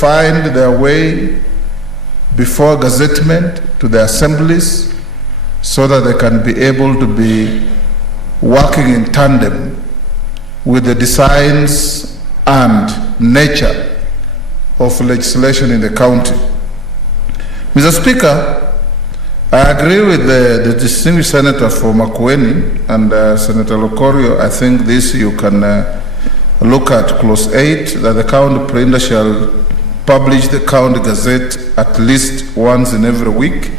find their way before gazettement to the assemblies so that they can be able to be working in tandem with the designs and nature of legislation in the county. Mr. Speaker, I agree with the distinguished Senator for Makueni and Senator Lokorio. I think this you can look at clause 8, that the county printer shall publish the county gazette at least once in every week.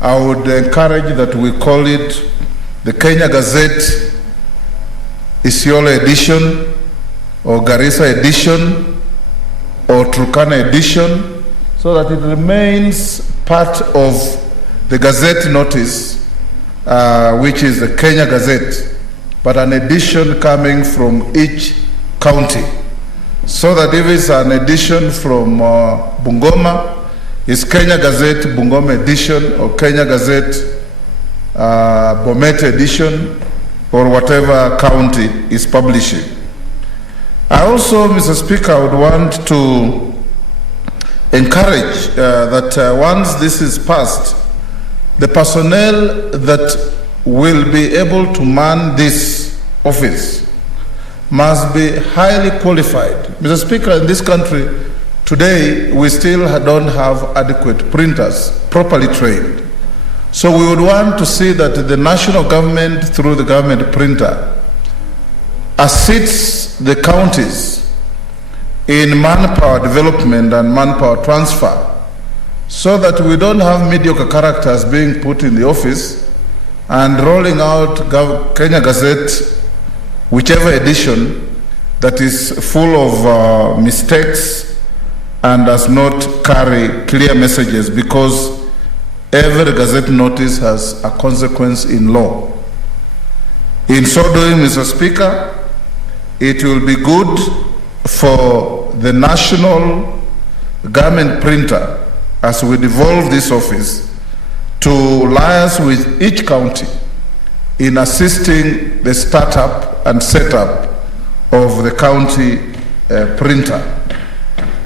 I would encourage that we call it the Kenya Gazette Isiolo edition, or Garissa edition, or Turkana edition, so that it remains part of the Gazette notice, which is the Kenya Gazette, but an edition coming from each county, so that if it's an edition from Bungoma, it's Kenya Gazette Bungoma edition, or Kenya Gazette Bomet edition, or whatever county is publishing. I also, Mr. Speaker, would want to encourage that once this is passed, the personnel that will be able to man this office must be highly qualified. Mr. Speaker, in this country today, we still don't have adequate printers, properly trained. So we would want to see that the national government, through the government printer, assists the counties in manpower development and manpower transfer, so that we don't have mediocre characters being put in the office and rolling out Kenya Gazette, whichever edition, that is full of mistakes and does not carry clear messages, because every Gazette notice has a consequence in law. In so doing, Mr. Speaker, it will be good for the national government printer, as we devolve this office, to liaise with each county in assisting the startup and setup of the county printer.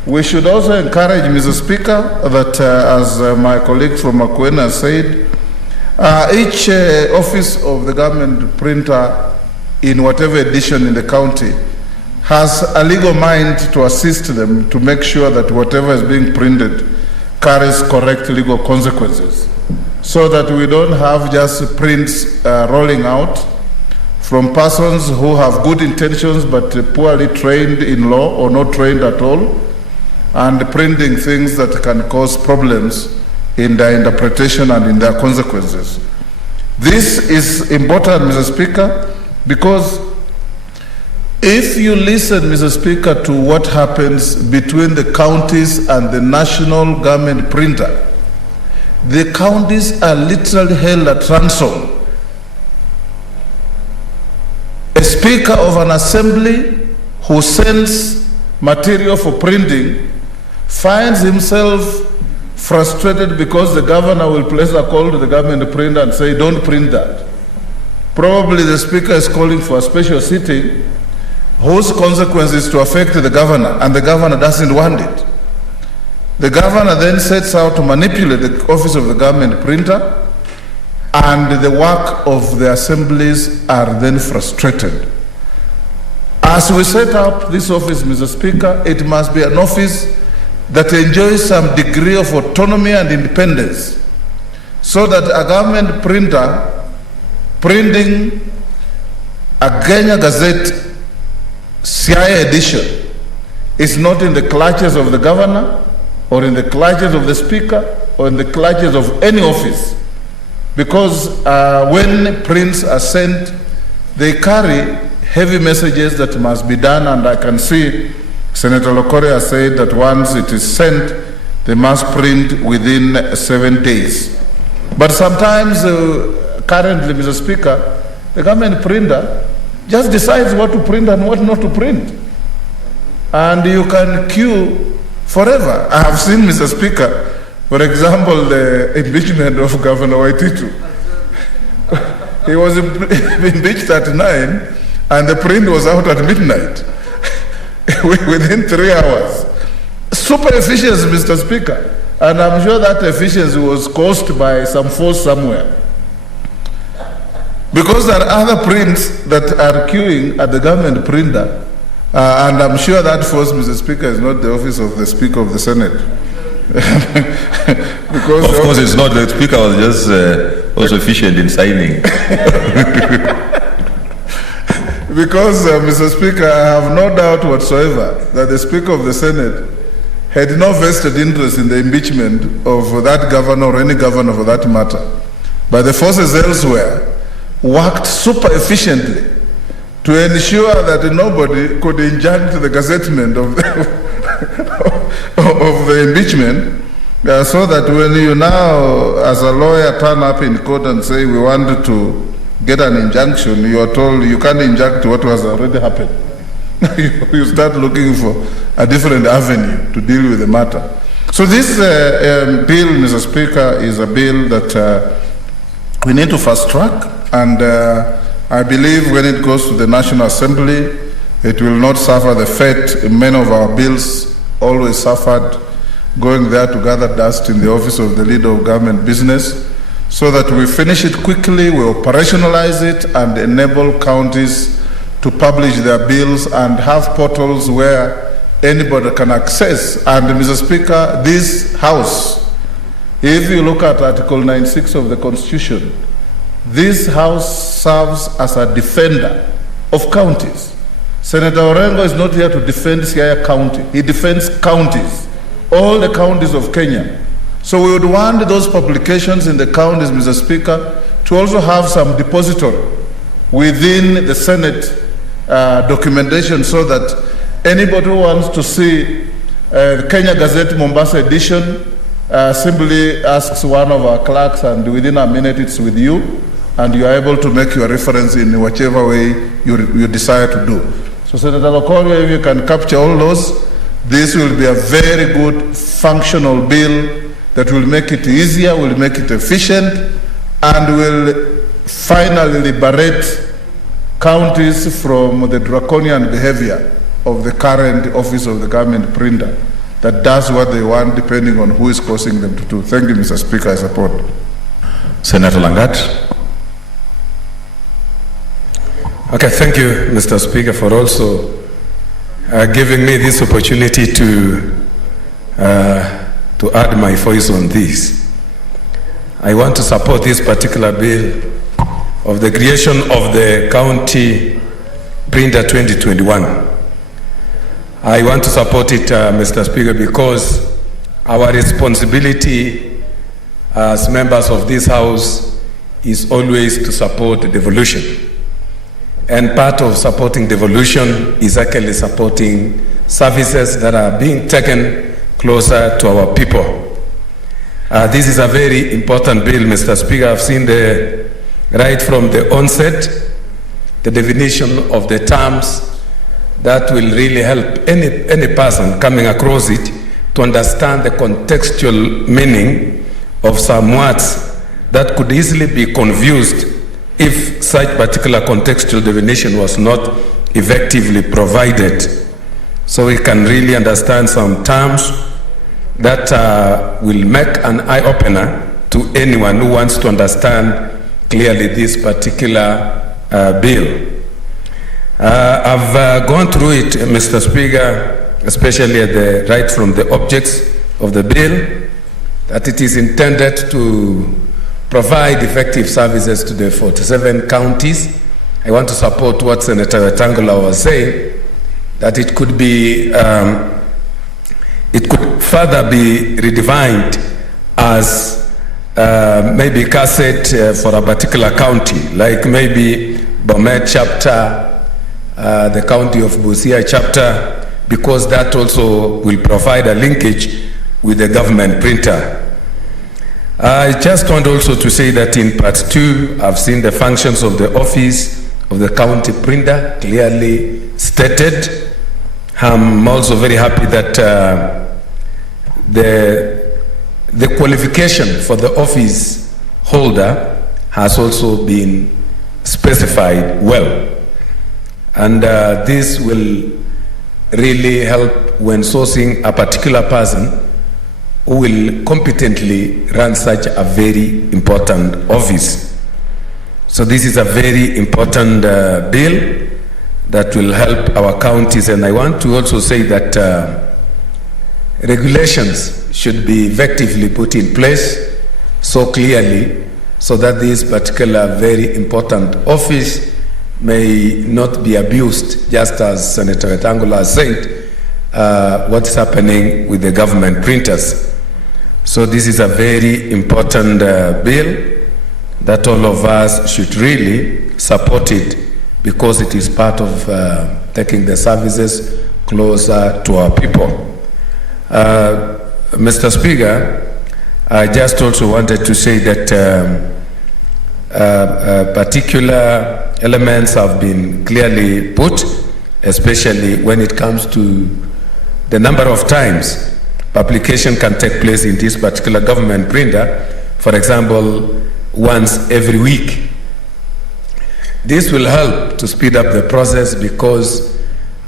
We should also encourage, Mr. Speaker, that as my colleague from Makueni said, each office of the government printer in whatever edition in the county has a legal mind to assist them to make sure that whatever is being printed carries correct legal consequences, so that we don't have just prints rolling out from persons who have good intentions but poorly trained in law or not trained at all, and printing things that can cause problems in their interpretation and in their consequences. This is important, Mr. Speaker, because if you listen, Mr. Speaker, to what happens between the counties and the national government printer, the counties are literally held at ransom. A speaker of an assembly who sends material for printing finds himself frustrated because the governor will place a call to the government printer and say, don't print that. Probably the speaker is calling for a special sitting whose consequence is to affect the governor, and the governor doesn't want it. The governor then sets out to manipulate the office of the government printer, and the work of the assemblies are then frustrated. As we set up this office, Mr. Speaker, it must be an office that enjoys some degree of autonomy and independence, so that a government printer printing a Kenya Gazette CI edition is not in the clutches of the governor, or in the clutches of the speaker, or in the clutches of any office. Because when prints are sent, they carry heavy messages that must be done, and I can see Senator Lokoria said that once it is sent, they must print within 7 days. But sometimes, currently, Mr. Speaker, the government printer just decides what to print and what not to print. And you can queue forever. I have seen, Mr. Speaker, for example, the impeachment of Governor Waititu. He was impeached at 9, and the print was out at midnight, within 3 hours. super efficiency, Mr. Speaker. And I'm sure that efficiency was caused by some force somewhere. Because there are other prints that are queuing at the government printer, and I'm sure that force, Mr. Speaker, is not the office of the Speaker of the Senate. Because of course, it's not. The Speaker was just also efficient in signing. Because, Mr. Speaker, I have no doubt whatsoever that the Speaker of the Senate had no vested interest in the impeachment of that governor or any governor for that matter. But the forces elsewhere worked super efficiently to ensure that nobody could injunct the gazettement of the impeachment, so that when you now, as a lawyer, turn up in court and say we wanted to get an injunction, you are told you can't injunct what has already happened. You start looking for a different avenue to deal with the matter. So this bill, Mr. Speaker, is a bill that we need to fast track, and I believe when it goes to the National Assembly, it will not suffer the fate many of our bills always suffered, going there to gather dust in the office of the leader of government business, so that we finish it quickly, we operationalize it, and enable counties to publish their bills and have portals where anybody can access. And Mr. Speaker, this House, if you look at Article 96 of the Constitution, this House serves as a defender of counties. Senator Orengo is not here to defend Siaya County. He defends counties, all the counties of Kenya. So we would want those publications in the counties, Mr. Speaker, to also have some depository within the Senate documentation, so that anybody who wants to see Kenya Gazette Mombasa edition simply asks one of our clerks, and within a minute it's with you, and you are able to make your reference in whichever way you desire to do. So Senator Lokoria, if you can capture all those, this will be a very good functional bill that will make it easier, will make it efficient, and will finally liberate counties from the draconian behavior of the current office of the government printer that does what they want depending on who is causing them to do. Thank you, Mr. Speaker. I support. Senator Langat. Okay, thank you, Mr. Speaker, for also giving me this opportunity to add my voice on this. I want to support this particular bill of the creation of the County Printer 2021. I want to support it, Mr. Speaker, because our responsibility as members of this House is always to support devolution. And part of supporting devolution is actually supporting services that are being taken closer to our people. This is a very important bill, Mr. Speaker. I've seen right from the onset, the definition of the terms that will really help any person coming across it to understand the contextual meaning of some words that could easily be confused if such particular contextual definition was not effectively provided. So we can really understand some terms that will make an eye-opener to anyone who wants to understand clearly this particular bill. I've gone through it, Mr. Speaker, especially right from the objects of the bill, that it is intended to provide effective services to the 47 counties. I want to support what Senator Wetangula was saying, that it could be, it could further be redefined as maybe cassette for a particular county, like maybe Bomet chapter, the county of Busia chapter, because that also will provide a linkage with the government printer. I just want also to say that in part 2, I've seen the functions of the office of the county printer clearly stated. I'm also very happy that the qualification for the office holder has also been specified well. And this will really help when sourcing a particular person who will competently run such a very important office. So this is a very important bill that will help our counties, and I want to also say that regulations should be effectively put in place so clearly so that this particular very important office may not be abused, just as Senator Wetangula has said, what's happening with the government printers. So this is a very important bill that all of us should really support it, because it is part of taking the services closer to our people. Mr. Speaker, I just also wanted to say that particular elements have been clearly put, especially when it comes to the number of times publication can take place in this particular government printer, for example, once every week. This will help to speed up the process, because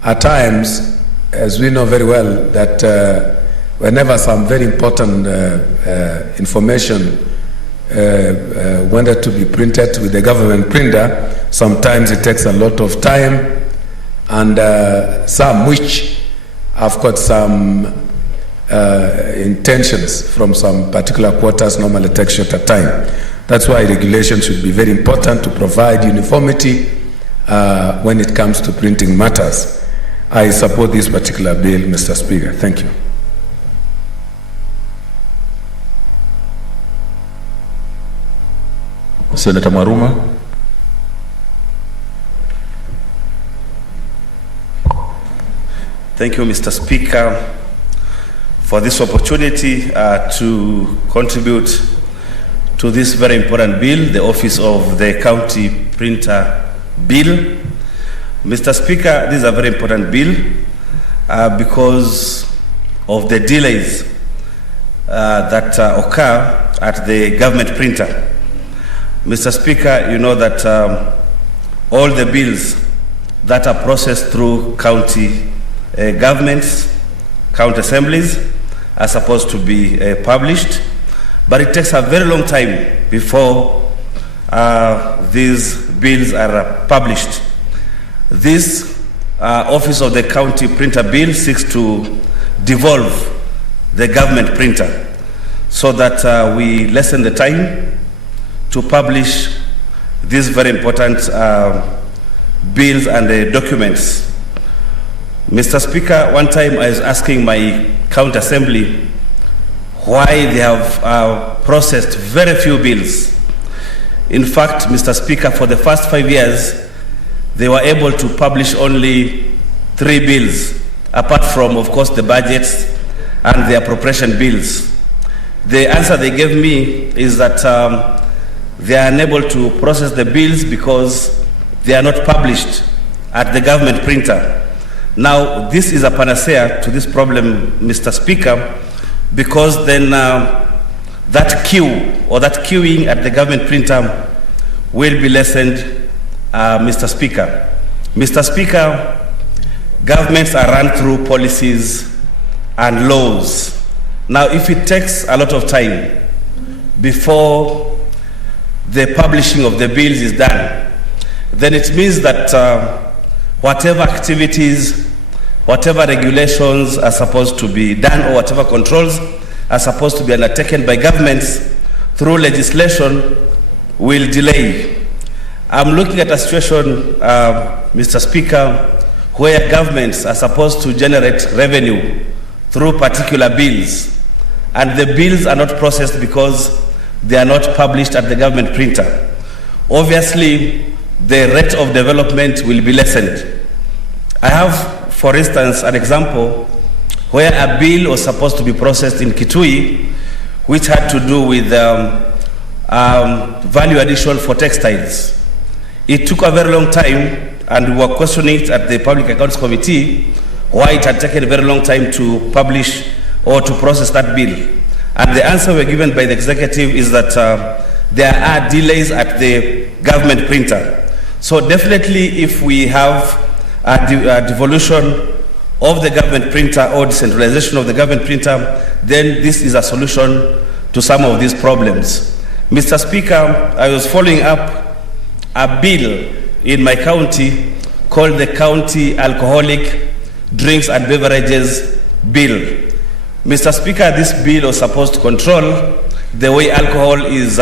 at times, as we know very well, that whenever some very important information wanted to be printed with the government printer, sometimes it takes a lot of time, and some which have got some intentions from some particular quarters normally take shorter time. That's why regulation should be very important to provide uniformity when it comes to printing matters. I support this particular bill, Mr. Speaker. Thank you. Senator Maruma. Thank you, Mr. Speaker, for this opportunity to contribute to this very important bill, the Office of the County Printer Bill. Mr. Speaker, this is a very important bill because of the delays that occur at the government printer. Mr. Speaker, you know that all the bills that are processed through county governments, county assemblies, are supposed to be published, but it takes a very long time before these bills are published. This Office of the County Printer Bill seeks to devolve the government printer so that we lessen the time to publish these very important bills and documents. Mr. Speaker, one time I was asking my county assembly why they have processed very few bills. In fact, Mr. Speaker, for the first 5 years, they were able to publish only 3 bills, apart from, of course, the budgets and the appropriation bills. The answer they gave me is that they are unable to process the bills because they are not published at the government printer. Now, this is a panacea to this problem, Mr. Speaker, because then that queue or that queuing at the government printer will be lessened, Mr. Speaker. Mr. Speaker, governments are run through policies and laws. Now, if it takes a lot of time before the publishing of the bills is done, then it means that whatever activities, whatever regulations are supposed to be done, or whatever controls are supposed to be undertaken by governments through legislation will delay. I'm looking at a situation, Mr. Speaker, where governments are supposed to generate revenue through particular bills, and the bills are not processed because they are not published at the government printer. Obviously, the rate of development will be lessened. I have, for instance, an example where a bill was supposed to be processed in Kitui, which had to do with value addition for textiles. It took a very long time, and we were questioning it at the Public Accounts Committee why it had taken a very long time to publish or to process that bill. And the answer we were given by the executive is that there are delays at the government printer. So definitely, if we have a devolution of the government printer or decentralization of the government printer, then this is a solution to some of these problems. Mr. Speaker, I was following up a bill in my county called the County Alcoholic Drinks and Beverages Bill. Mr. Speaker, this bill was supposed to control the way alcohol is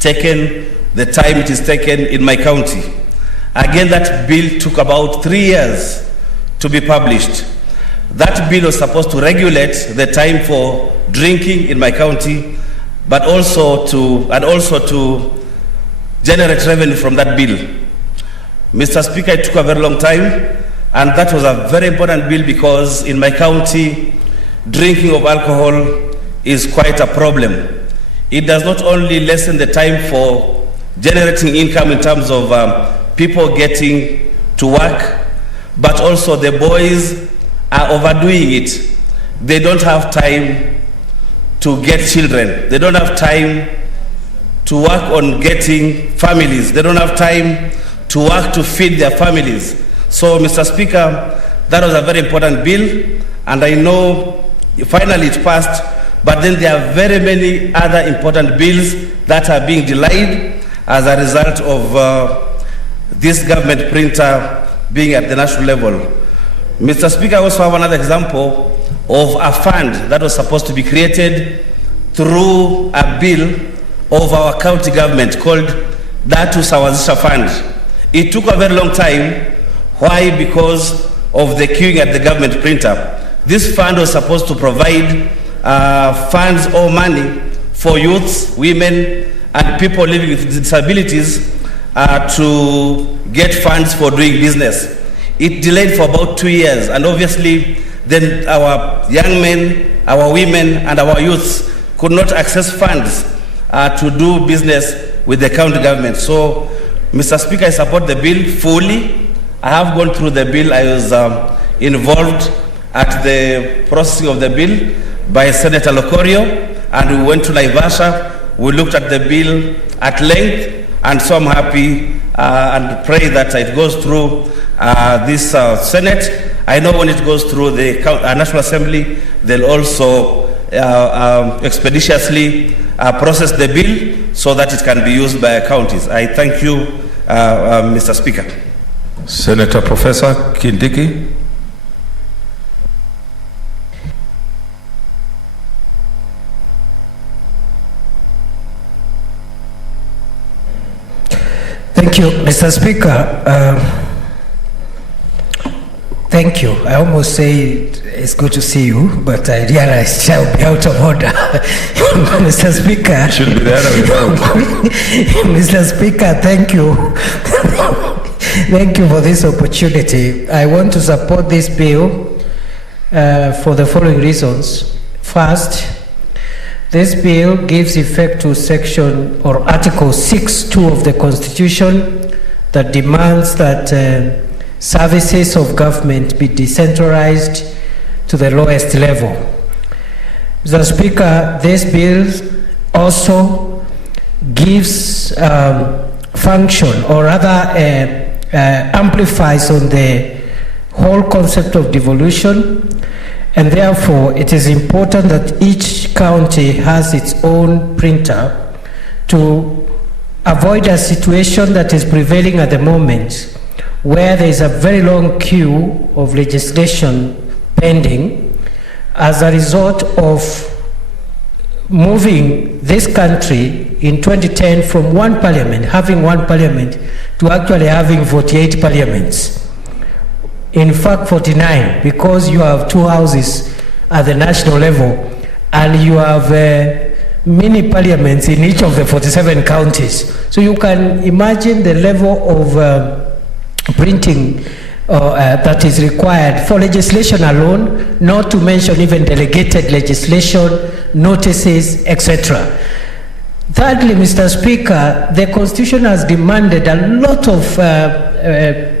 taken, the time it is taken in my county. Again, that bill took about 3 years to be published. That bill was supposed to regulate the time for drinking in my county, but also to generate revenue from that bill. Mr. Speaker, it took a very long time, and that was a very important bill because in my county, drinking of alcohol is quite a problem. It does not only lessen the time for generating income in terms of people getting to work, but also the boys are overdoing it. They don't have time to get children. They don't have time to work on getting families. They don't have time to work to feed their families. So, Mr. Speaker, that was a very important bill, and I know finally it passed, but then there are very many other important bills that are being delayed as a result of this government printer being at the national level. Mr. Speaker, I also have another example of a fund that was supposed to be created through a bill of our county government called Datu Sawazisha Fund. It took a very long time. Why? Because of the queuing at the government printer. This fund was supposed to provide funds or money for youths, women, and people living with disabilities to get funds for doing business. It delayed for about 2 years, and obviously then our young men, our women, and our youths could not access funds to do business with the county government. So, Mr. Speaker, I support the bill fully. I have gone through the bill. I was involved at the processing of the bill by Senator Locorio, and we went to Naivasha. We looked at the bill at length, and so I'm happy and pray that it goes through this Senate. I know when it goes through the National Assembly, they'll also expeditiously process the bill so that it can be used by counties. I thank you, Mr. Speaker. Senator Professor Kindiki. Thank you, Mr. Speaker. Thank you. I almost say it's good to see you, but I realized I'll be out of order. Mr. Speaker. Should be there. Mr. Speaker, thank you. Thank you for this opportunity. I want to support this bill for the following reasons. First, this bill gives effect to section or Article 6(2) of the Constitution that demands that services of government be decentralized to the lowest level. Mr. Speaker, this bill also gives function, or rather amplifies on the whole concept of devolution, and therefore it is important that each county has its own printer to avoid a situation that is prevailing at the moment, where there is a very long queue of legislation pending as a result of moving this country in 2010 from one parliament, having one parliament, to actually having 48 parliaments. In fact, 49, because you have 2 houses at the national level and you have mini parliaments in each of the 47 counties. So you can imagine the level of printing that is required for legislation alone, not to mention even delegated legislation, notices, etc. Thirdly, Mr. Speaker, the Constitution has demanded a lot of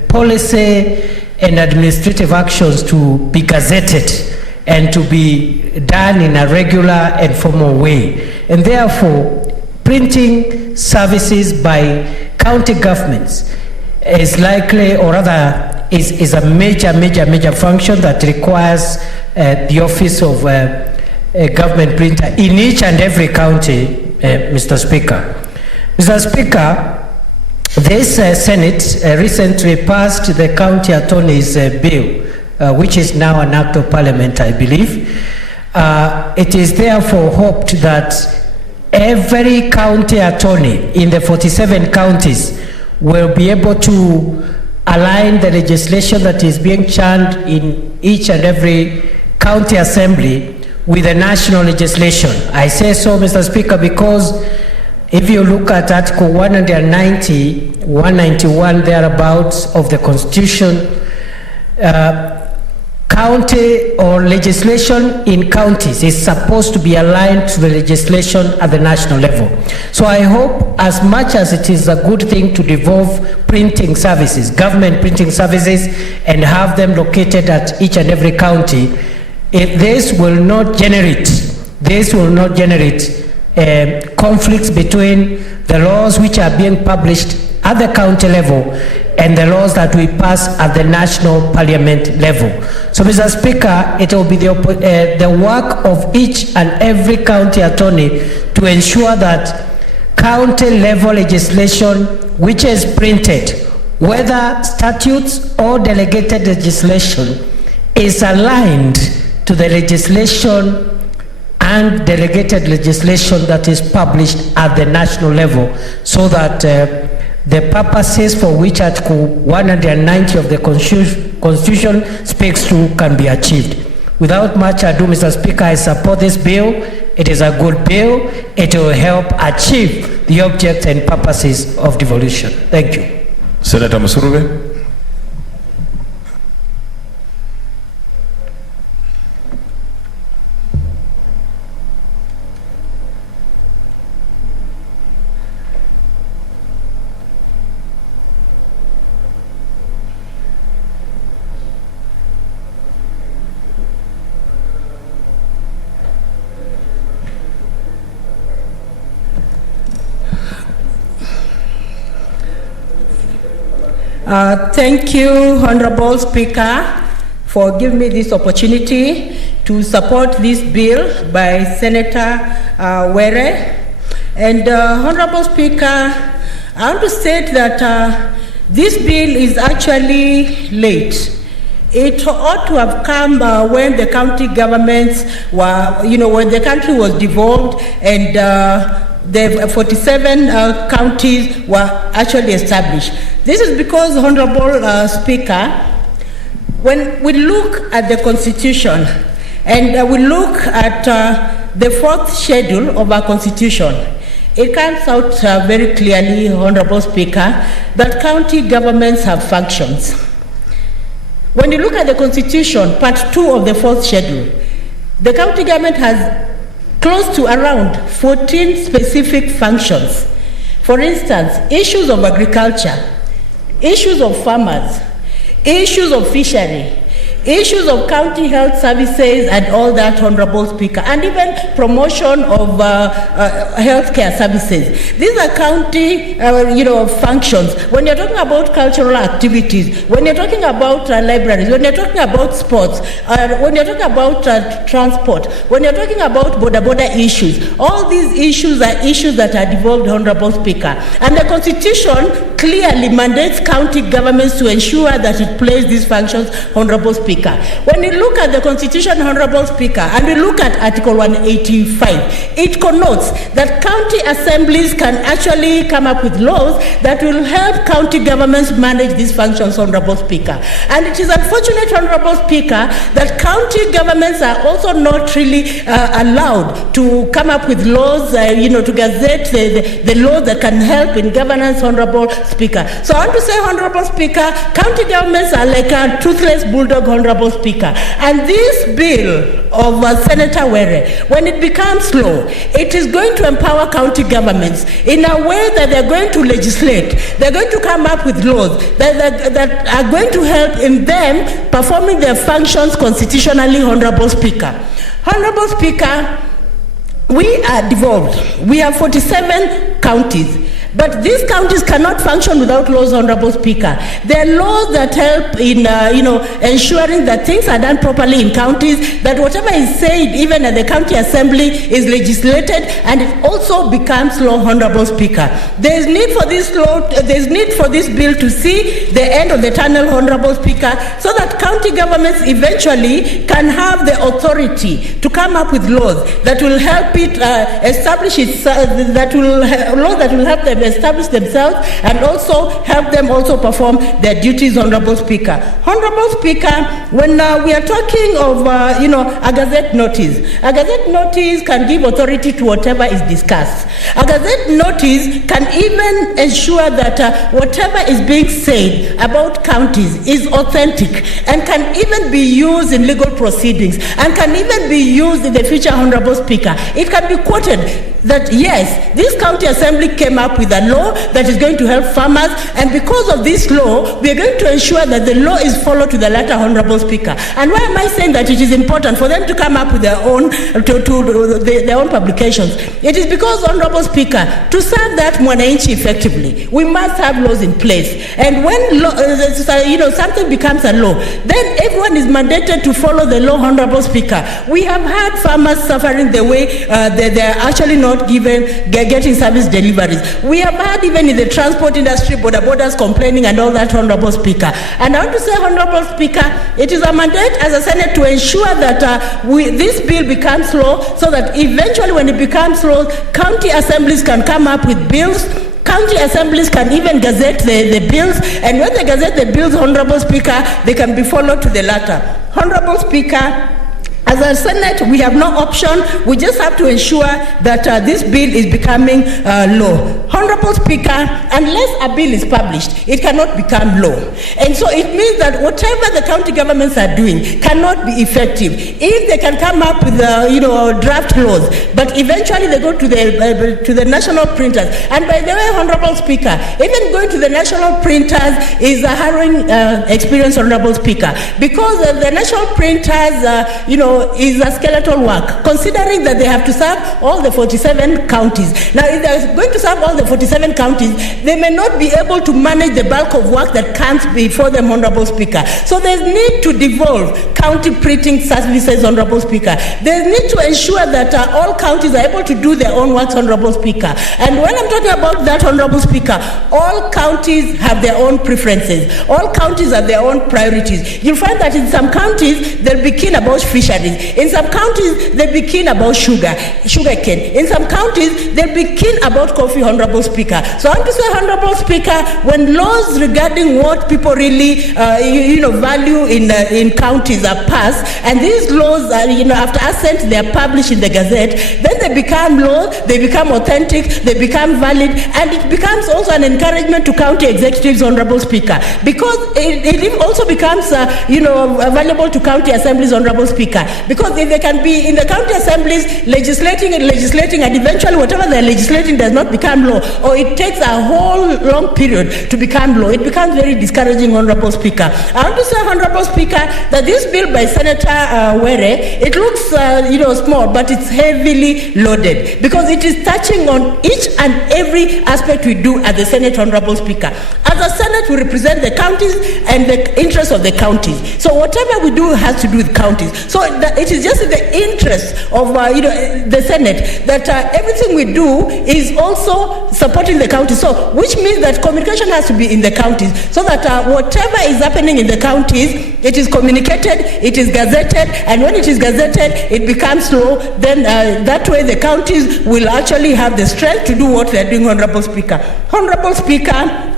policy and administrative actions to be gazetted and to be done in a regular and formal way. And therefore, printing services by county governments is likely, or rather is a major function that requires the office of a government printer in each and every county, Mr. Speaker. Mr. Speaker, this Senate recently passed the county attorney's bill, which is now an act of parliament, I believe. It is therefore hoped that every county attorney in the 47 counties will be able to align the legislation that is being churned in each and every county assembly with the national legislation. I say so, Mr. Speaker, because if you look at Article 190, 191 thereabouts of the Constitution, county or legislation in counties is supposed to be aligned to the legislation at the national level. So I hope, as much as it is a good thing to devolve printing services, government printing services, and have them located at each and every county, this will not generate conflicts between the laws which are being published at the county level and the laws that we pass at the national parliament level. So, Mr. Speaker, it will be the work of each and every county attorney to ensure that county level legislation which is printed, whether statutes or delegated legislation, is aligned to the legislation and delegated legislation that is published at the national level, so that the purposes for which Article 190 of the Constitution speaks to can be achieved. Without much ado, Mr. Speaker, I support this bill. It is a good bill. It will help achieve the objects and purposes of devolution. Thank you. Senator Musurube. Thank you, Honorable Speaker, for giving me this opportunity to support this bill by Senator Were. And Honorable Speaker, I want to state that this bill is actually late. It ought to have come when the county governments were, when the country was devolved and the 47 counties were actually established. This is because, Honorable Speaker, when we look at the Constitution and we look at the fourth schedule of our Constitution, it comes out very clearly, Honorable Speaker, that county governments have functions. When you look at the Constitution, Part 2 of the fourth schedule, the county government has close to around 14 specific functions. For instance, issues of agriculture, issues of farmers, issues of fishery, issues of county health services and all that, Honorable Speaker, and even promotion of healthcare services. These are county, functions. When you're talking about cultural activities, when you're talking about libraries, when you're talking about sports, when you're talking about transport, when you're talking about border issues, all these issues are issues that are devolved, Honorable Speaker. And the Constitution clearly mandates county governments to ensure that it plays these functions, Honorable Speaker. When you look at the Constitution, Honorable Speaker, and we look at Article 185, it connotes that county assemblies can actually come up with laws that will help county governments manage these functions, Honorable Speaker. And it is unfortunate, Honorable Speaker, that county governments are also not really allowed to come up with laws, to gazette the laws that can help in governance, Honorable Speaker. So I want to say, Honorable Speaker, county governments are like a toothless bulldog, Honorable Speaker. And this bill of Senator Were, when it becomes law, it is going to empower county governments in a way that they're going to legislate. They're going to come up with laws that are going to help in them performing their functions constitutionally, Honorable Speaker. Honorable Speaker, we are devolved. We have 47 counties. But these counties cannot function without laws, Honorable Speaker. There are laws that help in, ensuring that things are done properly in counties, that whatever is said, even at the county assembly, is legislated, and it also becomes law, Honorable Speaker. There is need for this law, there is need for this bill to see the end of the tunnel, Honorable Speaker, so that county governments eventually can have the authority to come up with laws that will help it establish its, laws that will help them establish themselves and also help them also perform their duties, Honorable Speaker. Honorable Speaker, when we are talking of, a gazette notice can give authority to whatever is discussed. A gazette notice can even ensure that whatever is being said about counties is authentic and can even be used in legal proceedings and can even be used in the future, Honorable Speaker. It can be quoted that yes, this county assembly came up with a law that is going to help farmers, and because of this law, we are going to ensure that the law is followed to the letter, Honorable Speaker. And why am I saying that it is important for them to come up with their own, their own publications? It is because, Honorable Speaker, to serve that mwananchi effectively, we must have laws in place. And when something becomes a law, then everyone is mandated to follow the law, Honorable Speaker. We have had farmers suffering the way they are actually not getting service deliveries. We have had even in the transport industry, borders complaining and all that, Honorable Speaker. And I want to say, Honorable Speaker, it is a mandate as a Senate to ensure that this bill becomes law, so that eventually when it becomes law, county assemblies can come up with bills. County assemblies can even gazette the bills, and when they gazette the bills, Honorable Speaker, they can be followed to the letter. Honorable Speaker, as a Senate, we have no option. We just have to ensure that this bill is becoming law. Honorable Speaker, unless a bill is published, it cannot become law. And so it means that whatever the county governments are doing cannot be effective. If they can come up with, draft laws, but eventually they go to the national printers. And by the way, Honorable Speaker, even going to the national printers is a harrowing experience, Honorable Speaker, because the national printers, is a skeletal work, considering that they have to serve all the 47 counties. Now, if they're going to serve all the 47 counties, they may not be able to manage the bulk of work that comes before them, Honorable Speaker. So there's need to devolve county printing services, Honorable Speaker. There's need to ensure that all counties are able to do their own works, Honorable Speaker. And when I'm talking about that, Honorable Speaker, all counties have their own preferences. All counties have their own priorities. You'll find that in some counties, they'll be keen about fisheries. In some counties, they'll be keen about sugarcane. In some counties, they'll be keen about coffee, Honorable Speaker. So I want to say, Honorable Speaker, when laws regarding what people really, value in counties are passed, and these laws are, after assent, they are published in the Gazette, then they become law, they become authentic, they become valid, and it becomes also an encouragement to county executives, Honorable Speaker, because it also becomes, valuable to county assemblies, Honorable Speaker. Because if they can be in the county assemblies legislating, and eventually whatever they're legislating does not become law, or it takes a whole long period to become law, it becomes very discouraging, Honorable Speaker. I want to say, Honorable Speaker, that this bill by Senator Were, it looks, small, but it's heavily loaded, because it is touching on each and every aspect we do at the Senate, Honorable Speaker. As a Senate, we represent the counties and the interests of the counties. So whatever we do has to do with counties. So it is just in the interest of the Senate that everything we do is also supporting the counties. So which means that communication has to be in the counties, so that whatever is happening in the counties, it is communicated, it is gazetted, and when it is gazetted, it becomes law. Then that way the counties will actually have the strength to do what they are doing, Honorable Speaker. Honorable Speaker,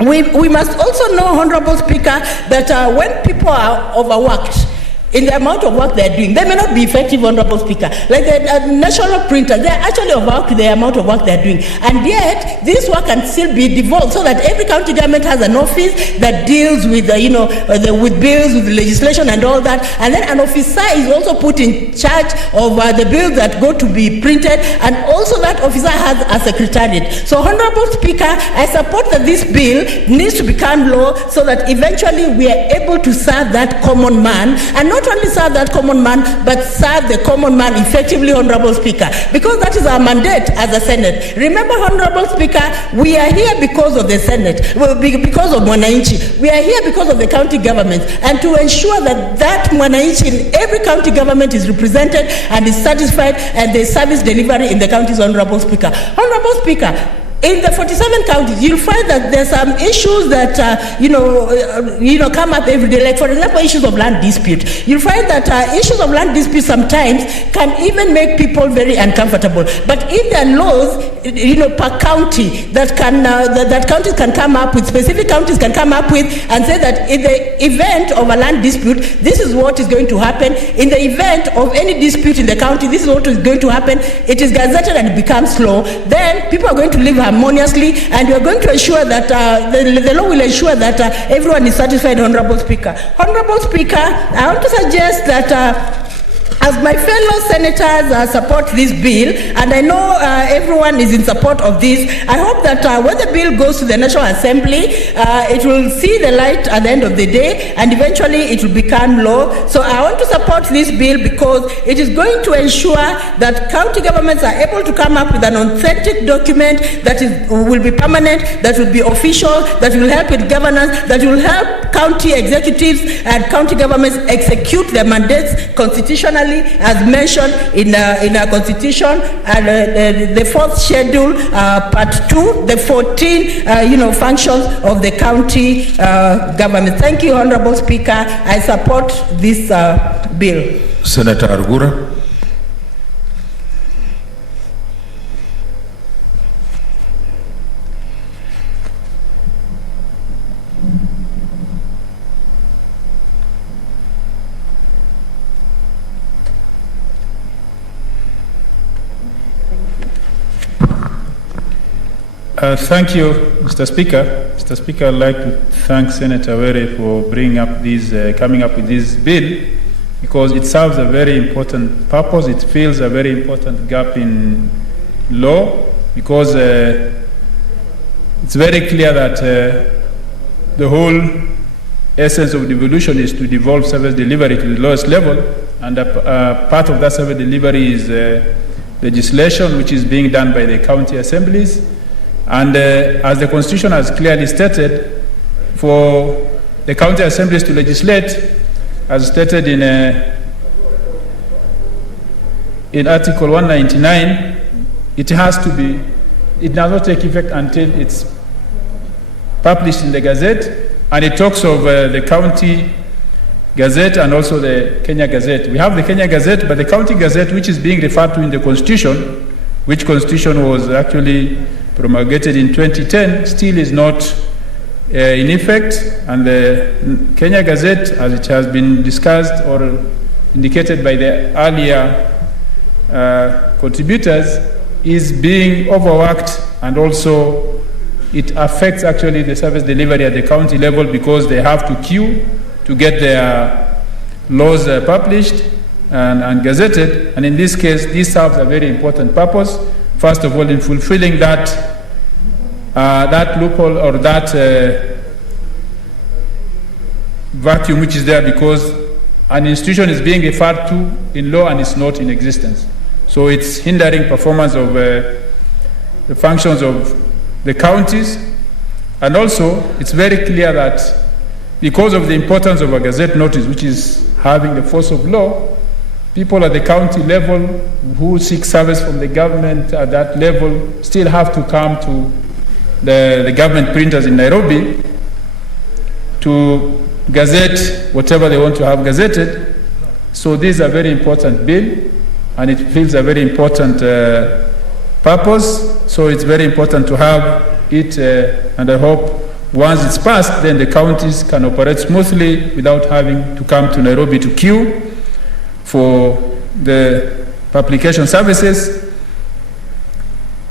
we must also know, Honorable Speaker, that when people are overworked in the amount of work they're doing, they may not be effective, Honorable Speaker. Like the national printers, they're actually overworked the amount of work they're doing. And yet, this work can still be devolved, so that every county government has an office that deals with, with bills, with legislation and all that. And then an officer is also put in charge of the bills that go to be printed, and also that officer has a secretariat. So, Honorable Speaker, I support that this bill needs to become law, so that eventually we are able to serve that common man, and not not only serve that common man, but serve the common man effectively, Honorable Speaker, because that is our mandate as a Senate. Remember, Honorable Speaker, we are here because of the Senate, because of Mwananchi. We are here because of the county government, and to ensure that that Mwananchi in every county government is represented and is satisfied, and the service delivery in the counties, Honorable Speaker. Honorable Speaker, in the 47 counties, you'll find that there's some issues that come up every day. Like, for example, issues of land dispute. You'll find that issues of land dispute sometimes can even make people very uncomfortable. But if there are laws, per county that counties can come up with, specific counties can come up with, and say that in the event of a land dispute, this is what is going to happen. In the event of any dispute in the county, this is what is going to happen. It is gazetted and it becomes law. Then people are going to live harmoniously, and we are going to ensure that the law will ensure that everyone is satisfied, Honorable Speaker. Honorable Speaker, I want to suggest that as my fellow senators support this bill, and I know everyone is in support of this, I hope that when the bill goes to the National Assembly, it will see the light at the end of the day, and eventually it will become law. So I want to support this bill because it is going to ensure that county governments are able to come up with an authentic document that will be permanent, that will be official, that will help with governance, that will help county executives and county governments execute their mandates constitutionally, as mentioned in our constitution, and the fourth schedule, part 2, the 14 functions of the county government. Thank you, Honorable Speaker. I support this bill. Senator Argura. Thank you, Mr. Speaker. Mr. Speaker, I'd like to thank Senator Were for bringing up coming up with this bill, because it serves a very important purpose. It fills a very important gap in law, because it's very clear that the whole essence of devolution is to devolve service delivery to the lowest level, and part of that service delivery is legislation which is being done by the county assemblies. And as the Constitution has clearly stated, for the county assemblies to legislate, as stated in Article 199, it does not take effect until it's published in the Gazette, and it talks of the County Gazette and also the Kenya Gazette. We have the Kenya Gazette, but the County Gazette, which is being referred to in the Constitution, which Constitution was actually promulgated in 2010, still is not in effect, and the Kenya Gazette, as it has been discussed or indicated by the earlier contributors, is being overworked, and also it affects actually the service delivery at the county level, because they have to queue to get their laws published and gazetted. And in this case, this serves a very important purpose. First of all, in fulfilling that loophole or that vacuum which is there, because an institution is being referred to in law and it's not in existence. So it's hindering performance of the functions of the counties. And also, it's very clear that because of the importance of a gazette notice, which is having the force of law, people at the county level who seek service from the government at that level still have to come to the government printers in Nairobi to gazette whatever they want to have gazetted. So this is a very important bill, and it fills a very important purpose. So it's very important to have it, and I hope once it's passed, then the counties can operate smoothly without having to come to Nairobi to queue for the publication services.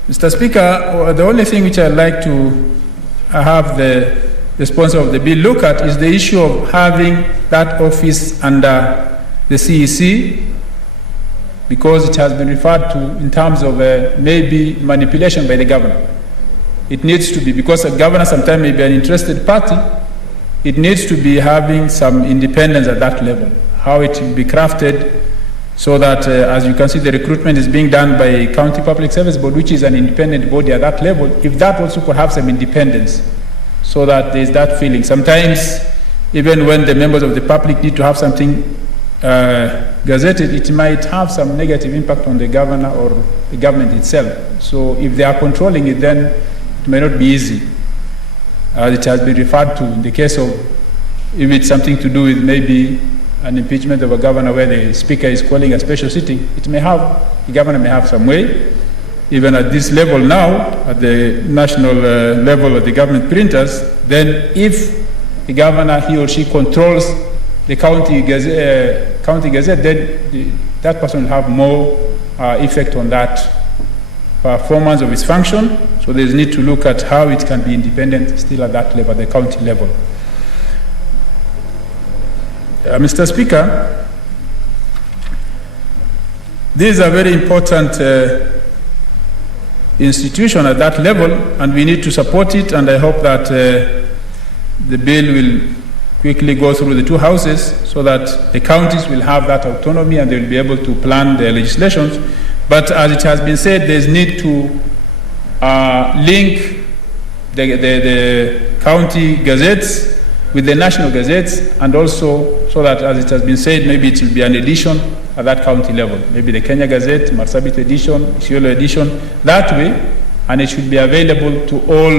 Mr. Speaker, the only thing which I'd like to have the sponsor of the bill look at is the issue of having that office under the CEC, because it has been referred to in terms of maybe manipulation by the governor. It needs to be, because a governor sometimes may be an interested party, it needs to be having some independence at that level. how it will be crafted, so that, as you can see, the recruitment is being done by County Public Service Board, which is an independent body at that level. If that also could have some independence, so that there is that feeling. Sometimes, even when the members of the public need to have something gazetted, it might have some negative impact on the governor or the government itself. So if they are controlling it, then it may not be easy. As it has been referred to in the case of, if it's something to do with maybe an impeachment of a governor where the speaker is calling a special sitting, the governor may have some way. Even at this level now, at the national level of the government printers, then if the governor, he or she controls the county gazette, then that person will have more effect on that performance of its function. So there's need to look at how it can be independent still at that level, the county level. Mr. Speaker, this is a very important institution at that level, and we need to support it, and I hope that the bill will quickly go through the two houses so that the counties will have that autonomy and they will be able to plan their legislations. But as it has been said, there's need to link the county gazettes with the national gazettes, and also so that, as it has been said, maybe it will be an edition at that county level. Maybe the Kenya Gazette, Marsabit edition, Isiolo edition, that way, and it should be available to all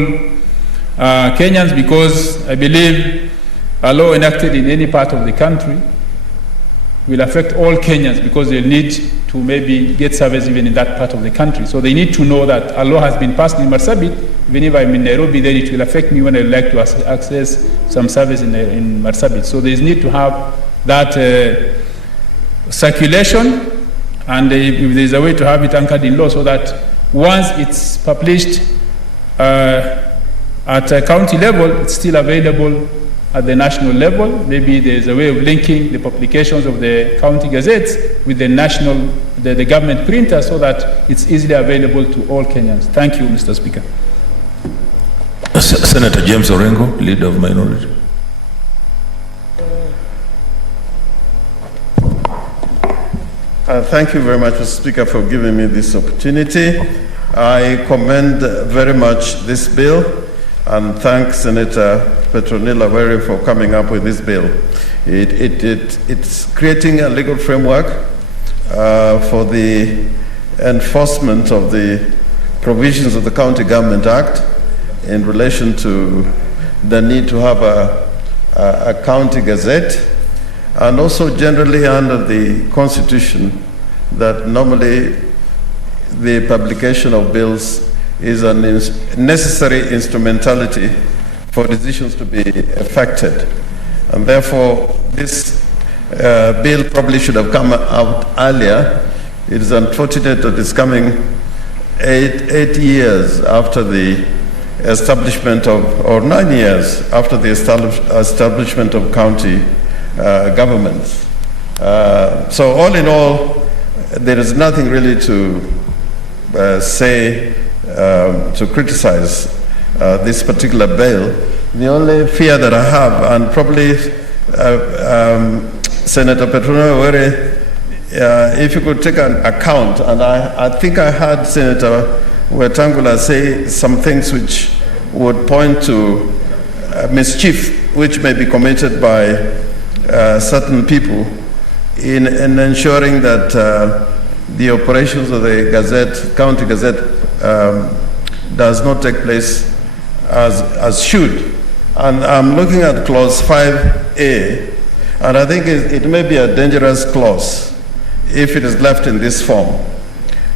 Kenyans, because I believe a law enacted in any part of the country will affect all Kenyans, because they'll need to maybe get service even in that part of the country. So they need to know that a law has been passed in Marsabit. Even if I'm in Nairobi, then it will affect me when I like to access some service in Marsabit. So there's need to have that circulation, and if there's a way to have it anchored in law, so that once it's published at a county level, it's still available at the national level. Maybe there's a way of linking the publications of the county gazettes with the national, the government printer, so that it's easily available to all Kenyans. Thank you, Mr. Speaker. Senator James Orengo, Leader of Minority. Thank you very much, Mr. Speaker, for giving me this opportunity. I commend very much this bill and thank Senator Petronilla Were for coming up with this bill. It's creating a legal framework for the enforcement of the provisions of the County Government Act in relation to the need to have a county gazette, and also generally under the Constitution that normally the publication of bills is a necessary instrumentality for decisions to be effected. And therefore, this bill probably should have come out earlier. It is unfortunate that it's coming eight years after the establishment of, or 9 years after the establishment of county governments. So all in all, there is nothing really to say to criticize this particular bill. The only fear that I have, and probably Senator Petronilla Were, if you could take an account, and I think I heard Senator Wetangula say some things which would point to mischief which may be committed by certain people in ensuring that the operations of the Gazette, County Gazette, does not take place as should. And I'm looking at clause 5A, and I think it may be a dangerous clause if it is left in this form.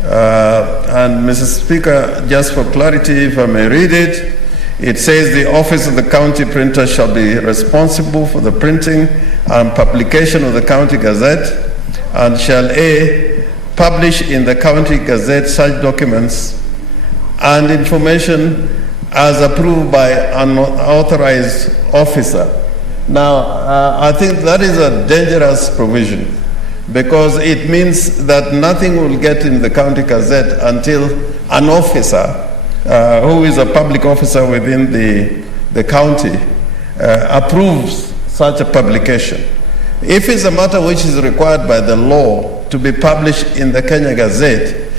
And Mr. Speaker, just for clarity, if I may read it, it says the office of the county printer shall be responsible for the printing and publication of the county gazette, and shall A, publish in the county gazette such documents and information as approved by an authorized officer. Now, I think that is a dangerous provision, because it means that nothing will get in the county gazette until an officer who is a public officer within the county approves such a publication. If it's a matter which is required by the law to be published in the Kenya Gazette,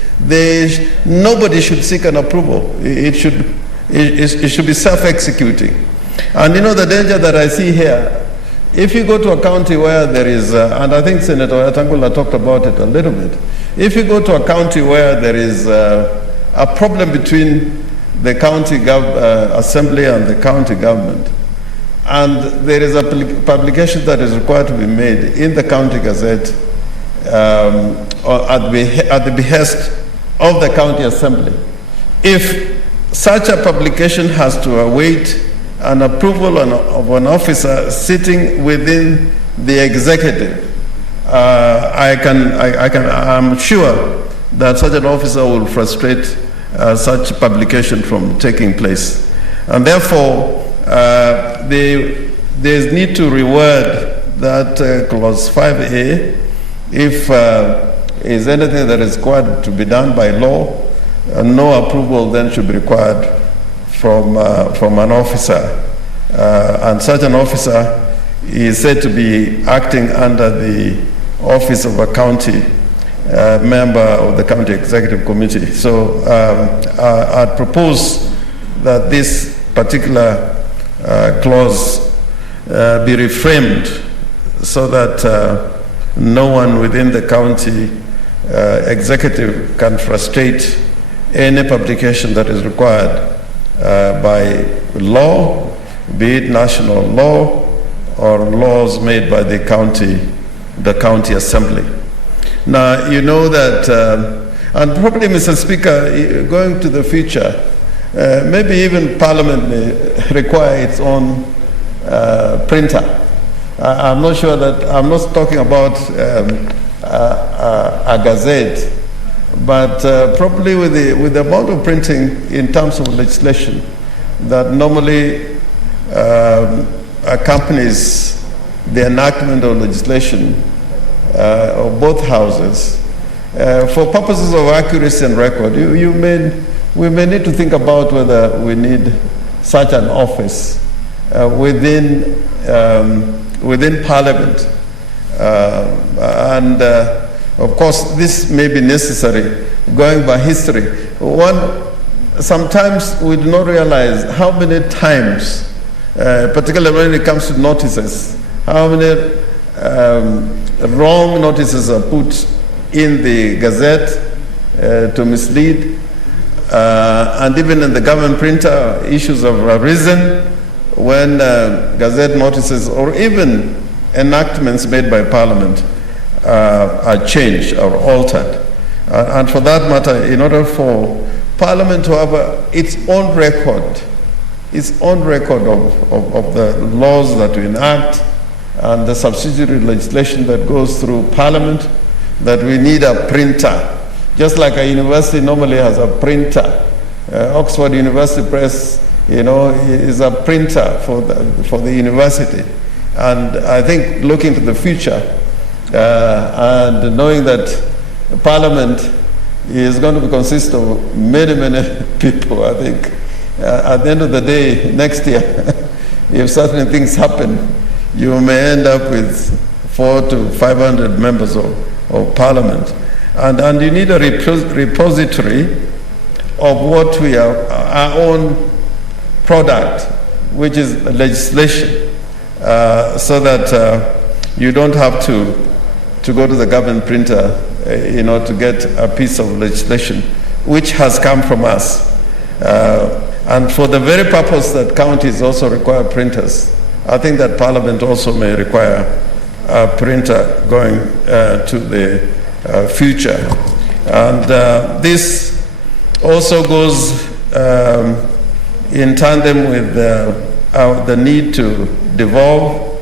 nobody should seek an approval. It should be self-executing. And you know the danger that I see here, if you go to a county where there is, and I think Senator Atangula talked about it a little bit, if you go to a county where there is a problem between the county assembly and the county government, and there is a publication that is required to be made in the county gazette at the behest of the county assembly, if such a publication has to await an approval of an officer sitting within the executive, I'm sure that such an officer will frustrate such publication from taking place. And therefore, there's need to reword that clause 5A. If is anything that is required to be done by law, no approval then should be required from an officer. And such an officer is said to be acting under the office of a county member of the county executive committee. So I'd propose that this particular clause be reframed so that no one within the county executive can frustrate any publication that is required by law, be it national law or laws made by the county assembly. Now, you know that, and probably, Mr. Speaker, going to the future, maybe even Parliament may require its own printer. I'm not sure that, I'm not talking about a gazette, but probably with the amount of printing in terms of legislation that normally accompanies the enactment of legislation of both houses, for purposes of accuracy and record, we may need to think about whether we need such an office within Parliament. Of course, this may be necessary going by history. Sometimes we do not realize how many times, particularly when it comes to notices, how many wrong notices are put in the Gazette to mislead, and even in the government printer, issues have arisen when Gazette notices or even enactments made by Parliament are changed or altered. And for that matter, in order for Parliament to have its own record of the laws that we enact and the subsidiary legislation that goes through Parliament, that we need a printer. Just like a university normally has a printer. Oxford University Press, is a printer for the university. And I think looking to the future and knowing that Parliament is going to consist of many, many people, I think at the end of the day, next year, if certain things happen, you may end up with 400 to 500 members of Parliament. And you need a repository of what we are, our own product, which is legislation, so that you don't have to go to the government printer, to get a piece of legislation, which has come from us. And for the very purpose that counties also require printers, I think that Parliament also may require a printer going to the future. And this also goes in tandem with the need to devolve.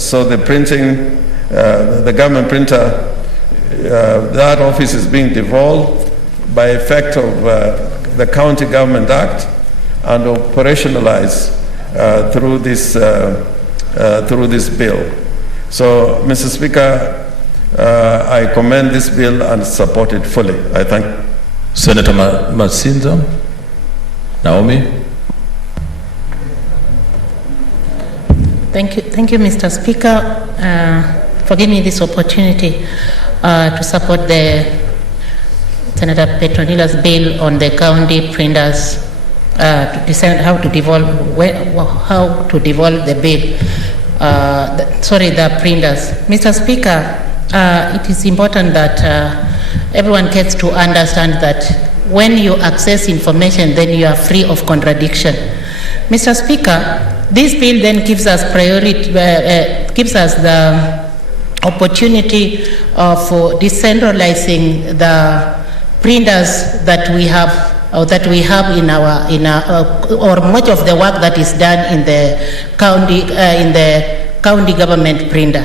So the printing, the government printer, that office is being devolved by effect of the County Government Act and operationalized through this bill. So, Mr. Speaker, I commend this bill and support it fully. I thank you. Senator Masinza, Naomi. Thank you, Mr. Speaker, for giving me this opportunity to support the Senator Petronila's bill on the county printers to decide how to devolve the bill. The printers. Mr. Speaker, it is important that everyone gets to understand that when you access information, then you are free of contradiction. Mr. Speaker, this bill then gives us gives us the opportunity for decentralizing the printers that we have in or much of the work that is done in the county government printer.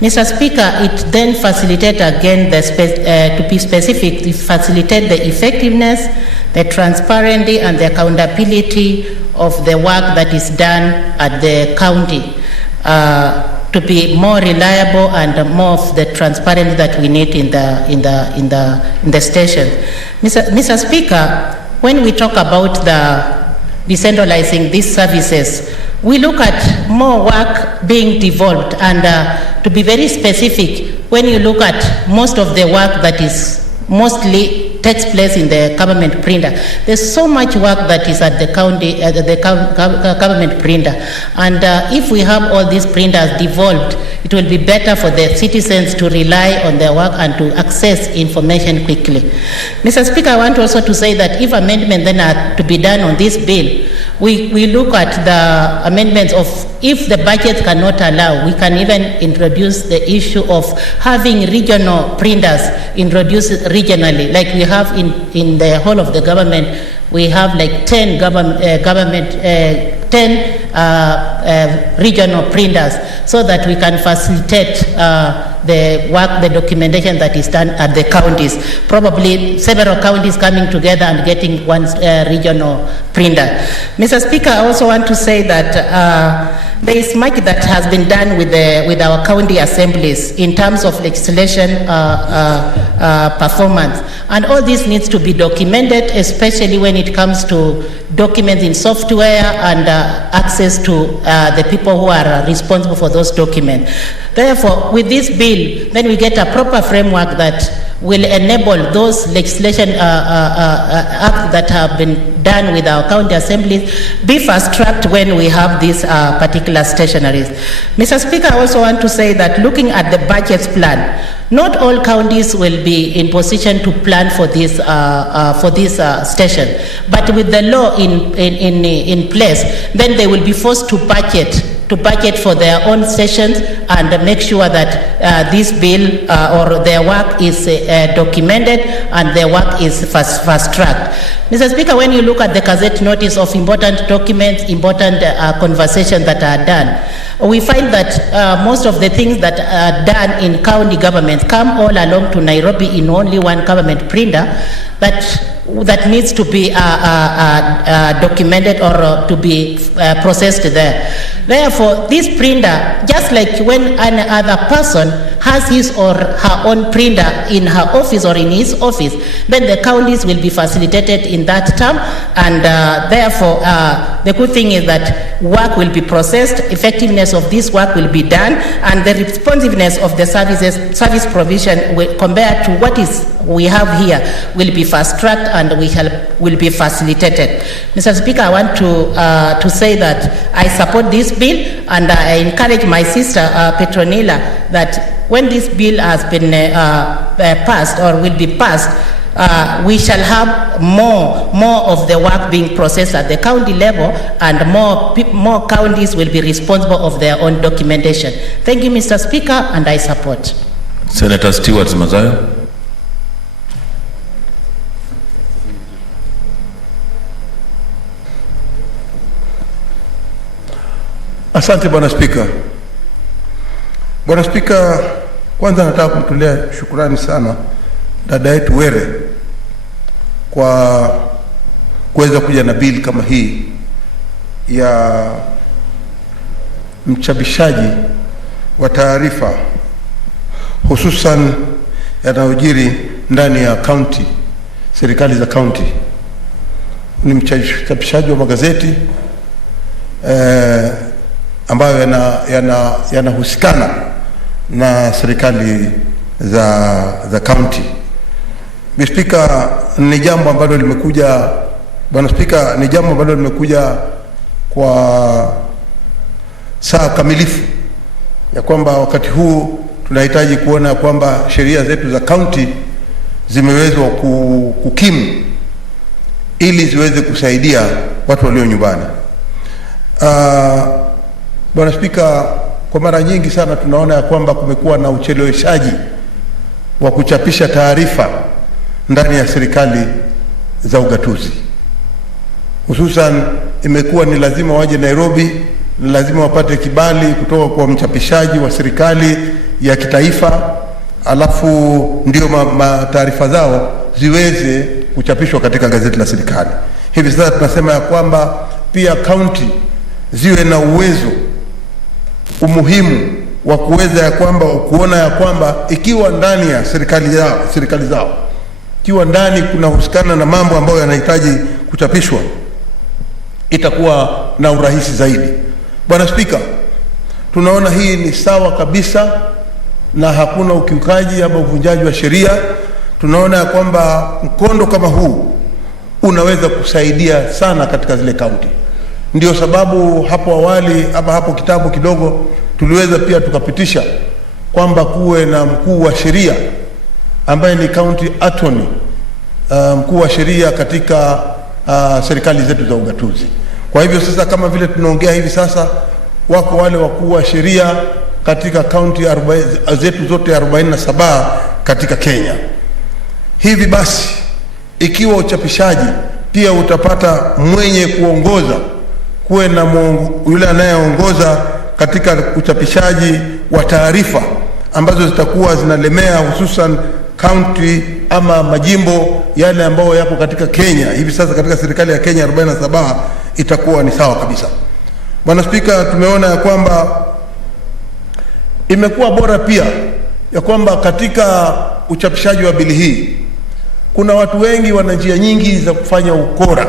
Mr. Speaker, it then facilitates again to be specific, it facilitates the effectiveness, the transparency and the accountability of the work that is done at the county to be more reliable and more of the transparency that we need in the station. Mr. Speaker, when we talk about the decentralizing these services, we look at more work being devolved, and to be very specific, when you look at most of the work that is mostly takes place in the government printer, there's so much work that is at the government printer, and if we have all these printers devolved, it will be better for the citizens to rely on their work and to access information quickly. Mr. Speaker, I want also to say that if amendments then are to be done on this bill, we look at the amendments of if the budget cannot allow, we can even introduce the issue of having regional printers introduced regionally, like we have in the whole of the government. We have like 10 regional printers, so that we can facilitate the work, the documentation that is done at the counties. Probably several counties coming together and getting one regional printer. Mr. Speaker, I also want to say that there is much that has been done with our county assemblies in terms of legislation performance, and all this needs to be documented, especially when it comes to documents in software and access to the people who are responsible for those documents. Therefore, with this bill, then we get a proper framework that will enable those legislation acts that have been done with our county assemblies be fast-tracked when we have these particular stationaries. Mr. Speaker, I also want to say that looking at the budget plan, not all counties will be in position to plan for this station, but with the law in place, then they will be forced to budget for their own sessions and make sure that this bill or their work is documented and their work is fast-tracked. Mr. Speaker, when you look at the Gazette notice of important documents, important conversations that are done, we find that most of the things that are done in county governments come all along to Nairobi in only one government printer that needs to be documented or to be processed there. Therefore, this printer, just like when another person has his or her own printer in her office or in his office, then the counties will be facilitated in that term, and therefore the good thing is that work will be processed, effectiveness of this work will be done, and the responsiveness of the service provision compared to what we have here will be fast-tracked and will be facilitated. Mr. Speaker, I want to say that I support this bill, and I encourage my sister Petronila that when this bill has been passed or will be passed, we shall have more of the work being processed at the county level, and more counties will be responsible of their own documentation. Thank you, Mr. Speaker, and I support. Senator Stewart Mazayo. Asante Bwana Spika. Bwana Spika, kwanza nataka kumtolea shukrani sana dada yetu Were kwa kuweza kuja na bili kama hii ya mchapishaji wa taarifa hususan yanayojiri ndani ya county, serikali za county. Ni mchapishaji wa magazeti ambayo yanahusikana na serikali za county. Mr. Speaker, ni jambo ambalo limekuja, Bwana Speaker, ni jambo ambalo limekuja kwa saa kamilifu ya kwamba wakati huu tunahitaji kuona kwamba sheria zetu za county zimewezwa kukimu ili ziweze kusaidia watu walio nyumbani. Bwana Speaker, kwa mara nyingi sana tunaona ya kwamba kumekuwa na ucheleweshaji wa kuchapisha taarifa ndani ya serikali za ugatuzi. Hususan imekuwa ni lazima waje Nairobi, ni lazima wapate kibali kutoka kwa mchapishaji wa serikali ya kitaifa, alafu ndio taarifa zao ziweze kuchapishwa katika gazeti la serikali. Hivi sasa tunasema ya kwamba pia county ziwe na uwezo, umuhimu wa kuweza ya kwamba kuona ya kwamba ikiwa ndani ya serikali zao ikiwa ndani kunahusikana na mambo ambayo yanahitaji kuchapishwa, itakuwa na urahisi zaidi. Bwana Speaker, tunaona hii ni sawa kabisa na hakuna ukiukaji ama uvunjaji wa sheria. Tunaona ya kwamba mkondo kama huu unaweza kusaidia sana katika zile kaunti. Ndio sababu hapo awali ama hapo kitabu kidogo tuliweza pia tukapitisha kwamba kuwe na mkuu wa sheria ambaye ni county attorney, mkuu wa sheria katika serikali zetu za ugatuzi. Kwa hivyo sasa, kama vile tunaongea hivi sasa, wako wale wakuu wa sheria katika county zetu zote 47 katika Kenya. Hivi basi, ikiwa uchapishaji pia utapata mwenye kuongoza, kuwe na yule anayeongoza katika uchapishaji wa taarifa ambazo zitakuwa zinalemea hususan county ama majimbo yale ambayo yako katika Kenya hivi sasa katika serikali ya Kenya 47, itakuwa ni sawa kabisa. Bwana Speaker, tumeona ya kwamba imekuwa bora pia ya kwamba katika uchapishaji wa bili hii kuna watu wengi wana njia nyingi za kufanya ukora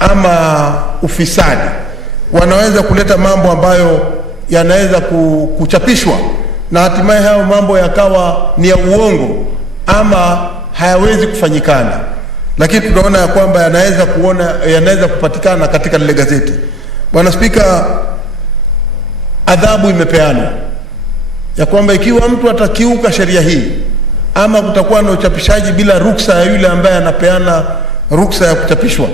ama ufisadi. Wanaweza kuleta mambo ambayo yanaweza kuchapishwa na hatimaye hayo mambo yakawa ni ya uongo ama hayawezi kufanyikana, lakini tunaona ya kwamba yanaweza kupatikana katika lile gazeti. Bwana Speaker, adhabu imepeanwa ya kwamba ikiwa mtu atakiuka sheria hii ama kutakuwa na uchapishaji bila ruksa ya yule ambaye anapeana ruksa ya kuchapishwa,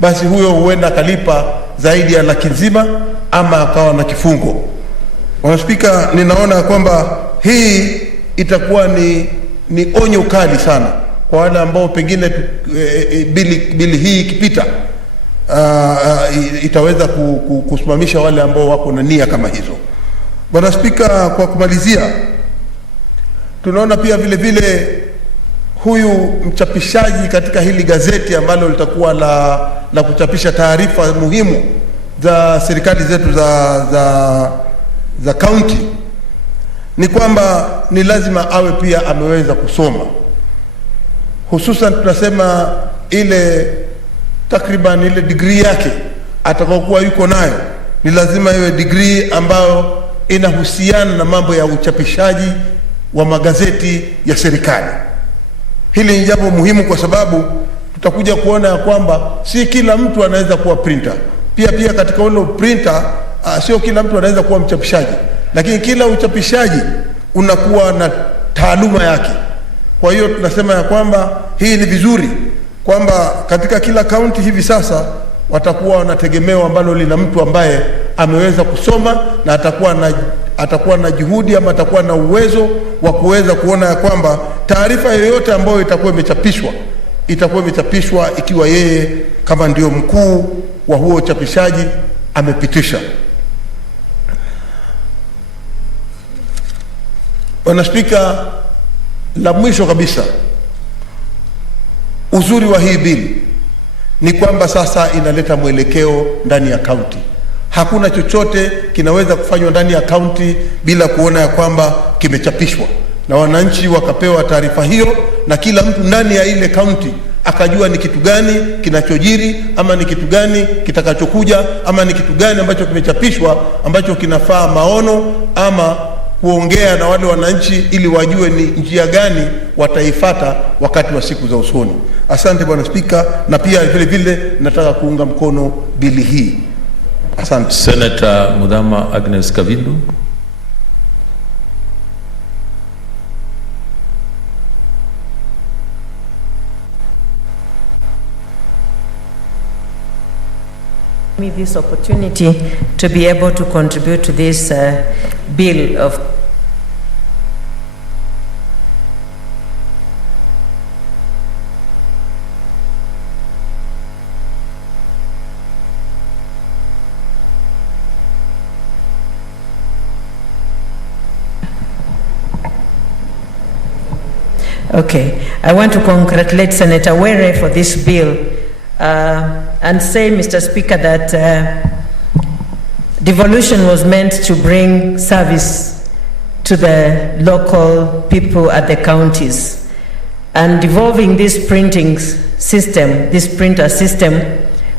basi huyo huenda akalipa zaidi ya $100,000 ama akawa na kifungo. Bwana Speaker, ninaona kwamba hii itakuwa ni onyo kali sana kwa wale ambao pengine bili hii ikipita itaweza kusimamisha wale ambao wako na nia kama hizo. Bwana Speaker, kwa kumalizia, tunaona pia vile vile huyu mchapishaji katika hili gazeti ambalo litakuwa la kuchapisha taarifa muhimu za serikali zetu za county, ni kwamba ni lazima awe pia ameweza kusoma. Hususan tunasema ile takriban ile degree yake atakayokuwa yuko nayo ni lazima iwe degree ambayo inahusiana na mambo ya uchapishaji wa magazeti ya serikali. Hili ni jambo muhimu kwa sababu tutakuja kuona ya kwamba si kila mtu anaweza kuwa printer. Pia katika ule printer sio kila mtu anaweza kuwa mchapishaji, lakini kila uchapishaji unakuwa na taaluma yake. Kwa hiyo tunasema ya kwamba hii ni vizuri kwamba katika kila kaunti hivi sasa watakuwa wanategemewa ambalo lina mtu ambaye ameweza kusoma na atakuwa na juhudi ama atakuwa na uwezo wa kuweza kuona ya kwamba taarifa yoyote ambayo itakuwa imechapishwa ikiwa yeye kama ndio mkuu wa huo uchapishaji amepitisha. Bwana Speaker, la mwisho kabisa, uzuri wa hii bili ni kwamba sasa inaleta mwelekeo ndani ya kaunti. Hakuna chochote kinaweza kufanywa ndani ya kaunti bila kuona ya kwamba kimechapishwa na wananchi wakapewa taarifa hiyo, na kila mtu ndani ya ile kaunti akajua ni kitu gani kinachojiri, ama ni kitu gani kitakachokuja, ama ni kitu gani ambacho kimechapishwa ambacho kinafaa maono ama kuongea na wale wananchi ili wajue ni njia gani wataifata wakati wa siku za usoni. Asante Bwana Spika, na pia vile vile nataka kuunga mkono bili hii. Asante. Senator Mudhama Agnes Kavindu. Me this opportunity to be able to contribute to this bill of Okay, I want to congratulate Senator Were for this bill and say, Mr. Speaker, that devolution was meant to bring service to the local people at the counties. And devolving this printing system, this printer system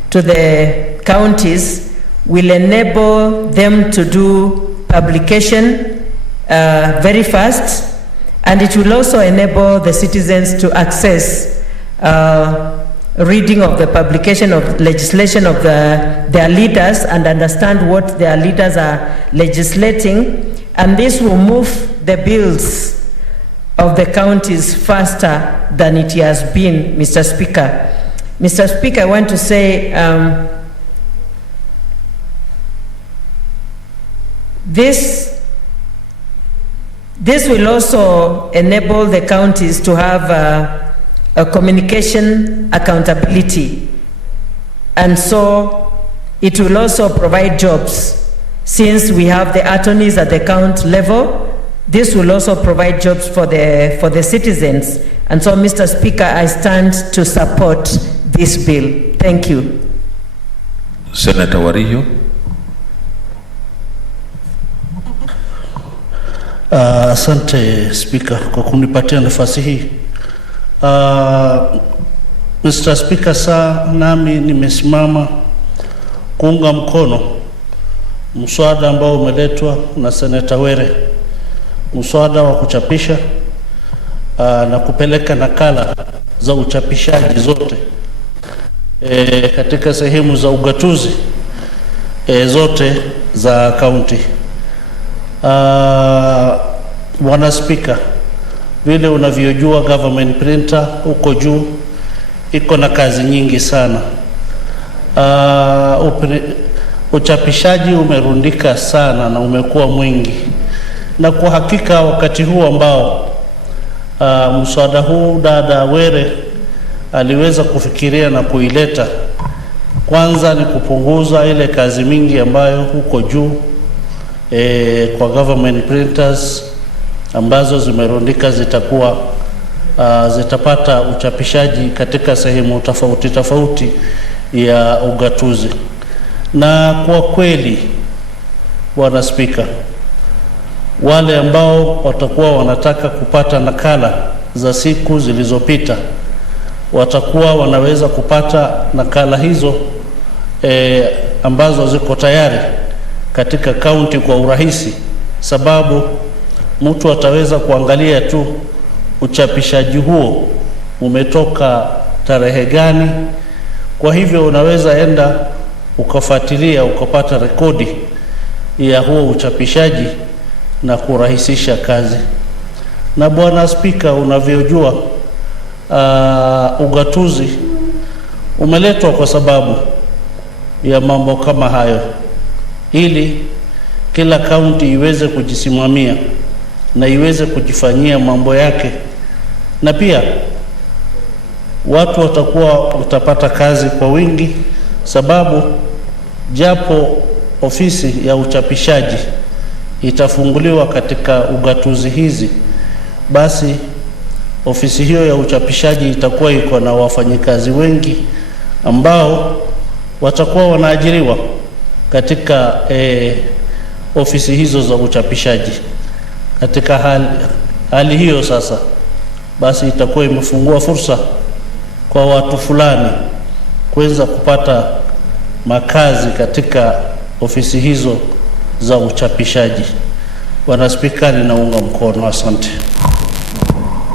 to the counties will enable them to do publication very fast, and it will also enable the citizens to access reading of the publication of legislation of their leaders and understand what their leaders are legislating, and this will move the bills of the counties faster than it has been, Mr. Speaker. Mr. Speaker, I want to say this will also enable the counties to have a communication accountability, and so it will also provide jobs. Since we have the attorneys at the county level, this will also provide jobs for the citizens. And so, Mr. Speaker, I stand to support this bill. Thank you. Senator Wario. Asante Speaker kwa kunipatia nafasi hii. Mr. Speaker, nami nimesimama kuunga mkono mswada ambao umeletwa na Senator Were, mswada wa kuchapisha na kupeleka nakala za uchapishaji zote katika sehemu za ugatuzi zote za kaunti. Bwana Speaker, vile unavyojua government printer huko juu iko na kazi nyingi sana. Uchapishaji umerundika sana na umekuwa mwingi, na kwa hakika wakati huu ambao mswada huu dada Were aliweza kufikiria na kuileta, kwanza ni kupunguza ile kazi mingi ambayo huko juu kwa government printers ambazo zimerundika zitapata uchapishaji katika sehemu tofauti tofauti ya ugatuzi. Na kwa kweli Bwana Speaker, wale ambao watakuwa wanataka kupata nakala za siku zilizopita watakuwa wanaweza kupata nakala hizo ambazo ziko tayari katika kaunti kwa urahisi, sababu mtu ataweza kuangalia tu uchapishaji huo umetoka tarehe gani. Kwa hivyo unaweza enda ukafuatilia ukapata rekodi ya huo uchapishaji na kurahisisha kazi. Na Bwana Speaker, unavyojua ugatuzi umeletwa kwa sababu ya mambo kama hayo, ili kila kaunti iweze kujisimamia na iweze kujifanyia mambo yake, na pia watu watapata kazi kwa wingi, sababu japo ofisi ya uchapishaji itafunguliwa katika ugatuzi hizi, basi ofisi hiyo ya uchapishaji itakuwa iko na wafanyikazi wengi ambao watakuwa wanaajiriwa katika ofisi hizo za uchapishaji. Katika hali hiyo sasa, basi itakuwa imefungua fursa kwa watu fulani kuweza kupata makazi katika ofisi hizo za uchapishaji. Bwana Spika, ninaunga mkono. Asante.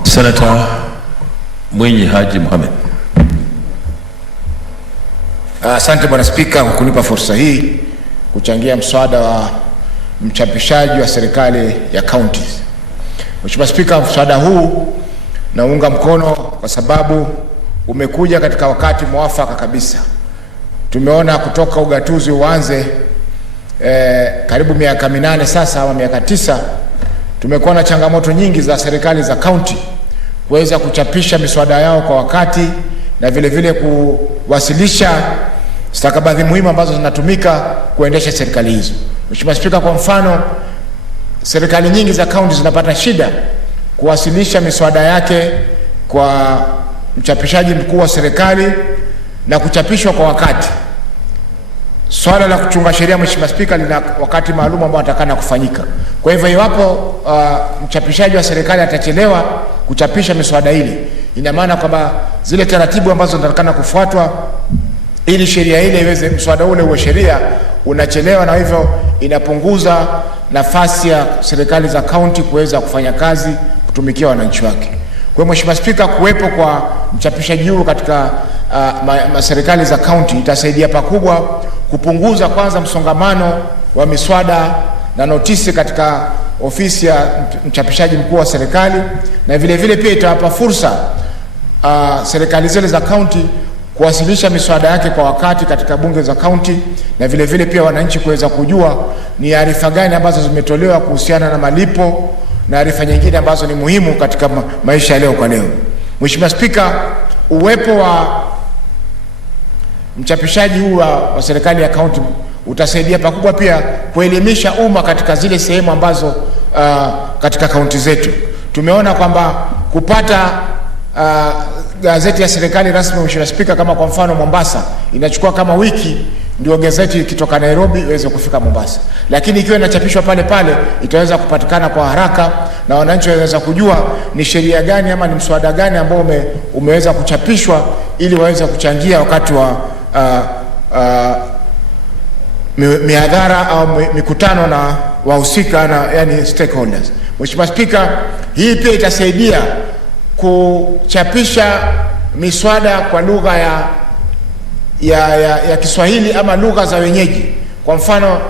Senator Mwinyi Haji Mohamed. Asante Bwana Spika kwa kunipa fursa hii kuchangia mswada wa mchapishaji wa serikali ya counties. Mheshimiwa Spika, mswada huu naunga mkono kwa sababu umekuja katika wakati mwafaka kabisa. Tumeona kutoka ugatuzi uanze karibu miaka 8 sasa ama miaka 9, tumekuwa na changamoto nyingi za serikali za county kuweza kuchapisha miswada yao kwa wakati na vile vile kuwasilisha stakabadhi muhimu ambazo zinatumika kuendesha serikali hizo. Mheshimiwa Spika, kwa mfano, serikali nyingi za county zinapata shida kuwasilisha miswada yake kwa mchapishaji mkuu wa serikali na kuchapishwa kwa wakati. Swala la kuchunga sheria, Mheshimiwa Spika, lina wakati maalum ambao atakana kufanyika. Kwa hivyo iwapo mchapishaji wa serikali atachelewa kuchapisha miswada ile, ina maana kwamba zile taratibu ambazo zinatakana kufuatwa ili sheria ile iweze, mswada ule uwe sheria, unachelewa, na hivyo inapunguza nafasi ya serikali za county kuweza kufanya kazi kutumikia wananchi wake. Kwa hiyo Mheshimiwa Spika, kuwepo kwa mchapishaji huyu katika serikali za county itasaidia pakubwa kupunguza kwanza msongamano wa miswada na notisi katika ofisi ya mchapishaji mkuu wa serikali, na vile vile pia itawapa fursa serikali zile za county kuwasilisha miswada yake kwa wakati katika bunge za county, na vile vile pia wananchi kuweza kujua ni arifa gani ambazo zimetolewa kuhusiana na malipo na arifa nyingine ambazo ni muhimu katika maisha ya leo kwa leo. Mheshimiwa Spika, uwepo wa mchapishaji huu wa serikali ya county utasaidia pakubwa pia kuelimisha umma katika zile sehemu ambazo katika kaunti zetu tumeona kwamba kupata gazeti ya serikali rasmi, Mheshimiwa Spika, kama kwa mfano Mombasa inachukua kama wiki ndio gazeti ikitoka Nairobi iweze kufika Mombasa, lakini ikiwa inachapishwa pale pale itaweza kupatikana kwa haraka na wananchi waweza kujua ni sheria gani ama ni mswada gani ambao umeweza kuchapishwa ili waweze kuchangia wakati wa mihadhara au mikutano na wahusika na yani stakeholders. Mheshimiwa Spika, hii pia itasaidia kuchapisha miswada kwa lugha ya Kiswahili ama lugha za wenyeji. Kwa mfano,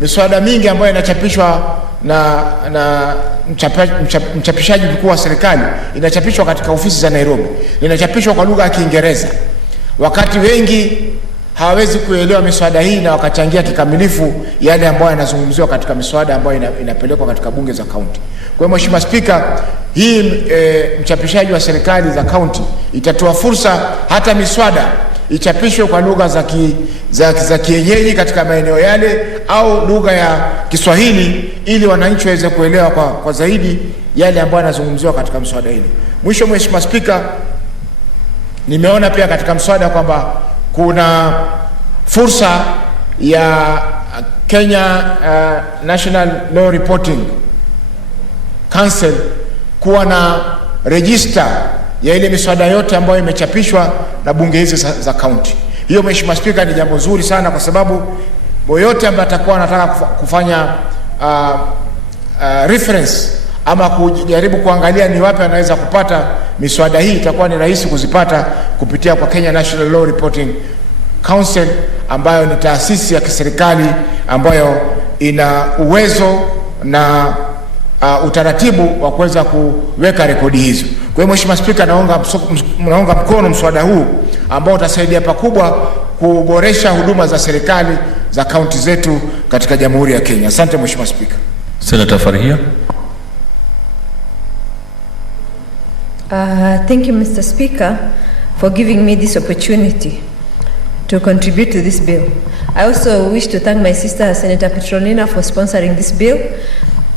miswada mingi ambayo inachapishwa na mchapishaji mkuu wa serikali inachapishwa katika ofisi za Nairobi, inachapishwa kwa lugha ya Kiingereza. Wakati wengi hawawezi kuelewa miswada hii na wakachangia kikamilifu yale ambayo yanazungumziwa katika miswada ambayo inapelekwa katika bunge za county. Kwa hiyo Mheshimiwa Spika, hii mchapishaji wa serikali za county itatoa fursa hata miswada ichapishwe kwa lugha za kienyeji katika maeneo yale au lugha ya Kiswahili ili wananchi waweze kuelewa kwa zaidi yale ambayo yanazungumziwa katika mswada hili. Mwisho, Mheshimiwa Spika, nimeona pia katika mswada kwamba kuna fursa ya Kenya National Law Reporting Council kuwa na register ya ile miswada yote ambayo imechapishwa na bunge hizi za county. Hiyo Mheshimiwa Spika ni jambo zuri sana, kwa sababu yoyote ambaye atakuwa anataka kufanya reference ama kujaribu kuangalia ni wapi anaweza kupata miswada hii, itakuwa ni rahisi kuzipata kupitia kwa Kenya National Law Reporting Council, ambayo ni taasisi ya kiserikali ambayo ina uwezo na utaratibu wa kuweza kuweka rekodi hizo. Kwa hiyo Mheshimiwa Spika, naunga mkono mswada huu ambao utasaidia pakubwa kuboresha huduma za serikali za kaunti zetu katika Jamhuri ya Kenya. Asante Mheshimiwa Spika. Senator Farhia. Thank you, Mr. Speaker, for giving me this opportunity to contribute to this bill. I also wish to thank my sister, Senator Petronila, for sponsoring this bill.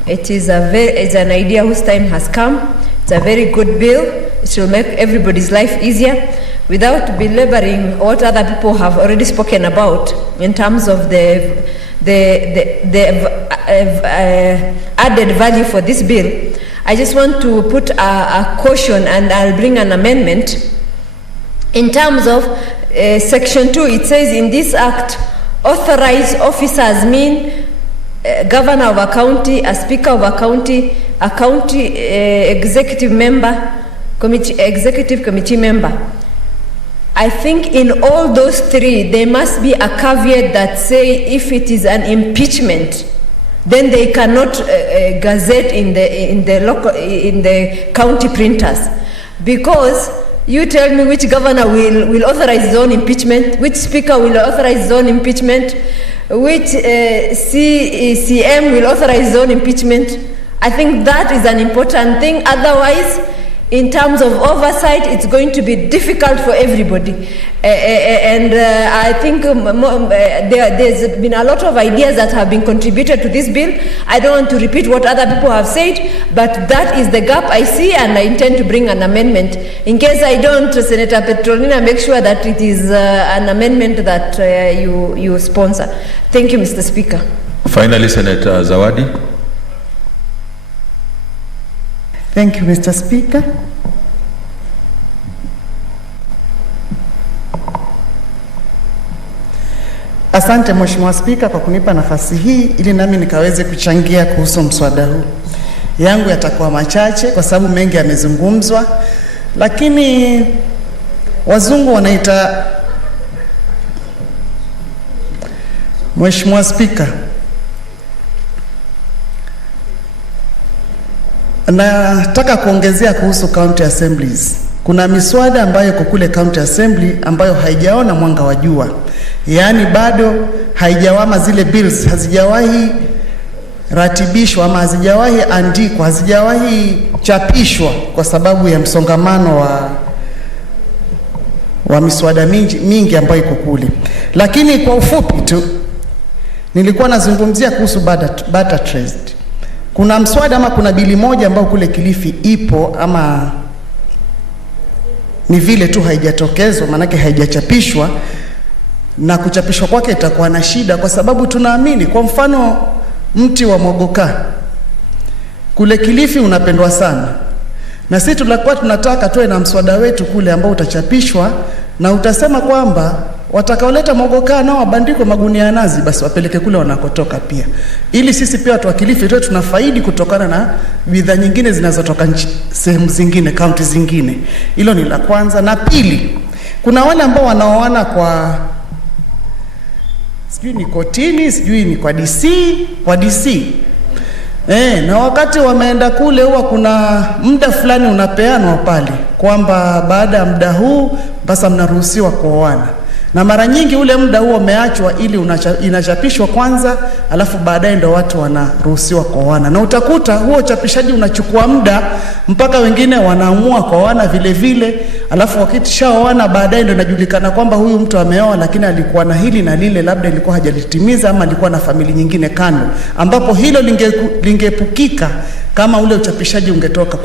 It's an idea whose time has come. It's a very good bill. It will make everybody's life easier without belaboring what other people have already spoken about in terms of the added value for this bill. I just want to put a caution, and I'll bring an amendment In terms of Section 2, it says in this act, authorized officers mean governor of a county, a speaker of a county executive member, executive committee member. I think in all those three, there must be a caveat that say if it is an impeachment, then they cannot gazette in the county printers, because you tell me which governor will authorize his own impeachment, which speaker will authorize his own impeachment, which CM will authorize his own impeachment. I think that is an important thing. Otherwise, in terms of oversight, it's going to be difficult for everybody. I think there's been a lot of ideas that have been contributed to this bill. I don't want to repeat what other people have said, but that is the gap I see, and I intend to bring an amendment. In case I don't, Senator Petronina, make sure that it is an amendment that you sponsor. Thank you, Mr. Speaker. Finally, Senator Zawadi. Thank you, Mr. Speaker. Asante Mheshimiwa Spika kwa kunipa nafasi hii ili nami nikaweze kuchangia kuhusu mswada huu. Yangu yatakuwa machache kwa sababu mengi yamezungumzwa, lakini wazungu wanaita, Mheshimiwa Spika, nataka kuongezea kuhusu county assemblies. Kuna miswada ambayo iko kule county assembly ambayo haijaona mwanga wa jua, yaani bado haijawama, zile bills hazijawahi ratibishwa ama hazijawahi andikwa, hazijawahi chapishwa kwa sababu ya msongamano wa miswada mingi ambayo iko kule. Lakini kwa ufupi tu nilikuwa nazungumzia kuhusu barter trade. Kuna mswada ama kuna bili moja ambao kule Kilifi ipo, ama ni vile tu haijatokezwa, manake haijachapishwa, na kuchapishwa kwake itakuwa na shida kwa sababu tunaamini, kwa mfano mti wa mogoka kule Kilifi unapendwa sana, na sisi tulikuwa tunataka tuwe na mswada wetu kule ambao utachapishwa na utasema kwamba watakaoleta mogoka nao wabandikwe magunia ya nazi, basi wapeleke kule wanakotoka pia, ili sisi pia watu wa Kilifi tuwe tunafaidi kutokana na bidhaa nyingine zinazotoka sehemu zingine, kaunti zingine. Hilo ni la kwanza. Na pili, kuna wale ambao wanaoana kwa sijui ni kotini, sijui ni kwa DC. Na wakati wameenda kule huwa kuna muda fulani unapeanwa pale kwamba baada ya muda huu basi mnaruhusiwa kuoana. Na mara nyingi ule muda huo umeachwa ili inachapishwa kwanza, alafu baadaye ndo watu wanaruhusiwa kuoana. Na utakuta huo uchapishaji unachukua muda mpaka wengine wanaamua kuoana vile vile, alafu wakishaoana baadaye ndo inajulikana kwamba huyu mtu ameoa lakini alikuwa na hili na lile, labda ilikuwa hajalitimiza ama alikuwa na familia nyingine kando, ambapo hilo lingeepukika kama ule uchapishaji ungetoka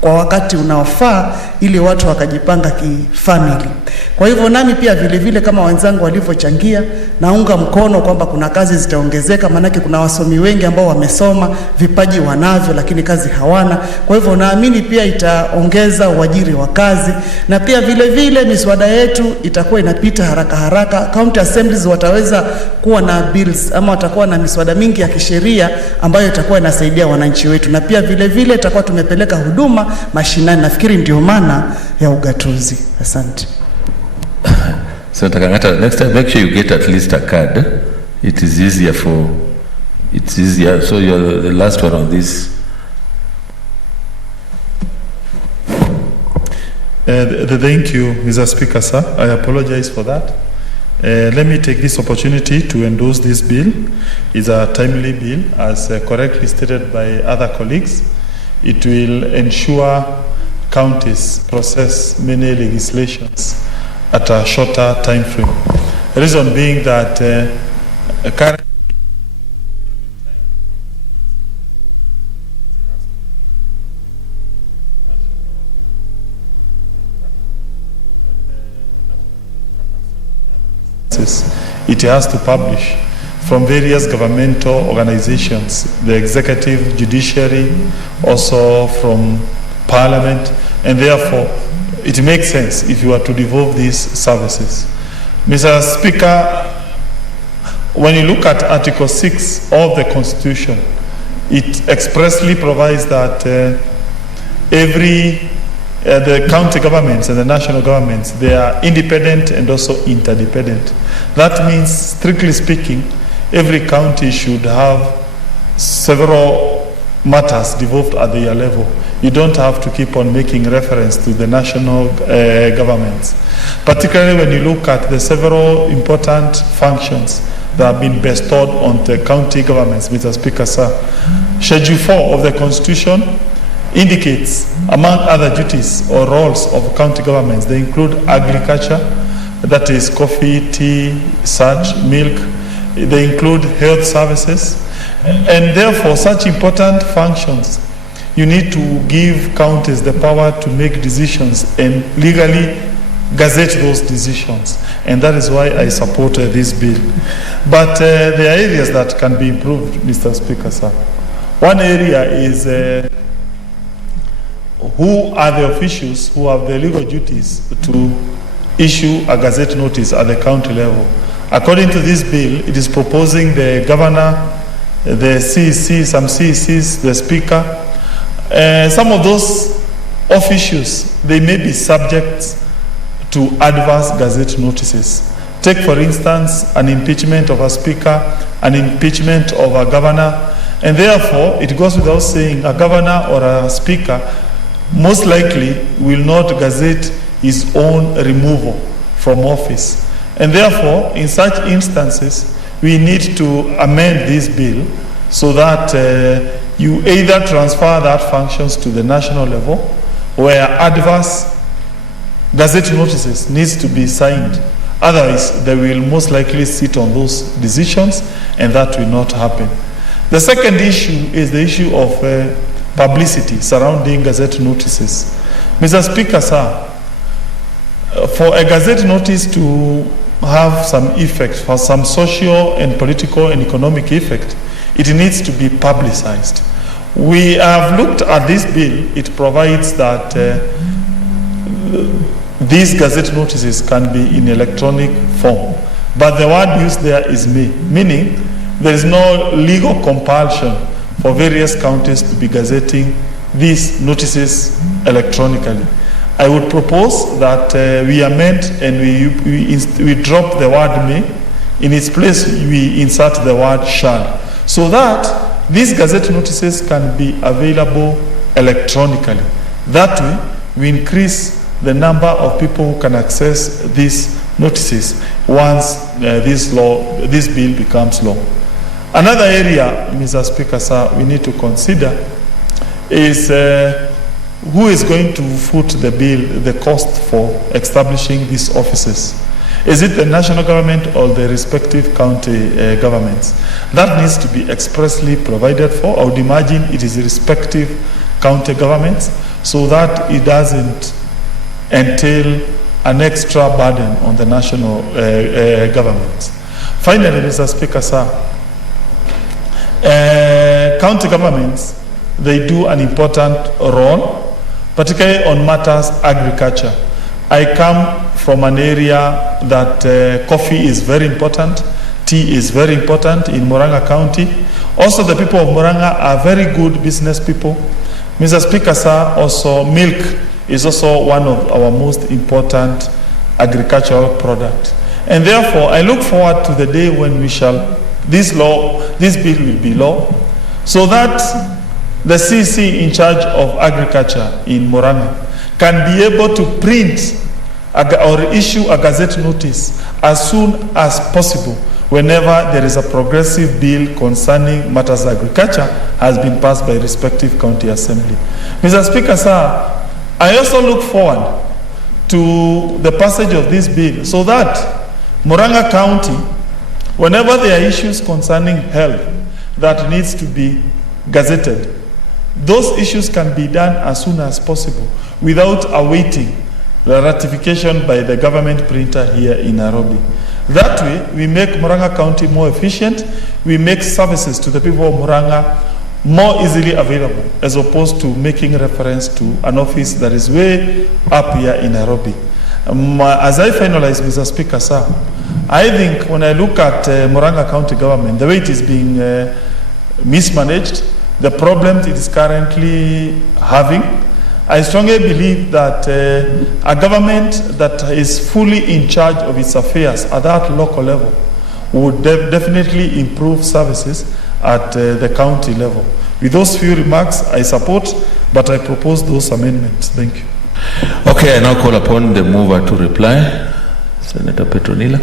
kwa wakati unaofaa ili watu wakajipanga kifamily. Kwa hivyo nami pia vile vile kama wenzangu walivyochangia, naunga mkono kwamba kuna kazi zitaongezeka, manake kuna wasomi wengi ambao wamesoma, vipaji wanavyo lakini kazi hawana. Kwa hivyo naamini pia itaongeza uajiri wa kazi, na pia vile vile miswada yetu itakuwa inapita haraka. County assemblies wataweza kuwa na bills ama watakuwa na miswada mingi ya kisheria ambayo itakuwa inasaidia wananchi wetu, na pia vile vile itakuwa tumepeleka huduma mashinani. Nafikiri ndio maana ya ugatuzi. Asante. So Takangata, next time make sure you get at least a card. It is easier. So you're the last one on this. Thank you, Mr. Speaker, sir. I apologize for that. Let me take this opportunity to endorse this bill. It's a timely bill, as correctly stated by other colleagues. It will ensure counties process many legislations at a shorter time frame. The reason being that currently it has to publish from various governmental organizations, the executive, judiciary, also from parliament, and therefore it makes sense if you are to devolve these services. Mr. Speaker, when you look at Article 6 of the Constitution, it expressly provides that the county governments and the national governments, they are independent and also interdependent. That means, strictly speaking, every county should have several matters devolved at their level. You don't have to keep on making reference to the national governments. Particularly when you look at the several important functions that have been bestowed on the county governments, Mr. Speaker, sir. Schedule 4 of the Constitution indicates, among other duties or roles of county governments, they include agriculture, that is coffee, tea, such, milk. They include health services. And therefore, such important functions, you need to give counties the power to make decisions and legally gazette those decisions. And that is why I support this bill. But there are areas that can be improved, Mr. Speaker, sir. One area is who are the officials who have the legal duties to issue a gazette notice at the county level. According to this bill, it is proposing the governor, the CEC, some CECs, the speaker. Some of those officials, they may be subject to adverse gazette notices. Take, for instance, an impeachment of a speaker, an impeachment of a governor, and therefore, it goes without saying, a governor or a speaker most likely will not gazette his own removal from office. And therefore, in such instances, we need to amend this bill so that you either transfer that functions to the national level, where adverse gazette notices needs to be signed. Otherwise, they will most likely sit on those decisions, and that will not happen. The second issue is the issue of publicity surrounding gazette notices. Mr. Speaker, sir, for a gazette notice to have some effect, for some social and political and economic effect, it needs to be publicized. We have looked at this bill. It provides that these gazette notices can be in electronic form. But the word used there is meaning there is no legal compulsion for various counties to be gazetting these notices electronically. I would propose that we amend and we drop the word may. In its place, we insert the word shall, so that these gazette notices can be available electronically. That way, we increase the number of people who can access these notices once this bill becomes law. Another area, Mr. Speaker, sir, we need to consider is who is going to foot the bill, the cost for establishing these offices. Is it the national government or the respective county governments? That needs to be expressly provided for. I would imagine it is the respective county governments, so that it doesn't entail an extra burden on the national government. Finally, Mr. Speaker, sir, county governments, they do an important role, particularly on matters agriculture. I come from an area that coffee is very important, tea is very important in Murang'a County. Also, the people of Murang'a are very good business people. Mr. Speaker, sir, also milk is also one of our most important agricultural product. And therefore, I look forward to the day when this bill will be law, so that the CC in charge of agriculture in Murang'a can be able to print or issue a gazette notice as soon as possible whenever there is a progressive bill concerning matters of agriculture has been passed by respective county assembly. Mr. Speaker, sir, I also look forward to the passage of this bill so that Murang'a County, whenever there are issues concerning health that needs to be gazetted, those issues can be done as soon as possible without awaiting the ratification by the government printer here in Nairobi. That way, we make Murang'a County more efficient. We make services to the people of Murang'a more easily available, as opposed to making reference to an office that is way up here in Nairobi. As I finalize, Mr. Speaker, sir, I think when I look at Murang'a County government, the way it is being mismanaged, the problems it is currently having, I strongly believe that a government that is fully in charge of its affairs at that local level would definitely improve services at the county level. With those few remarks, I support, but I propose those amendments. Thank you. Okay, I now call upon the mover to reply. Senator Petronila.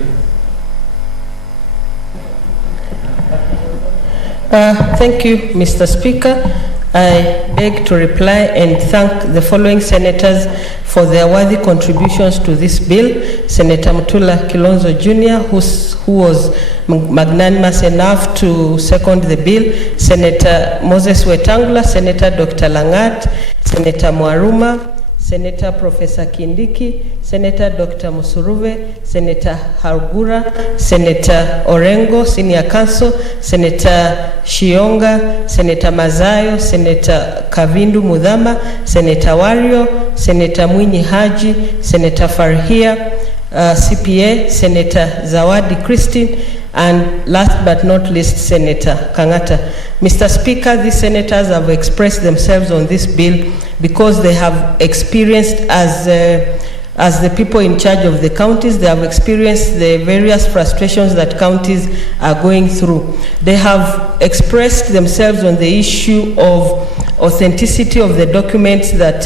Thank you, Mr. Speaker. I beg to reply and thank the following senators for their worthy contributions to this bill. Senator Mutula Kilonzo Jr., who was magnanimous enough to second the bill, Senator Moses Wetangula, Senator Dr. Langat, Senator Mwaruma, Senator Professor Kindiki, Senator Dr. Musuruve, Senator Hargura, Senator Orengo, Senior Counsel, Senator Shionga, Senator Mazayo, Senator Kavindu Mudhama, Senator Wario, Senator Mwinyi Haji, Senator Farhia, CPA, Senator Zawadi Christine, and last but not least, Senator Kangata. Mr. Speaker, these senators have expressed themselves on this bill because they have experienced, as the people in charge of the counties, they have experienced the various frustrations that counties are going through. They have expressed themselves on the issue of authenticity of the documents that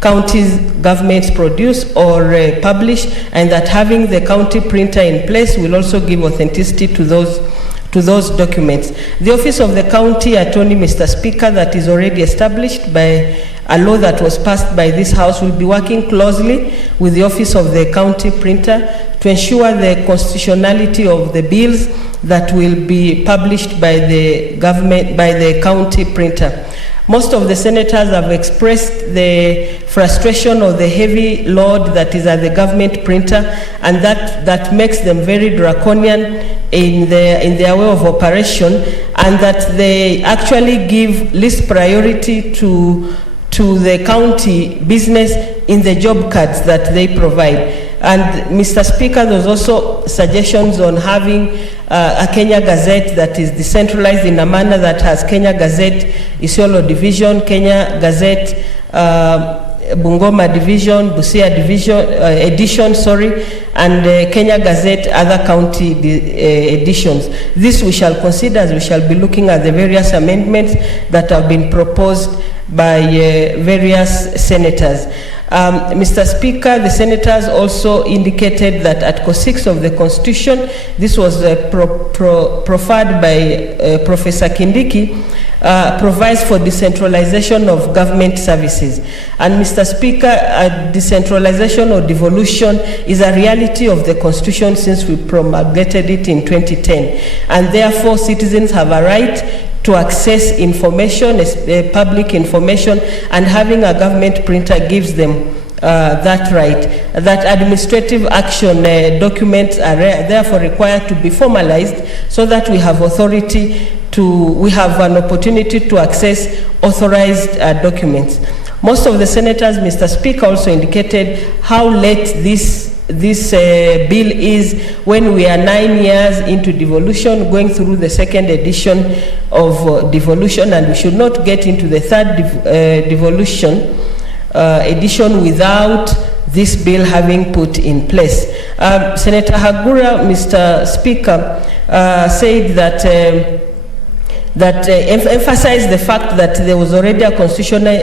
counties governments produce or publish, and that having the county printer in place will also give authenticity to those documents. The Office of the County Attorney, Mr. Speaker, that is already established by a law that was passed by this House, will be working closely with the Office of the County Printer to ensure the constitutionality of the bills that will be published by the government, by the county printer. Most of the senators have expressed the frustration of the heavy load that is at the government printer, and that makes them very draconian in their way of operation, and that they actually give least priority to the county business in the job cards that they provide. And Mr. Speaker, there's also suggestions on having a Kenya Gazette that is decentralized in a manner that has Kenya Gazette Isiolo Division, Kenya Gazette Bungoma Division, Busia Division edition, and Kenya Gazette other county editions. This we shall consider as we shall be looking at the various amendments that have been proposed by various senators. Mr. Speaker, the senators also indicated that Article 6 of the Constitution, this was profferred by Professor Kindiki, provides for decentralization of government services. And Mr. Speaker, decentralization or devolution is a reality of the Constitution since we promulgated it in 2010. And therefore, citizens have a right to access information, public information, and having a government printer gives them that right. That administrative action documents are therefore required to be formalized so that we have authority we have an opportunity to access authorized documents. Most of the senators, Mr. Speaker, also indicated how late this bill is when we are 9 years into devolution, going through the second edition of devolution, and we should not get into the third devolution edition without this bill having put in place. Senator Hagura, Mr. Speaker, said that emphasized the fact that there was already a constitutional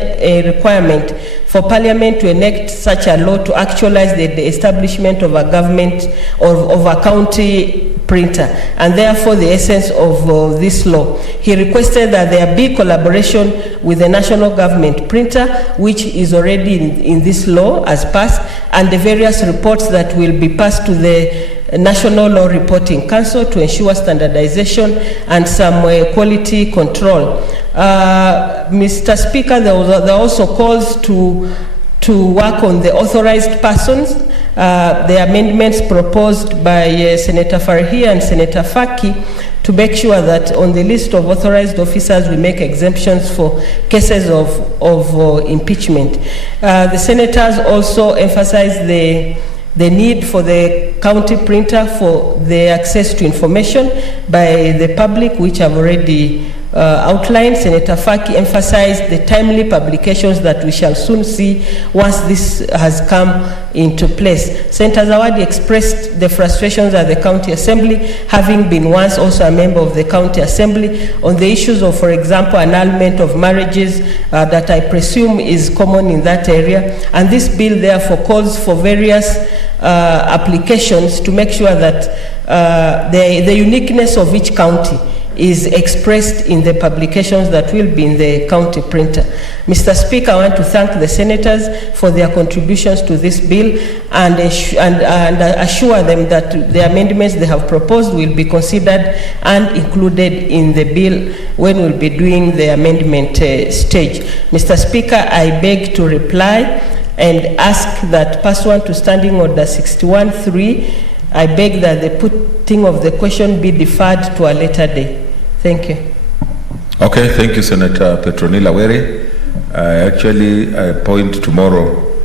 requirement for Parliament to enact such a law to actualize the establishment of a government or of a county printer, and therefore the essence of this law. He requested that there be collaboration with the national government printer, which is already in this law as passed, and the various reports that will be passed to the National Law Reporting Council to ensure standardization and some quality control. Mr. Speaker, there are also calls to work on the authorized persons. The amendments proposed by Senator Farhia and Senator Faki to make sure that on the list of authorized officers we make exemptions for cases of impeachment. The senators also emphasized the need for the county printer for the access to information by the public, which I've already outlined. Senator Faki emphasized the timely publications that we shall soon see once this has come into place. Senator Zawadi expressed the frustrations at the County Assembly, having been once also a member of the County Assembly, on the issues of, for example, annulment of marriages that I presume is common in that area. And this bill therefore calls for various applications to make sure that the uniqueness of each county is expressed in the publications that will be in the county printer. Mr. Speaker, I want to thank the senators for their contributions to this bill and assure them that the amendments they have proposed will be considered and included in the bill when we'll be doing the amendment stage. Mr. Speaker, I beg to reply and ask that pursuant to Standing Order 61.3, I beg that the putting of the question be deferred to a later day. Thank you. Okay, thank you, Senator Petronila Were. I appoint tomorrow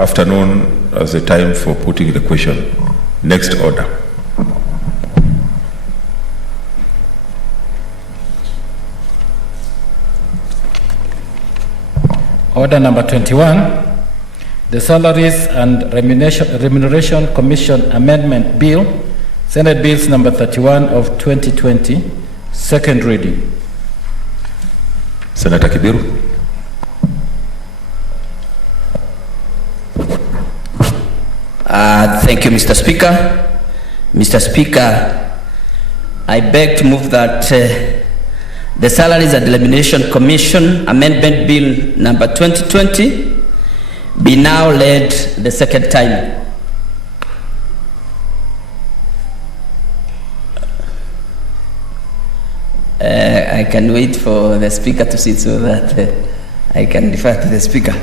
afternoon as a time for putting the question. Next order. Order number 21, the Salaries and Remuneration Commission Amendment Bill, Senate Bills number 31 of 2020, second reading. Senator Kibiru. Thank you, Mr. Speaker. Mr. Speaker, I beg to move that the Salaries and Remuneration Commission Amendment Bill number 2020 be now read the second time. I can wait for the Speaker to sit so that I can defer to the Speaker.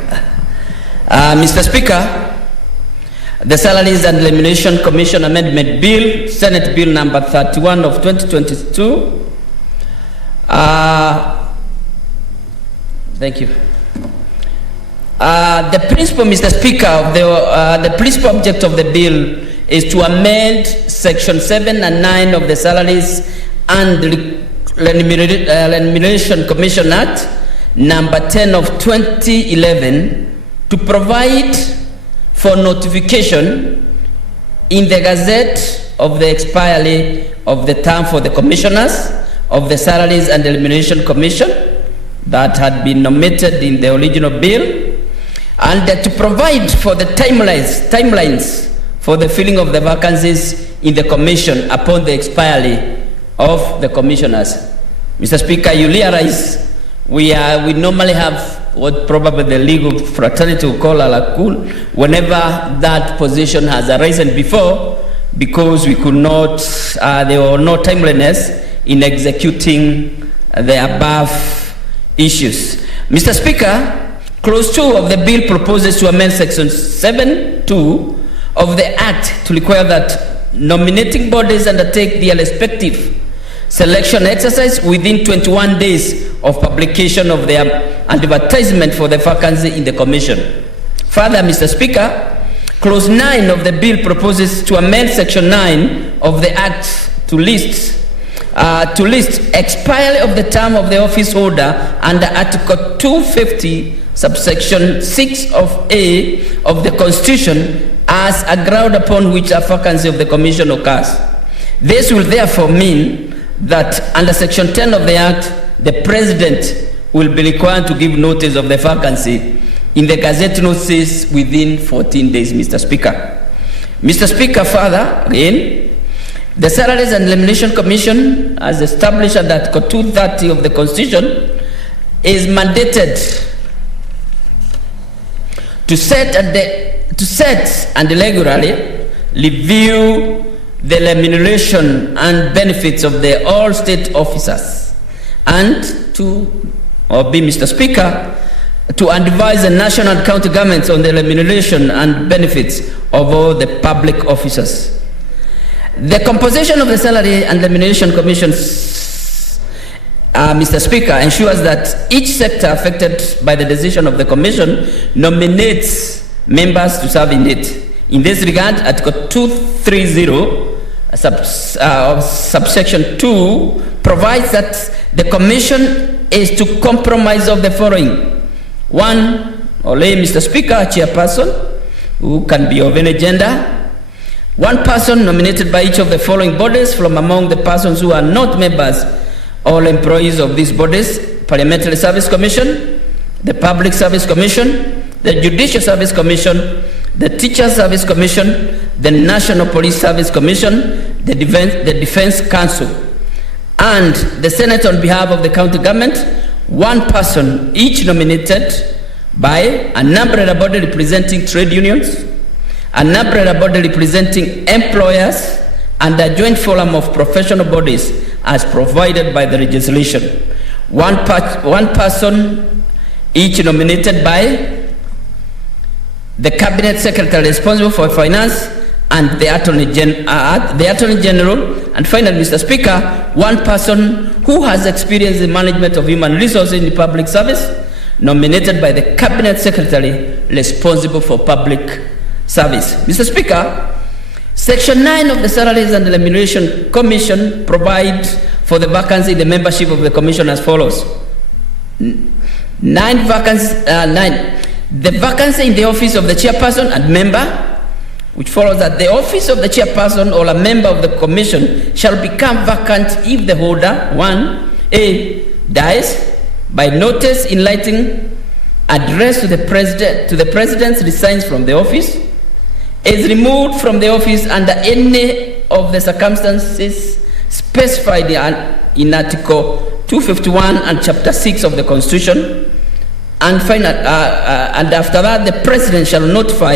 Mr. Speaker, the Salaries and Remuneration Commission Amendment Bill, Senate Bill number 31 of 2022. Thank you. The principal, Mr. Speaker, of the principal object of the bill is to amend Section 7 and 9 of the Salaries and Remuneration Commission Act number 10 of 2011 to provide for notification in the Gazette of the expiry of the term for the commissioners of the Salaries and Remuneration Commission that had been nominated in the original bill, and to provide for the timelines for the filling of the vacancies in the commission upon the expiry of the commissioners. Mr. Speaker, you realize we normally have what probably the legal fraternity will call a lacune whenever that position has arisen before, because we could not, there were no timeliness in executing the above issues. Mr. Speaker, Clause 2 of the bill proposes to amend Section 7(2) of the Act to require that nominating bodies undertake their respective selection exercise within 21 days of publication of their advertisement for the vacancy in the commission. Further, Mr. Speaker, Clause 9 of the bill proposes to amend Section 9 of the Act to list expiry of the term of the office holder under Article 250, subsection 6 of A of the Constitution as a ground upon which a vacancy of the commission occurs. This will therefore mean that under Section 10 of the Act, the President will be required to give notice of the vacancy in the Gazette notices within 14 days, Mr. Speaker. Mr. Speaker, further, again, the Salaries and Remuneration Commission, as established under Article 230 of the Constitution, is mandated to set and regularly review the remuneration and benefits of the all state officers, and Mr. Speaker, to advise the national and county governments on the remuneration and benefits of all the public officers. The composition of the Salary and Remuneration Commission, Mr. Speaker, ensures that each sector affected by the decision of the Commission nominates members to serve in it. In this regard, Article 230 subsection 2 provides that the Commission is to compromise of the following. One, Mr. Speaker, a chairperson who can be of any gender. One person nominated by each of the following bodies from among the persons who are not members or employees of these bodies: Parliamentary Service Commission, the Public Service Commission, the Judicial Service Commission, the Teacher Service Commission, the National Police Service Commission, the Defense Council, and the Senate on behalf of the county government, one person each nominated by an umbrella body representing trade unions, an umbrella body representing employers, and a joint forum of professional bodies as provided by the legislation. One person each nominated by the Cabinet Secretary responsible for finance and the Attorney General. And finally, Mr. Speaker, one person who has experience in management of human resources in the public service, nominated by the Cabinet Secretary responsible for public service. Mr. Speaker, Section 9 of the Salaries and Remuneration Commission provides for the vacancy in the membership of the Commission as follows. The vacancy in the office of the chairperson and member, which follows that the office of the chairperson or a member of the Commission shall become vacant if the holder, 1, dies by notice in writing addressed to the President, resigns from the office, is removed from the office under any of the circumstances specified in Article 251 and Chapter 6 of the Constitution, and after that, the President shall notify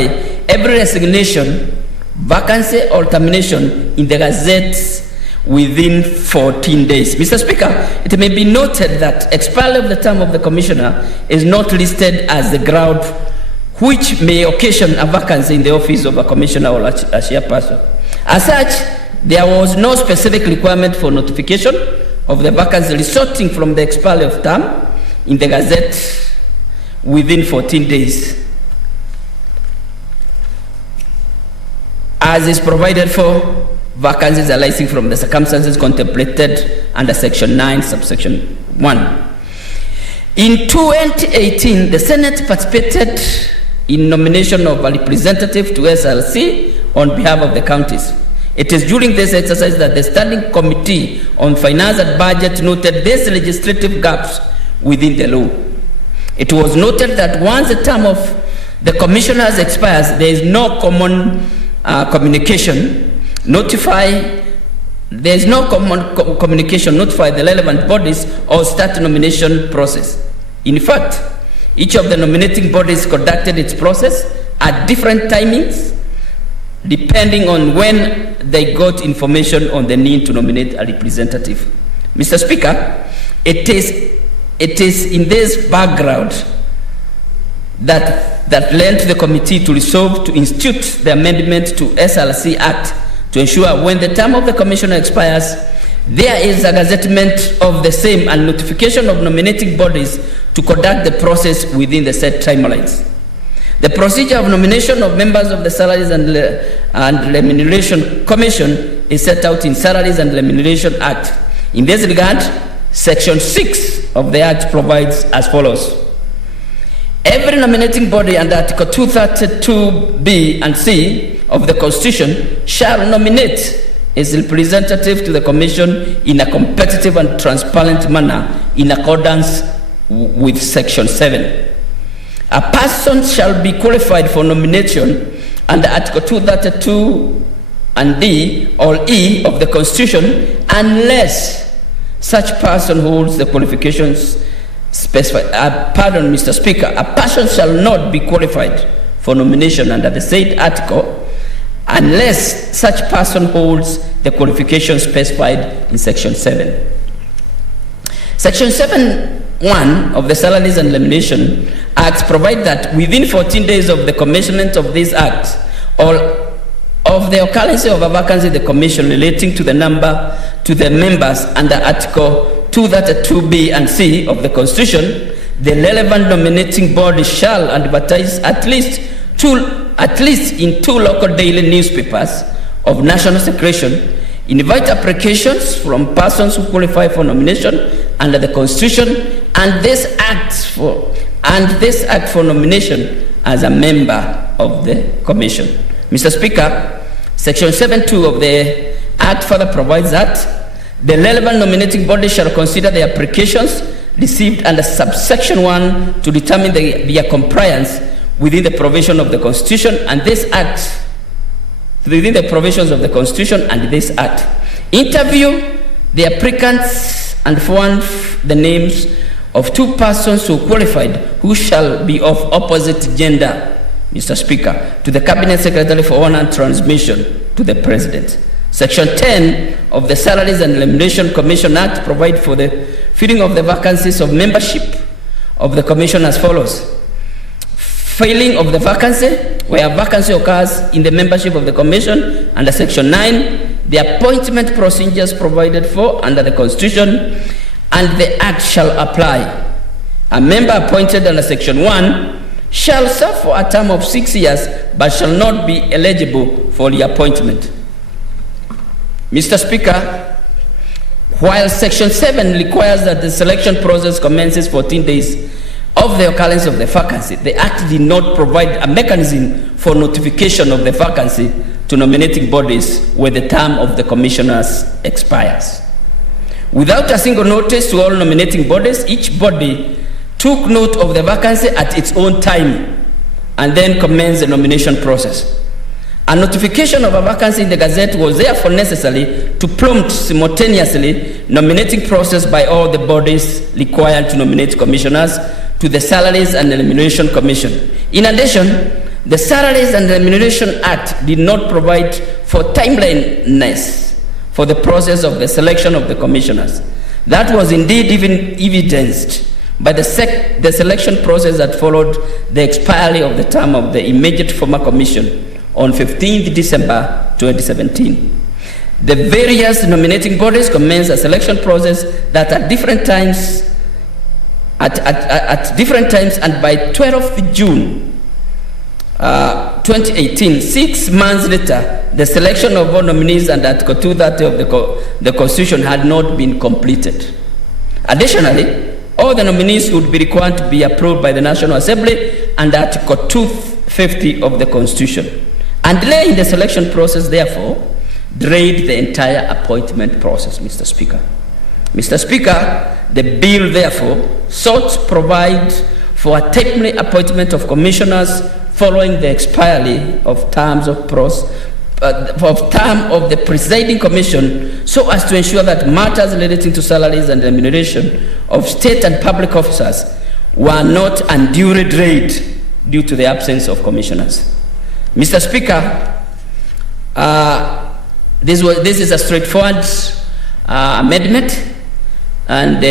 every resignation, vacancy, or termination in the Gazettes within 14 days. Mr. Speaker, it may be noted that expiry of the term of the Commissioner is not listed as the ground which may occasion a vacancy in the office of a Commissioner or a chairperson. As such, there was no specific requirement for notification of the vacancy resulting from the expiry of term in the Gazette within 14 days, as is provided for vacancies arising from the circumstances contemplated under Section 9, subsection 1. In 2018, the Senate participated in nomination of a representative to SLC on behalf of the counties. It is during this exercise that the Standing Committee on Finance and Budget noted these legislative gaps within the law. It was noted that once the term of the commissioners expires, there is no common communication. Notify the relevant bodies or start nomination process. In fact, each of the nominating bodies conducted its process at different timings, depending on when they got information on the need to nominate a representative. Mr. Speaker, it is in this background that led to the committee to resolve to institute the amendment to SLC Act to ensure when the term of the commissioner expires, there is a gazettement of the same and notification of nominating bodies to conduct the process within the set timelines. The procedure of nomination of members of the Salaries and Remuneration Commission is set out in Salaries and Remuneration Act. In this regard, Section 6 of the Act provides as follows. Every nominating body under Article 232B and C of the Constitution shall nominate its representative to the Commission in a competitive and transparent manner in accordance with Section 7. A person shall be qualified for nomination under Article 232 and D or E of the Constitution unless such person holds the qualifications specified. Pardon, Mr. Speaker, a person shall not be qualified for nomination under the said article unless such person holds the qualifications specified in Section 7. Section 7(1) of the Salaries and Remuneration Act provide that within 14 days of the commencement of this act, all of the occurrence of a vacancy in the commission relating to the members under Article 232B and C of the Constitution, the relevant nominating body shall advertise at least in 2 local daily newspapers of national circulation, invite applications from persons who qualify for nomination under the Constitution, and this act for nomination as a member of the Commission. Mr. Speaker, Section 7.2 of the Act further provides that the relevant nominating body shall consider the applications received under subsection 1 to determine their compliance within the provision of the Constitution and this Act. Within the provisions of the Constitution and this Act. Interview the applicants and forward the names of 2 persons who qualified who shall be of opposite gender, Mr. Speaker, to the Cabinet Secretary for honor transmission to the President. Section 10 of the Salaries and Remuneration Commission Act provide for the filling of the vacancies of membership of the Commission as follows. Filling of the vacancy, where a vacancy occurs in the membership of the Commission under Section 9, the appointment procedures provided for under the Constitution and the Act shall apply. A member appointed under Section 1 shall serve for a term of 6 years but shall not be eligible for reappointment. Mr. Speaker, while Section 7 requires that the selection process commences 14 days of the occurrence of the vacancy, the Act did not provide a mechanism for notification of the vacancy to nominating bodies when the term of the commissioners expires. Without a single notice to all nominating bodies, each body took note of the vacancy at its own time and then commenced the nomination process. A notification of a vacancy in the Gazette was therefore necessary to prompt simultaneously nominating process by all the bodies required to nominate commissioners to the Salaries and Remuneration Commission. In addition, the Salaries and Remuneration Act did not provide for timeliness for the process of the selection of the commissioners. That was indeed even evidenced by the selection process that followed the expiry of the term of the immediate former commission on 15th December 2017. The various nominating bodies commenced a selection process that at different times and by 12th June 2018, 6 months later, the selection of all nominees under Article 230 of the Constitution had not been completed. Additionally, all the nominees would be required to be approved by the National Assembly under Article 250 of the Constitution. And delay in the selection process, therefore, delayed the entire appointment process, Mr. Speaker. Mr. Speaker, the bill, therefore, sought to provide for a timely appointment of commissioners following the expiry of terms of the presiding commission, so as to ensure that matters relating to salaries and remuneration of state and public officers were not unduly delayed due to the absence of commissioners. Mr. Speaker, this is a straightforward amendment, and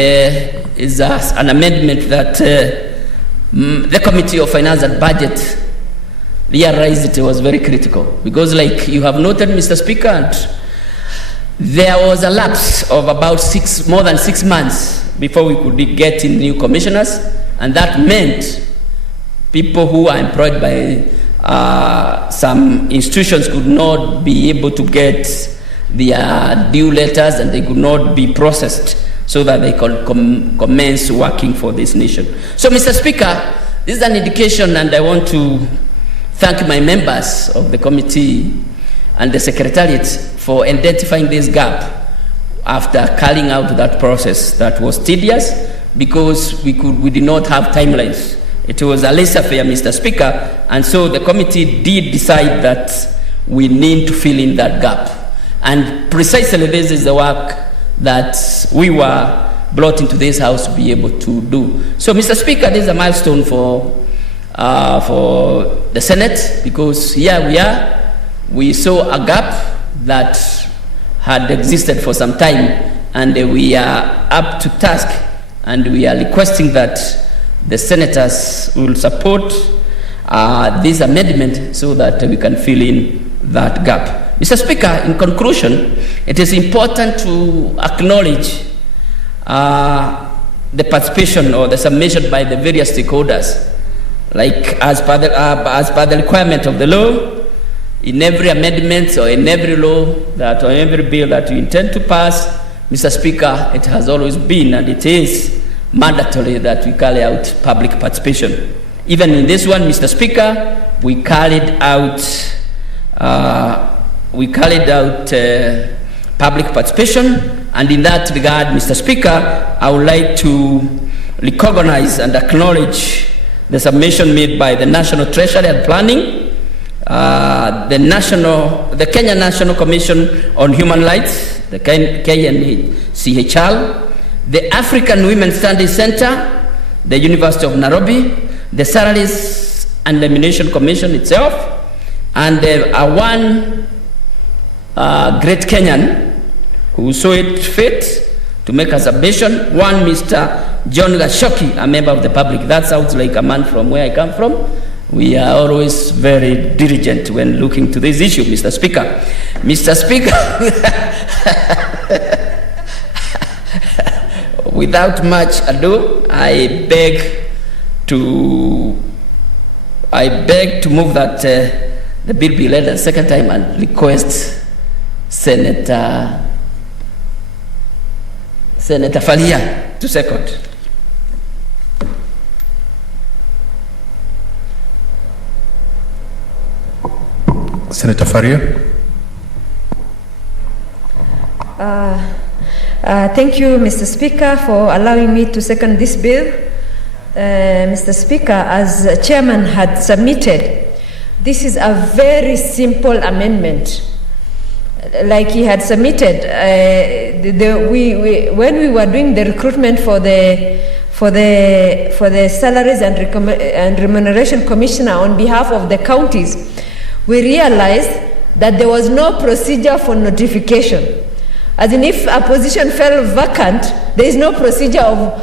is an amendment that the Committee of Finance and Budget realized it was very critical, because like you have noted, Mr. Speaker, and there was a lapse of about more than 6 months before we could get in new commissioners, and that meant people who are employed by some institutions could not be able to get their due letters, and they could not be processed so that they could commence working for this nation. So, Mr. Speaker, this is an indication, and I want to thank my members of the committee and the Secretariat for identifying this gap after carrying out that process that was tedious, because we did not have timelines. It was a laissez-faire, Mr. Speaker, and so the committee did decide that we need to fill in that gap. And precisely this is the work that we were brought into this House to be able to do. So, Mr. Speaker, this is a milestone for the Senate, because here we are. We saw a gap that had existed for some time, and we are up to task, and we are requesting that the senators will support this amendment so that we can fill in that gap. Mr. Speaker, in conclusion, it is important to acknowledge the participation or the submission by the various stakeholders. Like as per the requirement of the law, in every amendment or in every law that or every bill that you intend to pass, Mr. Speaker, it has always been and it is mandatory that we carry out public participation. Even in this one, Mr. Speaker, we carried out public participation, and in that regard, Mr. Speaker, I would like to recognize and acknowledge the submission made by the National Treasury and Planning, the Kenya National Commission on Human Rights, the KNCHR, the African Women's Studies Center, the University of Nairobi, the Salaries and Remuneration Commission itself, and one great Kenyan who saw it fit to make a submission, one Mr. John Gashoki, a member of the public. That sounds like a man from where I come from. We are always very diligent when looking to this issue, Mr. Speaker. Mr. Speaker, without much ado, I beg to move that the bill be read a second time and request Senator Falia to second. Senator Faria. Thank you, Mr. Speaker, for allowing me to second this bill. Mr. Speaker, as Chairman had submitted, this is a very simple amendment. Like he had submitted, when we were doing the recruitment for the Salaries and Remuneration Commissioner on behalf of the counties, we realized that there was no procedure for notification. As in, if a position fell vacant, there is no procedure of,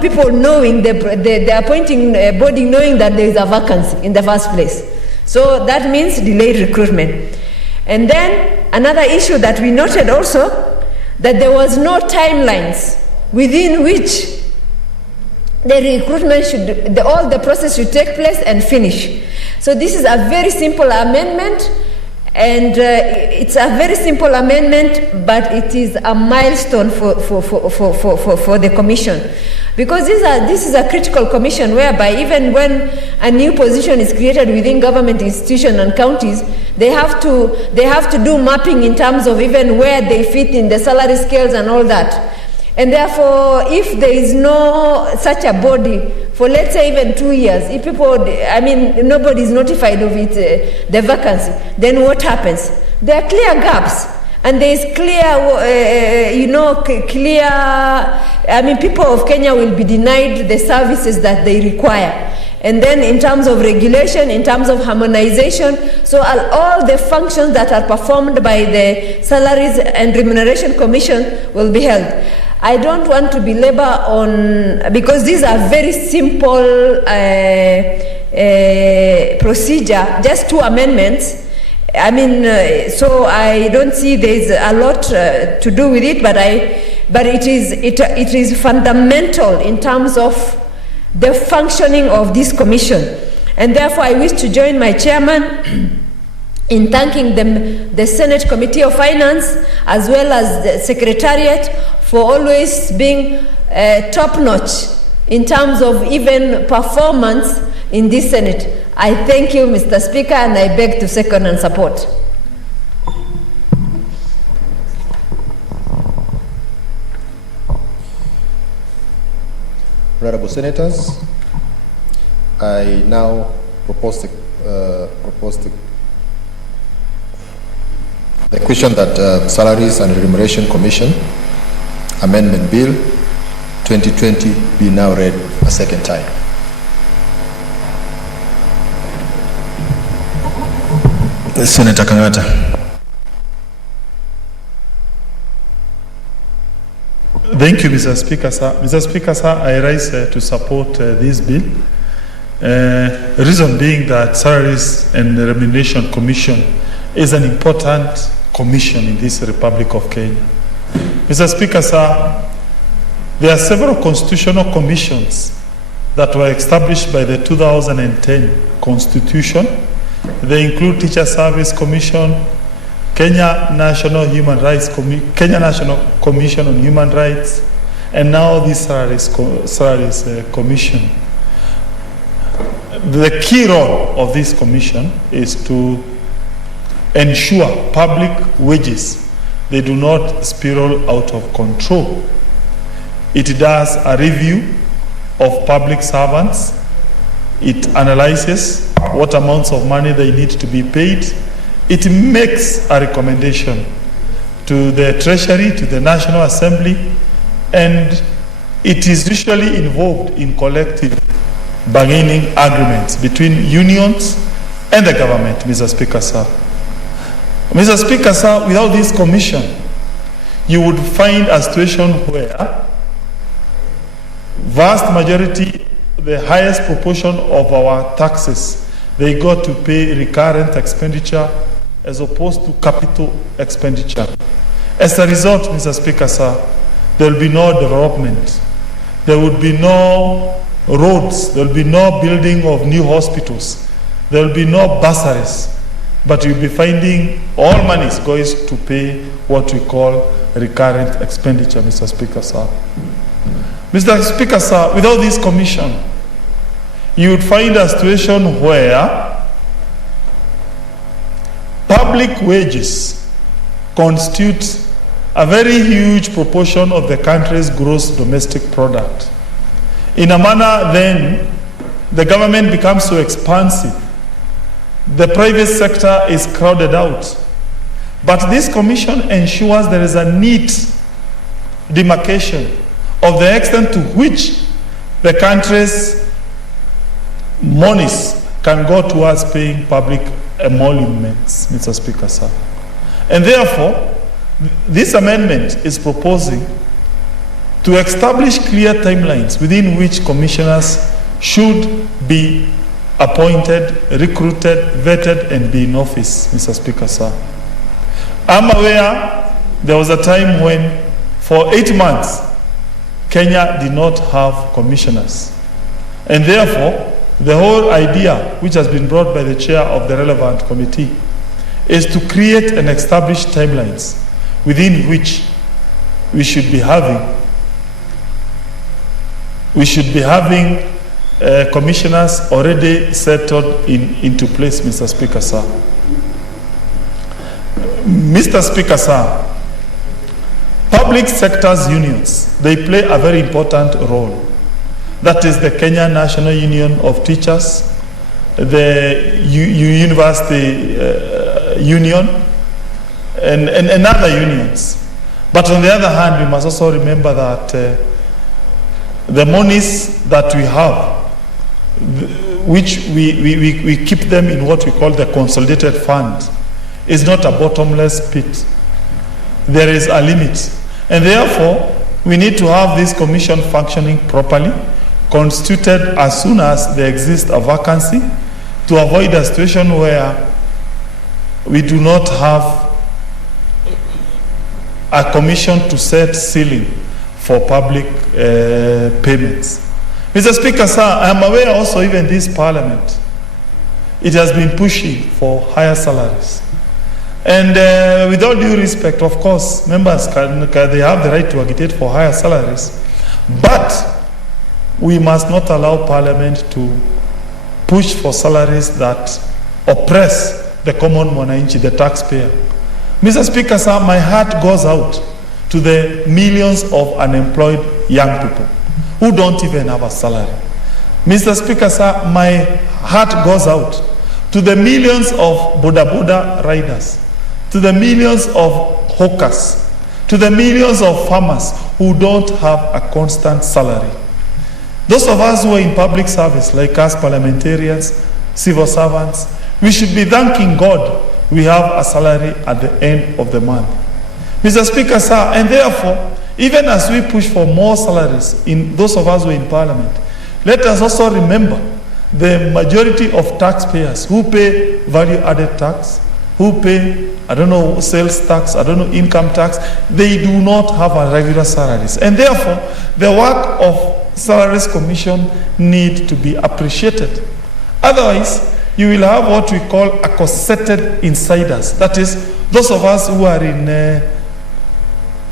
people knowing, the appointing body knowing that there is a vacancy in the first place. So that means delayed recruitment. And then another issue that we noted also, that there was no timelines within which the recruitment all the process should take place and finish. So this is a very simple amendment, and it's a very simple amendment, but it is a milestone for the commission, because this is a critical commission whereby even when a new position is created within government institutions and counties, they have to do mapping in terms of even where they fit in the salary scales and all that. And therefore, if there is no such a body for, let's say, even 2 years, if nobody is notified of it, the vacancy, then what happens? There are clear gaps, and there is people of Kenya will be denied the services that they require. And then in terms of regulation, in terms of harmonization, so all the functions that are performed by the Salaries and Remuneration Commission will be held. I don't want to belabor on, because these are very simple procedure, just 2 amendments. So I don't see there's a lot to do with it, but it is fundamental in terms of the functioning of this commission. And therefore I wish to join my chairman in thanking the Senate Committee of Finance as well as the Secretariat for always being top-notch in terms of even performance in this Senate. I thank you, Mr. Speaker, and I beg to second and support. Honorable Senators, I now propose the question that Salaries and Remuneration Commission Amendment Bill 2020 be now read a second time. Senator Kangata. Thank you, Mr. Speaker, sir. Mr. Speaker, sir, I rise to support this bill. Reason being that Salaries and Remuneration Commission is an important commission in this Republic of Kenya. Mr. Speaker, sir, there are several constitutional commissions that were established by the 2010 Constitution. They include Teacher Service Commission, Kenya National Commission on Human Rights, and now this Salaries Commission. The key role of this commission is to ensure public wages, they do not spiral out of control. It does a review of public servants. It analyzes what amounts of money they need to be paid. It makes a recommendation to the Treasury, to the National Assembly, and it is usually involved in collective bargaining agreements between unions and the government, Mr. Speaker, sir. Mr. Speaker, sir, without this commission, you would find a situation where vast majority, the highest proportion of our taxes, they go to pay recurrent expenditure as opposed to capital expenditure. As a result, Mr. Speaker, sir, there will be no development. There would be no roads. There will be no building of new hospitals. There will be no bursaries. But you'll be finding all monies goes to pay what we call recurrent expenditure, Mr. Speaker, sir. Mr. Speaker, sir, without this commission, you would find a situation where public wages constitute a very huge proportion of the country's gross domestic product. In a manner, then, the government becomes so expansive. The private sector is crowded out. But this commission ensures there is a neat demarcation of the extent to which the country's monies can go towards paying public emoluments, Mr. Speaker, sir. And therefore, this amendment is proposing to establish clear timelines within which commissioners should be appointed, recruited, vetted, and be in office, Mr. Speaker, sir. I'm aware there was a time when, for 8 months, Kenya did not have commissioners. And therefore, the whole idea, which has been brought by the chair of the relevant committee, is to create and establish timelines within which we should be having commissioners already settled into place, Mr. Speaker, sir. Mr. Speaker, sir, public sector's unions, they play a very important role. That is the Kenya National Union of Teachers, the University Union, and other unions. But on the other hand, we must also remember that the monies that we have, which we keep them in what we call the consolidated fund, is not a bottomless pit. There is a limit. And therefore, we need to have this commission functioning properly, constituted as soon as there exists a vacancy, to avoid a situation where we do not have a commission to set ceiling for public payments. Mr. Speaker, sir, I am aware also even this parliament, it has been pushing for higher salaries. And with all due respect, of course, members they have the right to agitate for higher salaries, but we must not allow parliament to push for salaries that oppress the common mwananchi, the taxpayer. Mr. Speaker, sir, my heart goes out to the millions of unemployed young people who don't even have a salary. Mr. Speaker, sir, my heart goes out to the millions of Boda Boda riders, to the millions of hawkers, to the millions of farmers who don't have a constant salary. Those of us who are in public service, like us parliamentarians, civil servants, we should be thanking God we have a salary at the end of the month. Mr. Speaker, sir, and therefore, even as we push for more salaries in those of us who are in parliament, let us also remember the majority of taxpayers who pay value-added tax, who pay, I don't know, sales tax, I don't know, income tax, they do not have a regular salaries. And therefore, the work of Salaries Commission need to be appreciated. Otherwise, you will have what we call accosteted insiders. That is, those of us who are in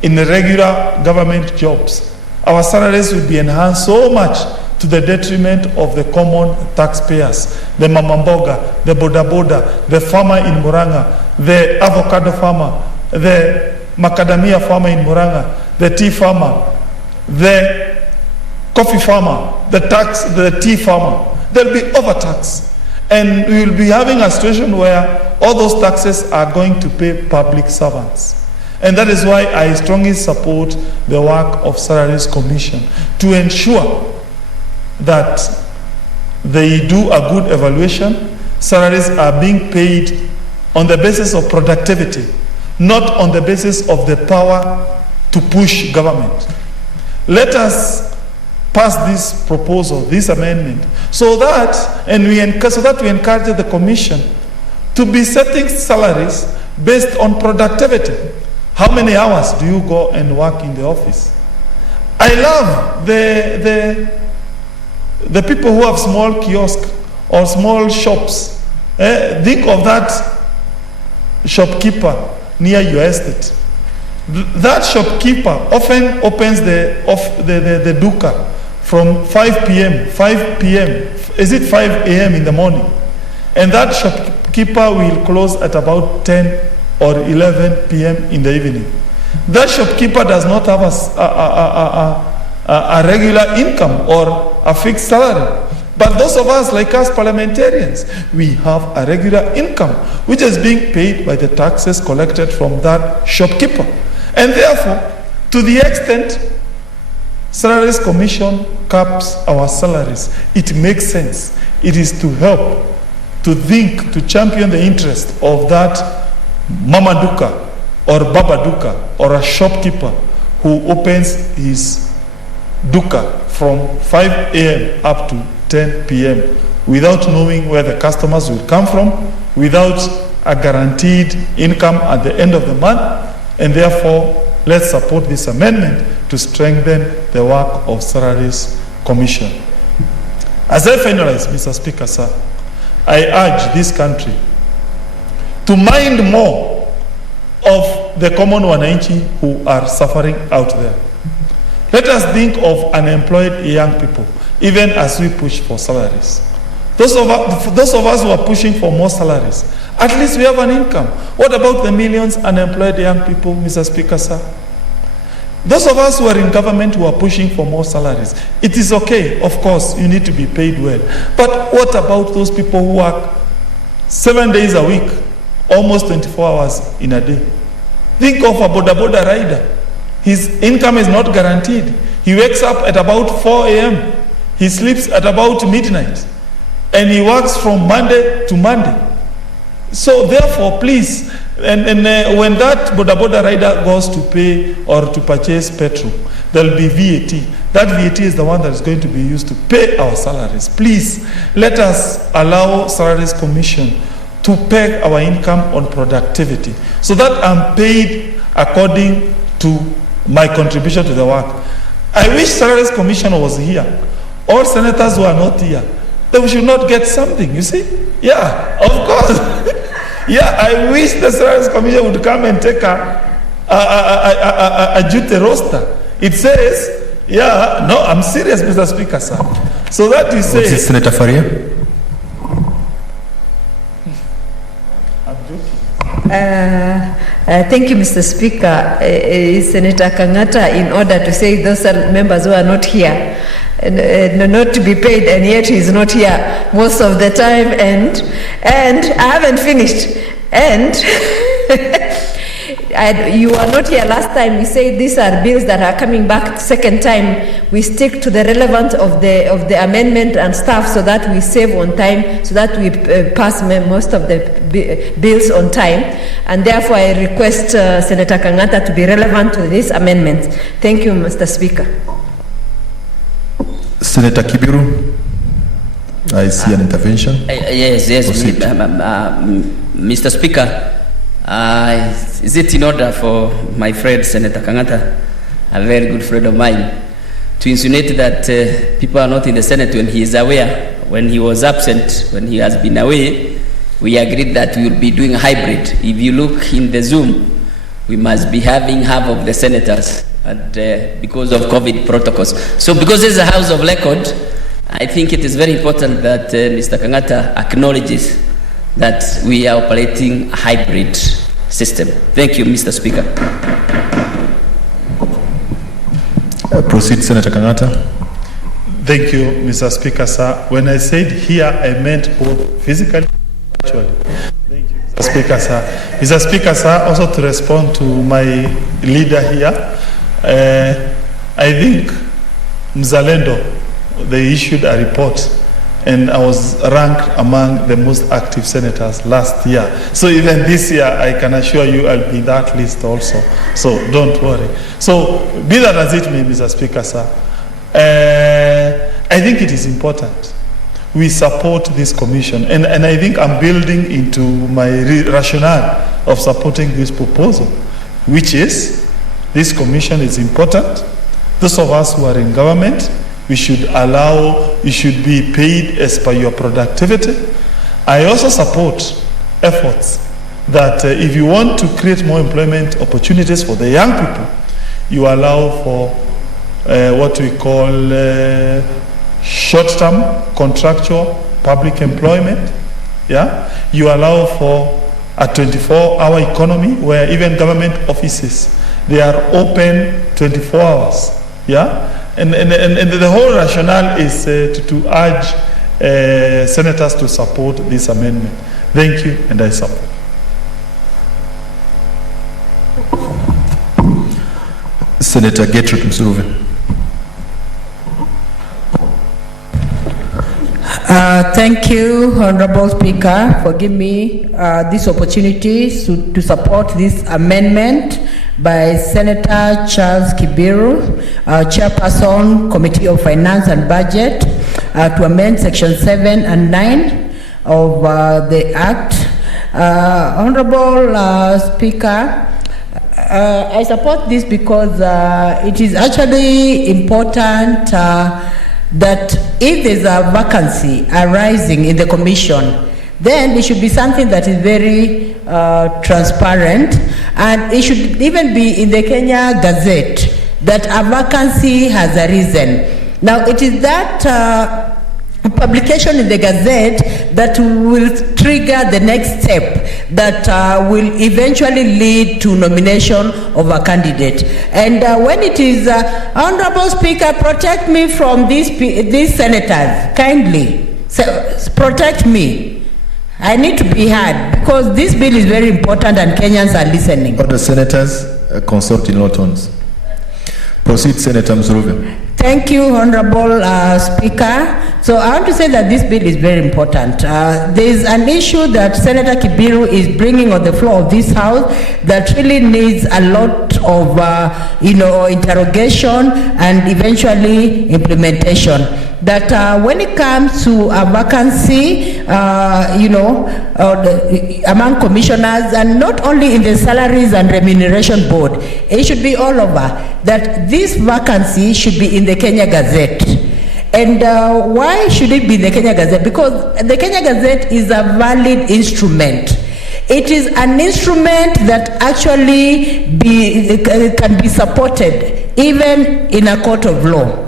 regular government jobs. Our salaries will be enhanced so much to the detriment of the common taxpayers, the mamamboga, the boda, the farmer in Muranga, the avocado farmer, the macadamia farmer in Muranga, the tea farmer, the coffee farmer, the tea farmer. There'll be overtax. And we will be having a situation where all those taxes are going to pay public servants. And that is why I strongly support the work of Salaries Commission to ensure that they do a good evaluation. Salaries are being paid on the basis of productivity, not on the basis of the power to push government. Let us pass this proposal, this amendment, so that we encourage the Commission to be setting salaries based on productivity. How many hours do you go and work in the office? I love the people who have small kiosks or small shops. Think of that shopkeeper near your estate. That shopkeeper often opens the duka from 5 p.m., 5 p.m., is it 5 a.m. in the morning? And that shopkeeper will close at about 10 or 11 p.m. in the evening. That shopkeeper does not have a regular income or a fixed salary. But those of us, like us parliamentarians, we have a regular income, which is being paid by the taxes collected from that shopkeeper. And therefore, to the extent Salaries Commission caps our salaries, it makes sense. It is to help, to think, to champion the interest of that Mama Duka or Baba Duka or a shopkeeper who opens his Duka from 5 a.m. up to 10 p.m. without knowing where the customers will come from, without a guaranteed income at the end of the month, and therefore let's support this amendment to strengthen the work of Salaries Commission. As I finalize, Mr. Speaker, sir, I urge this country to mind more of the common wananchi who are suffering out there. Let us think of unemployed young people, even as we push for salaries. Those of us who are pushing for more salaries, at least we have an income. What about the millions unemployed young people, Mr. Speaker, sir? Those of us who are in government who are pushing for more salaries, it is okay, of course, you need to be paid well. But what about those people who work 7 days a week, almost 24 hours in a day? Think of a boda rider. His income is not guaranteed. He wakes up at about 4 a.m. He sleeps at about midnight. And he works from Monday to Monday. So therefore, please, when that boda rider goes to pay or to purchase petrol, there will be VAT. That VAT is the one that is going to be used to pay our salaries. Please, let us allow Salaries Commission to peg our income on productivity so that I'm paid according to my contribution to the work. I wish Salaries Commission was here. All senators who are not here, they should not get something, you see? Yeah, of course. Yeah, I wish the Salaries Commission would come and take a jute roster. It says, yeah, no, I'm serious, Mr. Speaker, sir. So that you say... Senator Faria? Thank you, Mr. Speaker. Senator Kangata, in order to say those members who are not here, not to be paid, and yet he's not here most of the time, and I haven't finished, and you were not here last time. We say these are bills that are coming back second time. We stick to the relevance of the amendment and stuff so that we save on time, so that we pass most of the bills on time, and therefore I request Senator Kangata to be relevant to this amendment. Thank you, Mr. Speaker. Senator Kibiru? I see an intervention. Yes, Mr. Speaker, is it in order for my friend Senator Kangata, a very good friend of mine, to insinuate that people are not in the Senate when he is aware, when he was absent, when he has been away? We agreed that we will be doing a hybrid. If you look in the Zoom, we must be having half of the senators and, because of COVID protocols. So because this is a House of Record, I think it is very important that Mr. Kangata acknowledges that we are operating a hybrid system. Thank you, Mr. Speaker. Proceed, Senator Kangata. Thank you, Mr. Speaker, sir. When I said here, I meant both physically and virtually. Thank you, Mr. Speaker, sir. Mr. Speaker, sir, also to respond to my leader here, I think Mzalendo, they issued a report and I was ranked among the most active senators last year. So even this year, I can assure you I'll be in that list also. So don't worry. So be that as it may, Mr. Speaker, sir, I think it is important we support this commission, and I think I'm building into my rationale of supporting this proposal, which is this commission is important. Those of us who are in government, we should you should be paid as per your productivity. I also support efforts that if you want to create more employment opportunities for the young people, you allow for what we call short-term contractual public employment. Yeah, you allow for a 24-hour economy where even government offices, they are open 24 hours. Yeah, and the whole rationale is to urge senators to support this amendment. Thank you, and I support. Senator Gertrude Msuve. Thank you, Honorable Speaker, for giving me this opportunity to support this amendment by Senator Charles Kibiru, Chairperson, Committee of Finance and Budget, to amend Section 7 and 9 of the Act. Honorable Speaker, I support this because it is actually important that if there's a vacancy arising in the commission, then it should be something that is very transparent, and it should even be in the Kenya Gazette that a vacancy has arisen. Now, it is that publication in the Gazette that will trigger the next step that will eventually lead to nomination of a candidate. And when it is, Honorable Speaker, protect me from these senators, kindly. Protect me. I need to be heard because this bill is very important and Kenyans are listening. Other senators, consult in low tones. Proceed, Senator Msuruve. Thank you, Honorable Speaker. So I want to say that this bill is very important. There is an issue that Senator Kibiru is bringing on the floor of this House that really needs a lot of, interrogation and eventually implementation. That when it comes to a vacancy, among commissioners, and not only in the Salaries and Remuneration Board, it should be all over, that this vacancy should be in the Kenya Gazette. And why should it be in the Kenya Gazette? Because the Kenya Gazette is a valid instrument. It is an instrument that actually can be supported even in a court of law.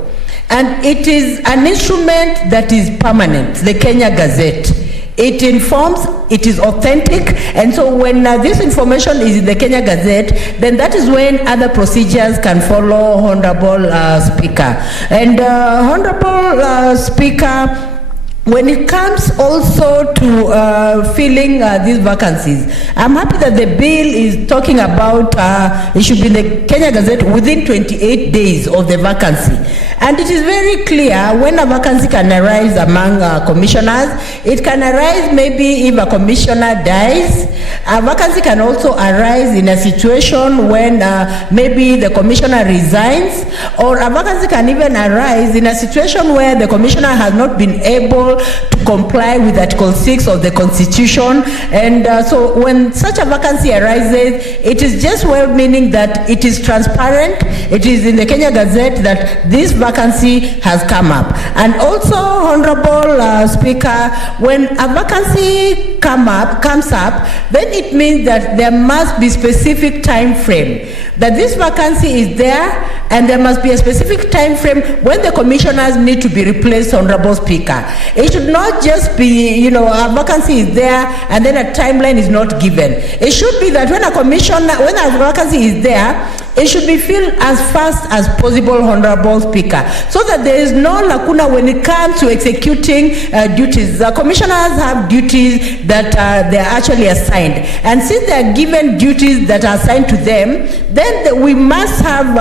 And it is an instrument that is permanent, the Kenya Gazette. It informs, it is authentic, and so when this information is in the Kenya Gazette, then that is when other procedures can follow, Honorable Speaker. And Honorable Speaker, when it comes also to filling these vacancies, I'm happy that the bill is talking about it should be in the Kenya Gazette within 28 days of the vacancy. And it is very clear when a vacancy can arise among commissioners. It can arise maybe if a commissioner dies. A vacancy can also arise in a situation when maybe the commissioner resigns, or a vacancy can even arise in a situation where the commissioner has not been able to comply with Article 6 of the Constitution. And so when such a vacancy arises, it is just well-meaning that it is transparent, it is in the Kenya Gazette that this vacancy has come up. And also, Honorable Speaker, when a vacancy comes up, then it means that there must be specific time frame, that this vacancy is there, and there must be a specific time frame when the commissioners need to be replaced, Honorable Speaker. It should not just be, a vacancy is there and then a timeline is not given. It should be that when a vacancy is there, it should be filled as fast as possible, Honorable Speaker, so that there is no lacuna when it comes to executing duties. The commissioners have duties that they are actually assigned, and since they are given duties that are assigned to them, then we must have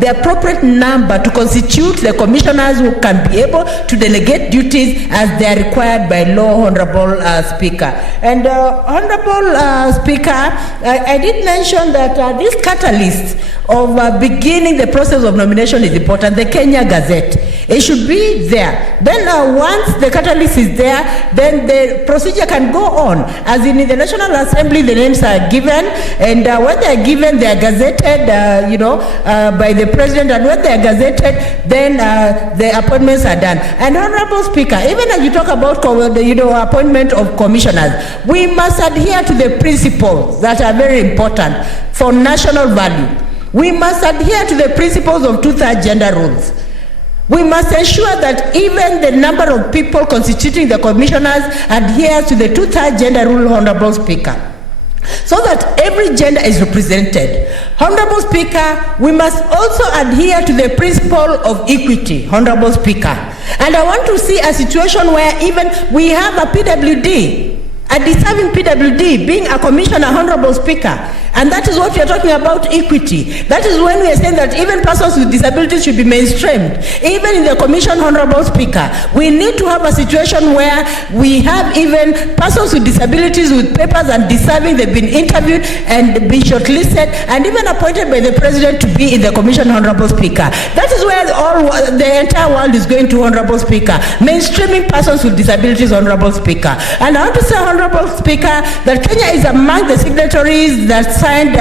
the appropriate number to constitute the commissioners who can be able to delegate duties as they are required by law, Honorable Speaker. And Honorable Speaker, I did mention that this catalyst of beginning the process of nomination is important, the Kenya Gazette. It should be there. Then once the catalyst is there, then the procedure can go on. As in the National Assembly, the names are given, and when they are given, they are gazetted, by the President, and when they are gazetted, then the appointments are done. And Honorable Speaker, even as you talk about the appointment of commissioners, we must adhere to the principles that are very important for national value. We must adhere to the principles of two-thirds gender rules. We must ensure that even the number of people constituting the commissioners adheres to the two-thirds gender rule, Honorable Speaker, so that every gender is represented. Honorable Speaker, we must also adhere to the principle of equity, Honorable Speaker. And I want to see a situation where even we have a PWD, a deserving PWD being a commissioner, Honorable Speaker. And that is what we are talking about, equity. That is when we are saying that even persons with disabilities should be mainstreamed. Even in the commission, Honorable Speaker, we need to have a situation where we have even persons with disabilities with papers and deserving, they've been interviewed and been shortlisted and even appointed by the President to be in the commission, Honorable Speaker. That is where the entire world is going to, Honorable Speaker. Mainstreaming persons with disabilities, Honorable Speaker. And I want to say, Honorable Speaker, that Kenya is among the signatories that signed,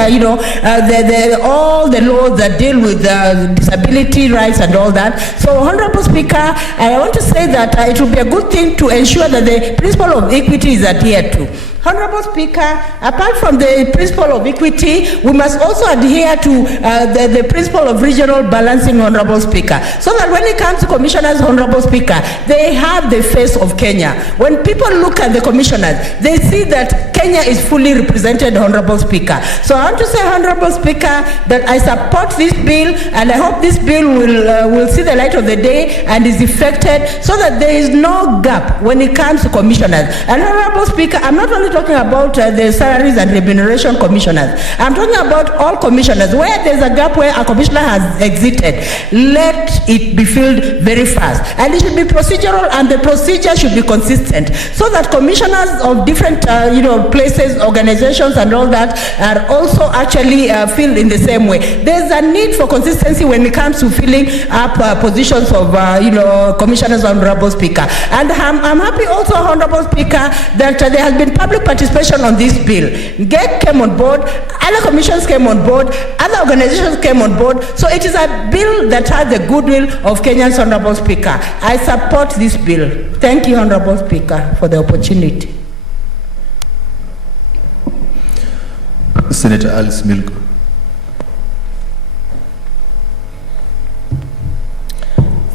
all the laws that deal with disability rights and all that. So, Honorable Speaker, I want to say that it will be a good thing to ensure that the principle of equity is adhered to. Honorable Speaker, apart from the principle of equity, we must also adhere to the principle of regional balancing, Honorable Speaker, so that when it comes to commissioners, Honorable Speaker, they have the face of Kenya. When people look at the commissioners, they see that Kenya is fully represented, Honorable Speaker. So I want to say, Honorable Speaker, that I support this bill, and I hope this bill will see the light of the day and is effected, so that there is no gap when it comes to commissioners. And Honorable Speaker, I'm not only talking about the salaries and remuneration commissioners. I'm talking about all commissioners. Where there's a gap where a commissioner has exited, let it be filled very fast. And it should be procedural, and the procedure should be consistent, so that commissioners of different places, organizations and all that are also actually filled in the same way. There's a need for consistency when it comes to filling up positions of commissioners, Honorable Speaker. And I'm happy also, Honorable Speaker, that there has been public participation on this bill. GEC came on board, other commissions came on board, other organizations came on board. So it is a bill that has the goodwill of Kenyans, Honorable Speaker. I support this bill. Thank you, Honorable Speaker, for the opportunity. Senator Alice Milgo.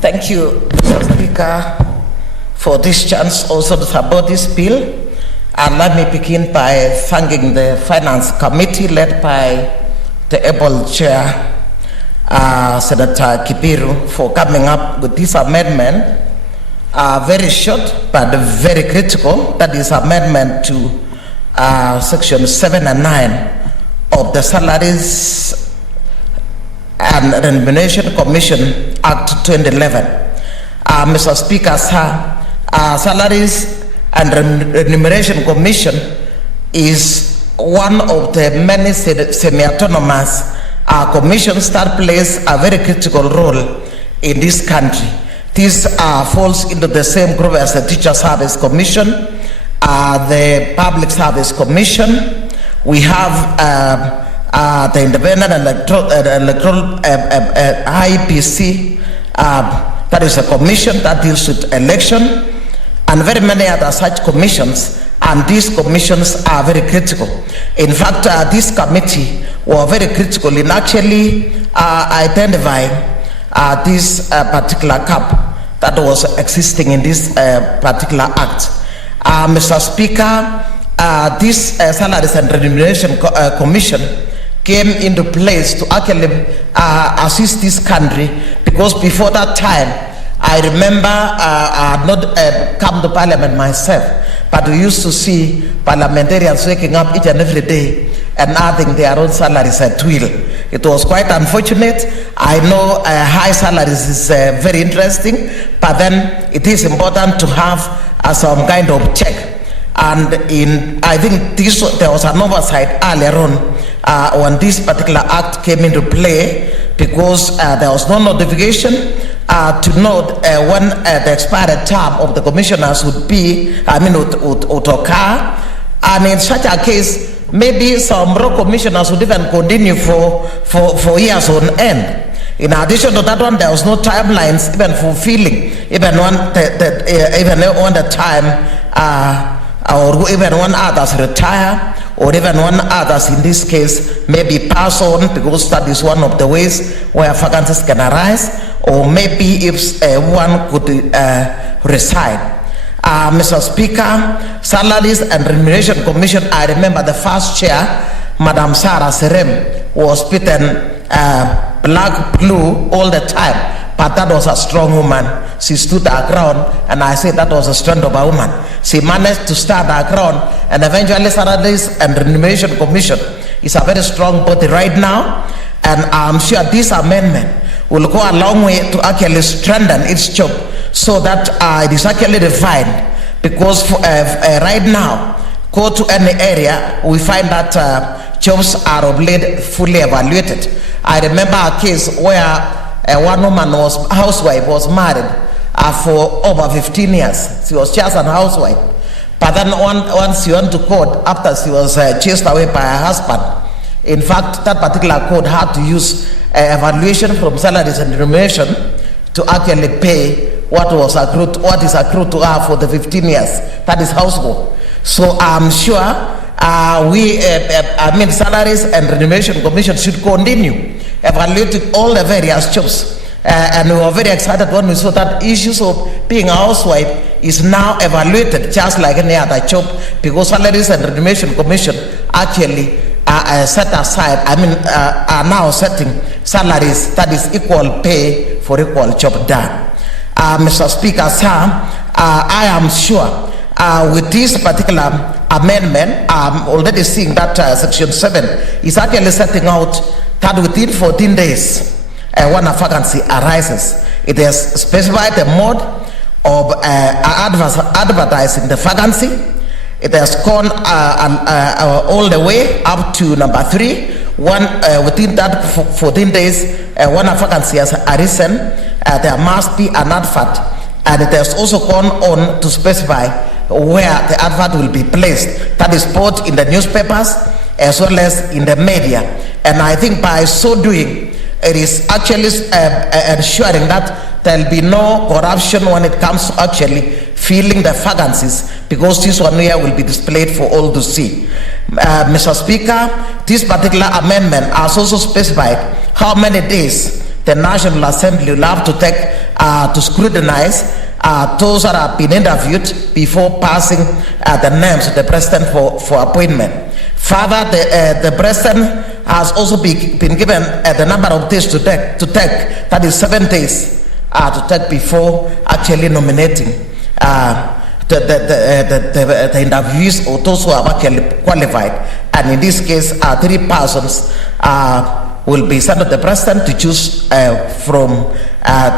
Thank you, Mr. Speaker, for this chance also to support this bill. And let me begin by thanking the Finance Committee led by the able Chair, Senator Kibiru, for coming up with this amendment. Very short but very critical. That is amendment to Section 7 and 9 of the Salaries and Remuneration Commission Act 2011. Mr. Speaker, sir, Salaries and Remuneration Commission is one of the many semi-autonomous commissions that plays a very critical role in this country. This falls into the same group as the Teacher Service Commission, the Public Service Commission. We have the Independent Electoral IPC, that is a commission that deals with election, and very many other such commissions, and these commissions are very critical. In fact, this committee were very critical in actually identifying this particular cap that was existing in this particular act. Mr. Speaker, this Salaries and Remuneration Commission came into place to actually assist this country, because before that time, I remember I had not come to Parliament myself, but we used to see parliamentarians waking up each and every day and adding their own salaries at will. It was quite unfortunate. I know high salaries is very interesting, but then it is important to have some kind of check. And I think there was an oversight earlier on when this particular act came into play, because there was no notification to note when the expired term of the commissioners would occur. And in such a case, maybe some row commissioners would even continue for years on end. In addition to that one, there was no timelines even fulfilling, even when the time or even when others retire, or even when others in this case maybe pass on, because that is one of the ways where vacancies can arise, or maybe if one could resign. Mr. Speaker, Salaries and Remuneration Commission, I remember the first chair, Madam Sarah Serem, was beaten black, blue all the time, but that was a strong woman. She stood her ground, and I say that was the strength of a woman. She managed to stand her ground, and eventually Salaries and Remuneration Commission is a very strong body right now, and I'm sure this amendment will go a long way to actually strengthen its job, so that it is actually defined, because right now, go to any area, we find that jobs are of late fully evaluated. I remember a case where one woman housewife was married for over 15 years. She was just an housewife. But then once she went to court, after she was chased away by her husband, in fact, that particular court had to use evaluation from Salaries and Remuneration to actually pay what is accrued to her for the 15 years. That is household. So I'm sure Salaries and Remuneration Commission should continue evaluating all the various jobs. And we were very excited when we saw that issues of being a housewife is now evaluated just like any other job, because Salaries and Remuneration Commission actually set aside, are now setting salaries that is equal pay for equal job done. Mr. Speaker, sir, I am sure with this particular amendment, I'm already seeing that Section 7 is actually setting out that within 14 days, when a vacancy arises, it has specified the mode of advertising the vacancy. It has gone all the way up to number 3. Within that 14 days, when a vacancy has arisen, there must be an advert, and it has also gone on to specify where the advert will be placed. That is both in the newspapers as well as in the media. And I think by so doing, it is actually ensuring that there will be no corruption when it comes to actually filling the vacancies, because this one here will be displayed for all to see. Mr. Speaker, this particular amendment has also specified how many days the National Assembly will have to take to scrutinize those that have been interviewed before passing the names of the President for appointment. Further, the President has also been given the number of days to take, that is 7 days to take before actually nominating the interviewees or those who have actually qualified. And in this case, 3 persons will be sent to the president to choose from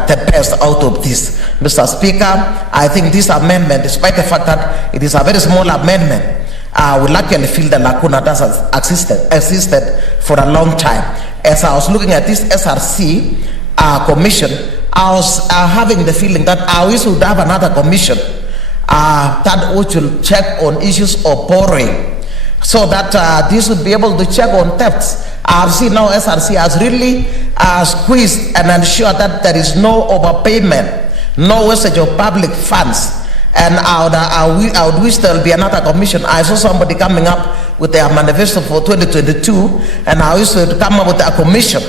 the best out of this. Mr. Speaker, I think this amendment, despite the fact that it is a very small amendment, will actually fill the lacuna that has existed for a long time. As I was looking at this SRC commission, I was having the feeling that we should have another commission that which will check on issues of borrowing, so that this would be able to check on thefts. I've seen now SRC has really squeezed and ensured that there is no overpayment, no wastage of public funds. And I would wish there will be another commission. I saw somebody coming up with their manifesto for 2022, and I wish to come up with a commission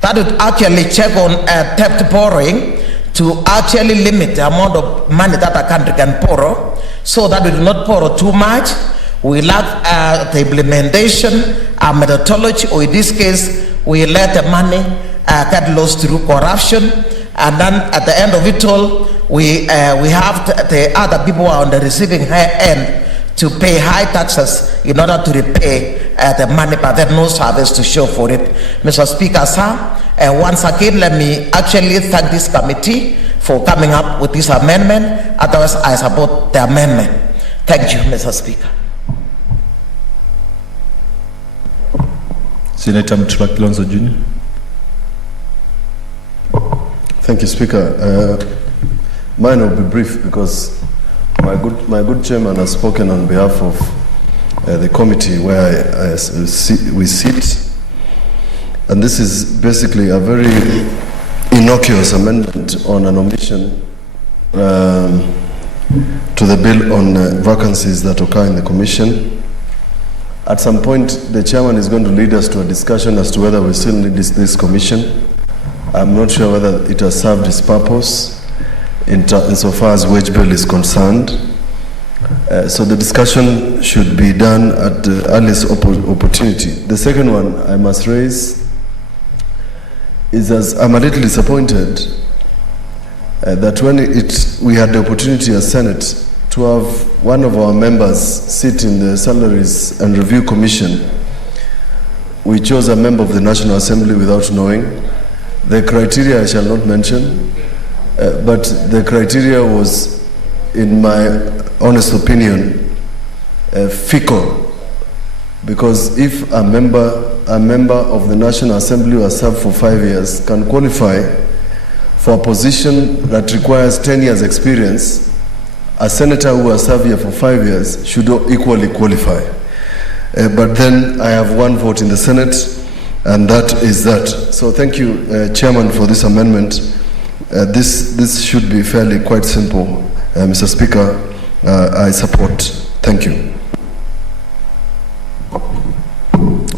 that would actually check on theft borrowing to actually limit the amount of money that a country can borrow, so that we do not borrow too much. We lack the implementation, methodology, or in this case, we let the money get lost through corruption, and then at the end of it all, we have the other people who are on the receiving end to pay high taxes in order to repay the money, but then no service to show for it. Mr. Speaker, sir, once again, let me actually thank this committee for coming up with this amendment. Otherwise, I support the amendment. Thank you, Mr. Speaker. Senator Mutula-Kilonzo Jr. Thank you, Speaker. Mine will be brief because my good chairman has spoken on behalf of the committee where we sit, and this is basically a very innocuous amendment on an omission to the bill on vacancies that occur in the commission. At some point, the chairman is going to lead us to a discussion as to whether we still need this commission. I'm not sure whether it has served its purpose insofar as wage bill is concerned. So the discussion should be done at the earliest opportunity. The second one I must raise is, as I'm a little disappointed that when we had the opportunity as Senate to have one of our members sit in the Salaries and Review Commission, we chose a member of the National Assembly without knowing. The criteria I shall not mention, but the criteria was, in my honest opinion, fickle. Because if a member of the National Assembly who has served for 5 years can qualify for a position that requires 10 years experience, a senator who has served here for 5 years should equally qualify. But then I have one vote in the Senate, and that is that. So thank you, Chairman, for this amendment. This should be fairly quite simple. Mr. Speaker, I support. Thank you.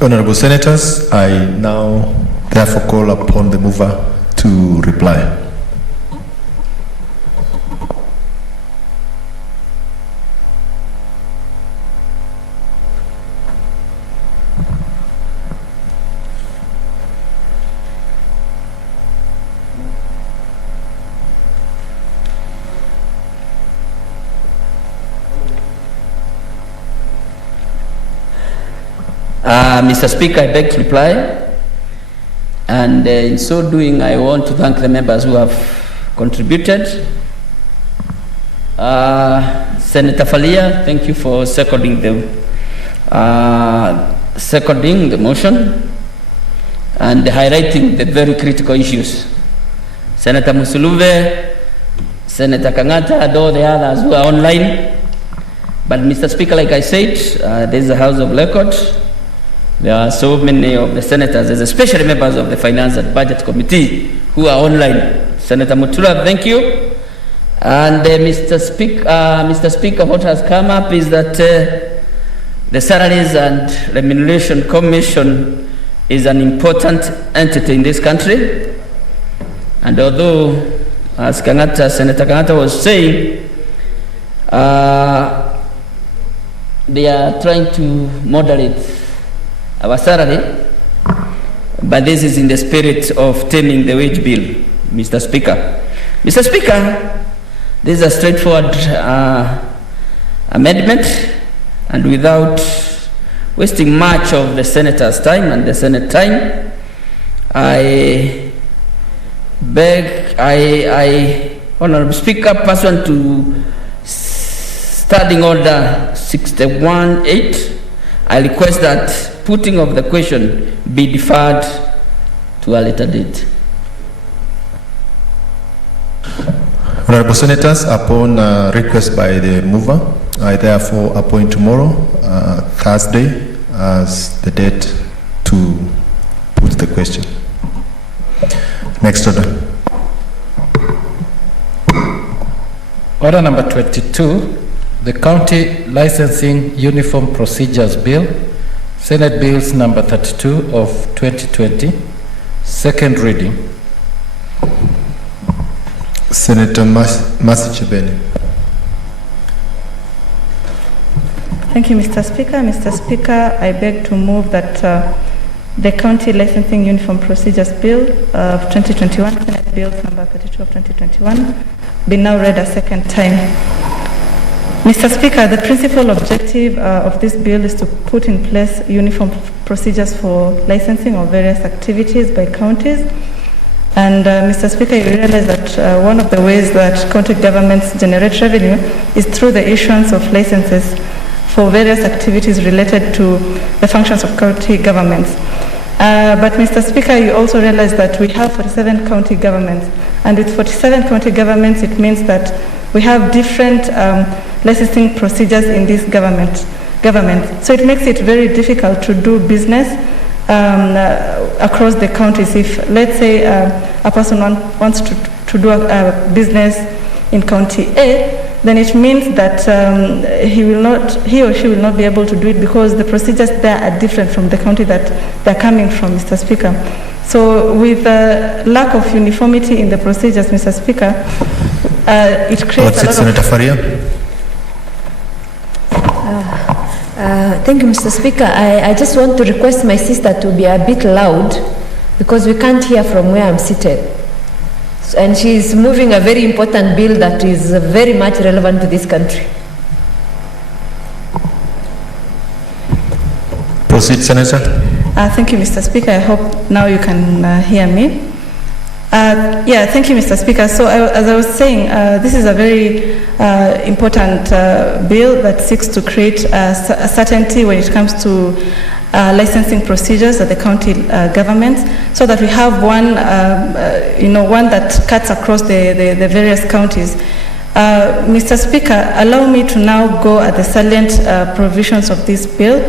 Honorable Senators, I now therefore call upon the mover to reply. Mr. Speaker, I beg to reply, and in so doing, I want to thank the members who have contributed. Senator Falia, thank you for seconding the motion and highlighting the very critical issues. Senator Musuluve, Senator Kangata, and all the others who are online. But Mr. Speaker, like I said, this is a House of Record. There are so many of the senators, especially members of the Finance and Budget Committee, who are online. Senator Mutula, thank you. And Mr. Speaker, what has come up is that the Salaries and Remuneration Commission is an important entity in this country. And although, as Senator Kangata was saying, they are trying to moderate our salary, but this is in the spirit of taming the wage bill, Mr. Speaker. Mr. Speaker, this is a straightforward amendment, and without wasting much of the Senator's time and the Senate time, I beg, Honorable Speaker, pursuant to Standing Order 61-8, I request that putting of the question be deferred to a later date. Honorable Senators, upon request by the mover, I therefore appoint tomorrow, Thursday, as the date to put the question. Next order. Order number 22, the County Licensing Uniform Procedures Bill, Senate Bills number 32 of 2020, second reading. Senator Mercy Chebeni. Thank you, Mr. Speaker. Mr. Speaker, I beg to move that the County Licensing Uniform Procedures Bill of 2021, Senate Bills number 32 of 2021, be now read a second time. Mr. Speaker, the principal objective of this bill is to put in place uniform procedures for licensing of various activities by counties. And Mr. Speaker, you realize that one of the ways that county governments generate revenue is through the issuance of licenses for various activities related to the functions of county governments. But Mr. Speaker, you also realize that we have 47 county governments, and with 47 county governments, it means that we have different licensing procedures in this government. So it makes it very difficult to do business across the counties. If, let's say, a person wants to do a business in County A, then it means that he or she will not be able to do it because the procedures there are different from the county that they're coming from, Mr. Speaker. So with lack of uniformity in the procedures, Mr. Speaker, it creates a lot Senator of... Faria. Thank you, Mr. Speaker. I just want to request my sister to be a bit loud because we can't hear from where I'm seated. And she is moving a very important bill that is very much relevant to this country. Proceed, Senator. Thank you, Mr. Speaker. I hope now you can hear me. Thank you, Mr. Speaker. So as I was saying, this is a very important bill that seeks to create a certainty when it comes to licensing procedures at the county governments, so that we have one that cuts across the various counties. Mr. Speaker, allow me to now go at the salient provisions of this bill.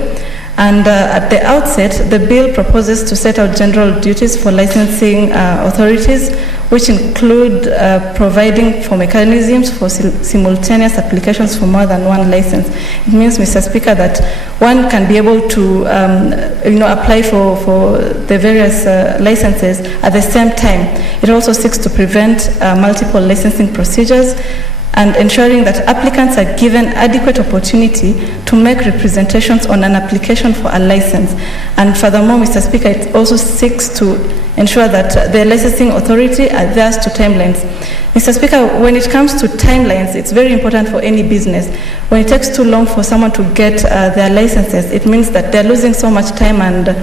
And at the outset, the bill proposes to set out general duties for licensing authorities, which include providing for mechanisms for simultaneous applications for more than one license. It means, Mr. Speaker, that one can be able to apply for the various licenses at the same time. It also seeks to prevent multiple licensing procedures and ensuring that applicants are given adequate opportunity to make representations on an application for a license. And furthermore, Mr. Speaker, it also seeks to ensure that the licensing authority adheres to timelines. Mr. Speaker, when it comes to timelines, it's very important for any business. When it takes too long for someone to get their licenses, it means that they're losing so much time and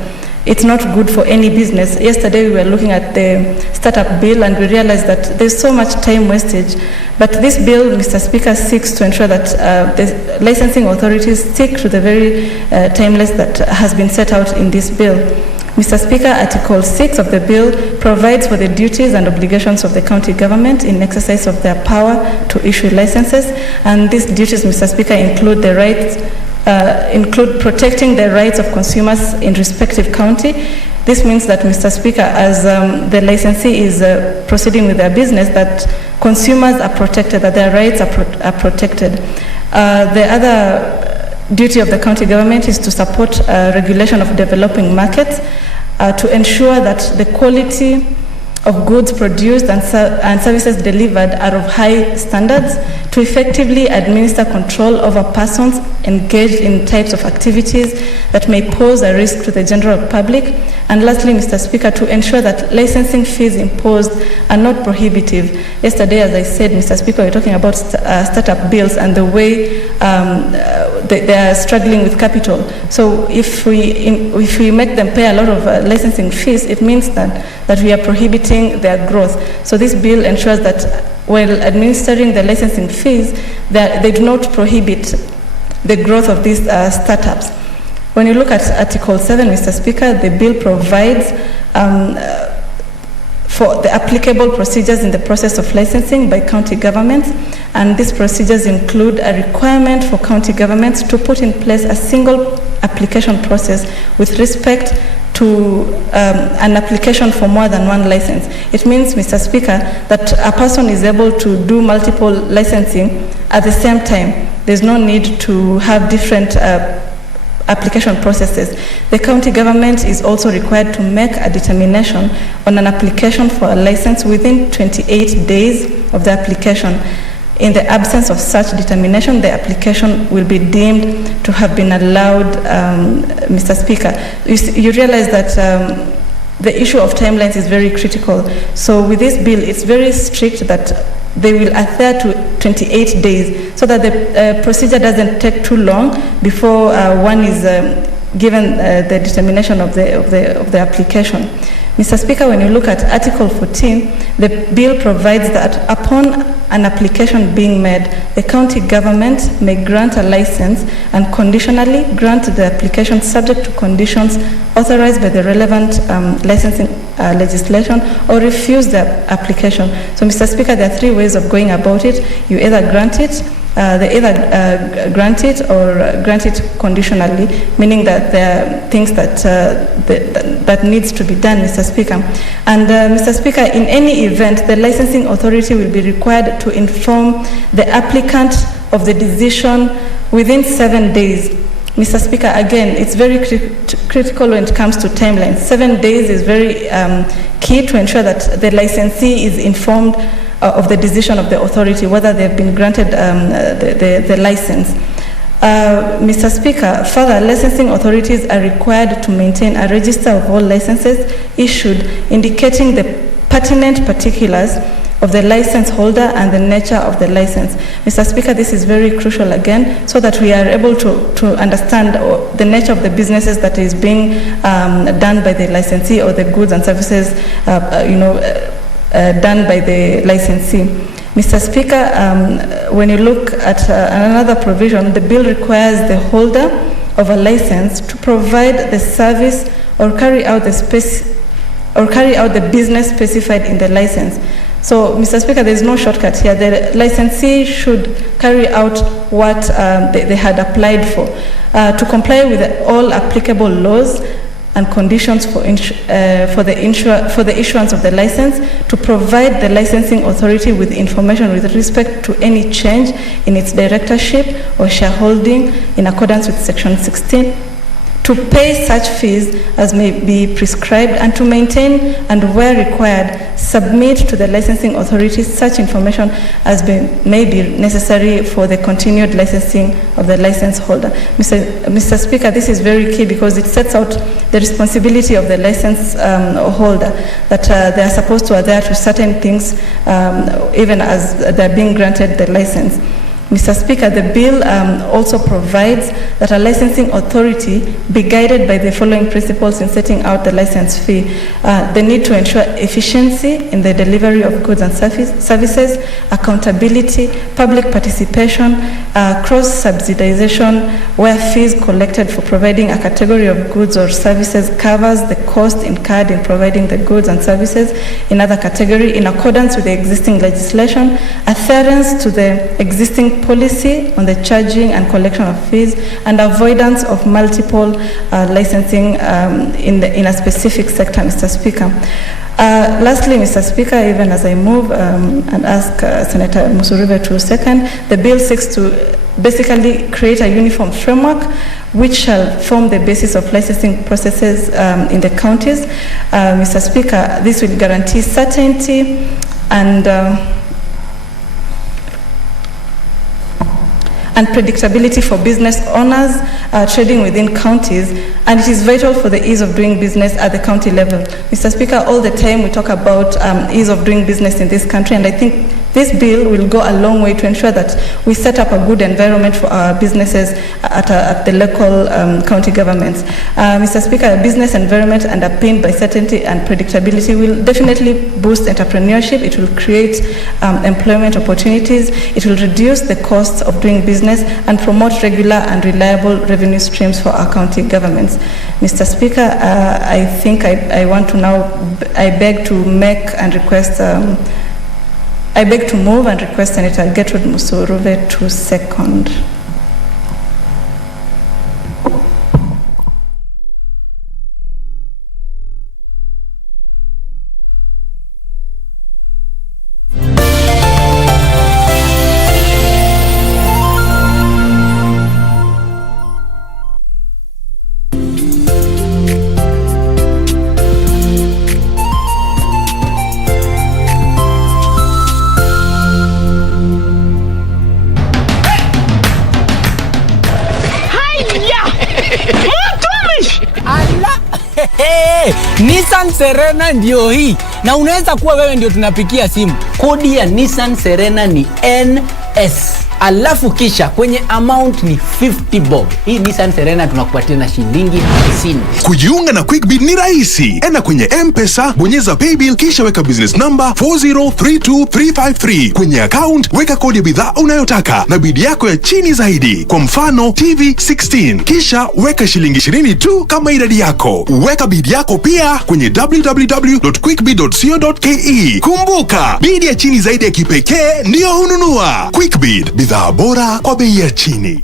it's not good for any business. Yesterday we were looking at the startup bill and we realized that there's so much time wastage. But this bill, Mr. Speaker, seeks to ensure that the licensing authorities stick to the very timelines that has been set out in this bill. Mr. Speaker, Article 6 of the bill provides for the duties and obligations of the county government in exercise of their power to issue licenses. And these duties, Mr. Speaker, include the rights include protecting the rights of consumers in respective county. This means that, Mr. Speaker, as the licensee is proceeding with their business, that consumers are protected, that their rights are protected. The other duty of the county government is to support regulation of developing markets, to ensure that the quality of goods produced and services delivered are of high standards, to effectively administer control over persons engaged in types of activities that may pose a risk to the general public, and lastly, Mr. Speaker, to ensure that licensing fees imposed are not prohibitive. Yesterday, as I said, Mr. Speaker, we were talking about startup bills and the way they are struggling with capital. So if we make them pay a lot of licensing fees, it means that we are prohibiting their growth. So this bill ensures that while administering the licensing fees, they do not prohibit the growth of these startups. When you look at Article 7, Mr. Speaker, the bill provides for the applicable procedures in the process of licensing by county governments, and these procedures include a requirement for county governments to put in place a single application process with respect to an application for more than one license. It means, Mr. Speaker, that a person is able to do multiple licensing at the same time. There's no need to have different application processes. The county government is also required to make a determination on an application for a license within 28 days of the application. In the absence of such determination, the application will be deemed to have been allowed, Mr. Speaker. You realize that the issue of timelines is very critical. So with this bill, it's very strict that they will adhere to 28 days so that the procedure doesn't take too long before one is given the determination of the application. Mr. Speaker, when you look at Article 14, the bill provides that upon an application being made, the county government may grant a license and conditionally grant the application subject to conditions authorized by the relevant licensing legislation, or refuse the application. So, Mr. Speaker, there are three ways of going about it. You either grant it, grant it or grant it conditionally, meaning that there are things that needs to be done, Mr. Speaker. And Mr. Speaker, in any event, the licensing authority will be required to inform the applicant of the decision within 7 days. Mr. Speaker, again, it's very critical when it comes to timelines. 7 days is very key to ensure that the licensee is informed of the decision of the authority, whether they've been granted the license. Mr. Speaker, further, licensing authorities are required to maintain a register of all licenses issued, indicating the pertinent particulars of the license holder and the nature of the license. Mr. Speaker, this is very crucial again, so that we are able to understand the nature of the businesses that is being done by the licensee, or the goods and services done by the licensee. Mr. Speaker, when you look at another provision, the bill requires the holder of a license to provide the service or carry out the business specified in the license. So, Mr. Speaker, there is no shortcut here. The licensee should carry out what they had applied for, to comply with all applicable laws and conditions for the issuance of the license, to provide the licensing authority with information with respect to any change in its directorship or shareholding in accordance with Section 16, to pay such fees as may be prescribed, and to maintain and, where required, submit to the licensing authorities such information as may be necessary for the continued licensing of the license holder. Mr. Speaker, this is very key because it sets out the responsibility of the license holder, that they are supposed to adhere to certain things even as they're being granted the license. Mr. Speaker, the bill also provides that a licensing authority be guided by the following principles in setting out the license fee. The need to ensure efficiency in the delivery of goods and services, accountability, public participation, cross-subsidization, where fees collected for providing a category of goods or services covers the cost incurred in providing the goods and services in other category in accordance with the existing legislation, adherence to the existing policy on the charging and collection of fees, and avoidance of multiple licensing in a specific sector, Mr. Speaker. Lastly, Mr. Speaker, even as I move and ask Senator Musurive to second, the bill seeks to basically create a uniform framework which shall form the basis of licensing processes in the counties. Mr. Speaker, this will guarantee certainty and predictability for business owners trading within counties, and it is vital for the ease of doing business at the county level. Mr. Speaker, all the time we talk about ease of doing business in this country, and I think this bill will go a long way to ensure that we set up a good environment for our businesses at the local county governments. Mr. Speaker, a business environment underpinned by certainty and predictability will definitely boost entrepreneurship. It will create employment opportunities. It will reduce the costs of doing business and promote regular and reliable revenue streams for our county governments. Mr. Speaker, I think I want to now, I beg to move and request Senator Gertrude Musuruve to second. Nissan Serena ndio hii, na unaweza kuwa wewe ndio tunapikia simu. Kodi ya Nissan Serena ni NS, alafu kisha kwenye amount ni 50 bob. Hii Nissan Serena tunakupatia na shilingi 50. Kujiunga na QuickBid ni rahisi. Enda kwenye M-Pesa, bonyeza paybill, kisha weka business number 4032353. Kwenye account weka kodi ya bidhaa unayotaka na bid yako ya chini zaidi, kwa mfano TV 16, kisha weka shilingi 20 tu kama idadi yako. Weka bid yako pia kwenye www.quickbid.co.ke. Kumbuka, bid ya chini zaidi ya kipekee ndio hununua. QuickBid, bidhaa bora kwa bei ya chini.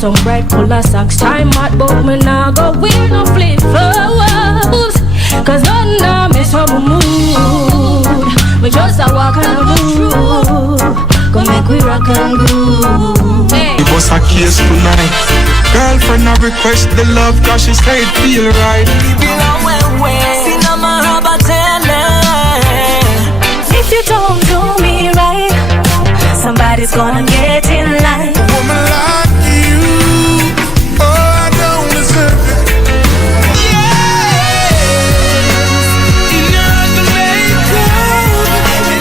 Some bright color socks, time out, but me nah go wear no flip flops. Cause none of me so mood. We just a walk and a move. Come make we rock and groove. It was a case tonight. Girlfriend a request the love cause she said feel right. If you don't do me right, somebody's gonna get in line. Woman like you, oh I don't deserve it.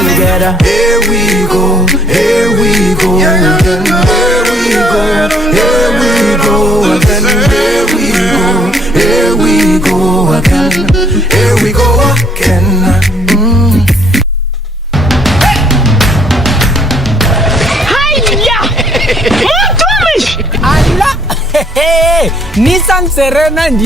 Together. Here we go, here we go again. Here we go, here we go again. Here we go, here we go again. Here we go again. Allah! Nissan Serena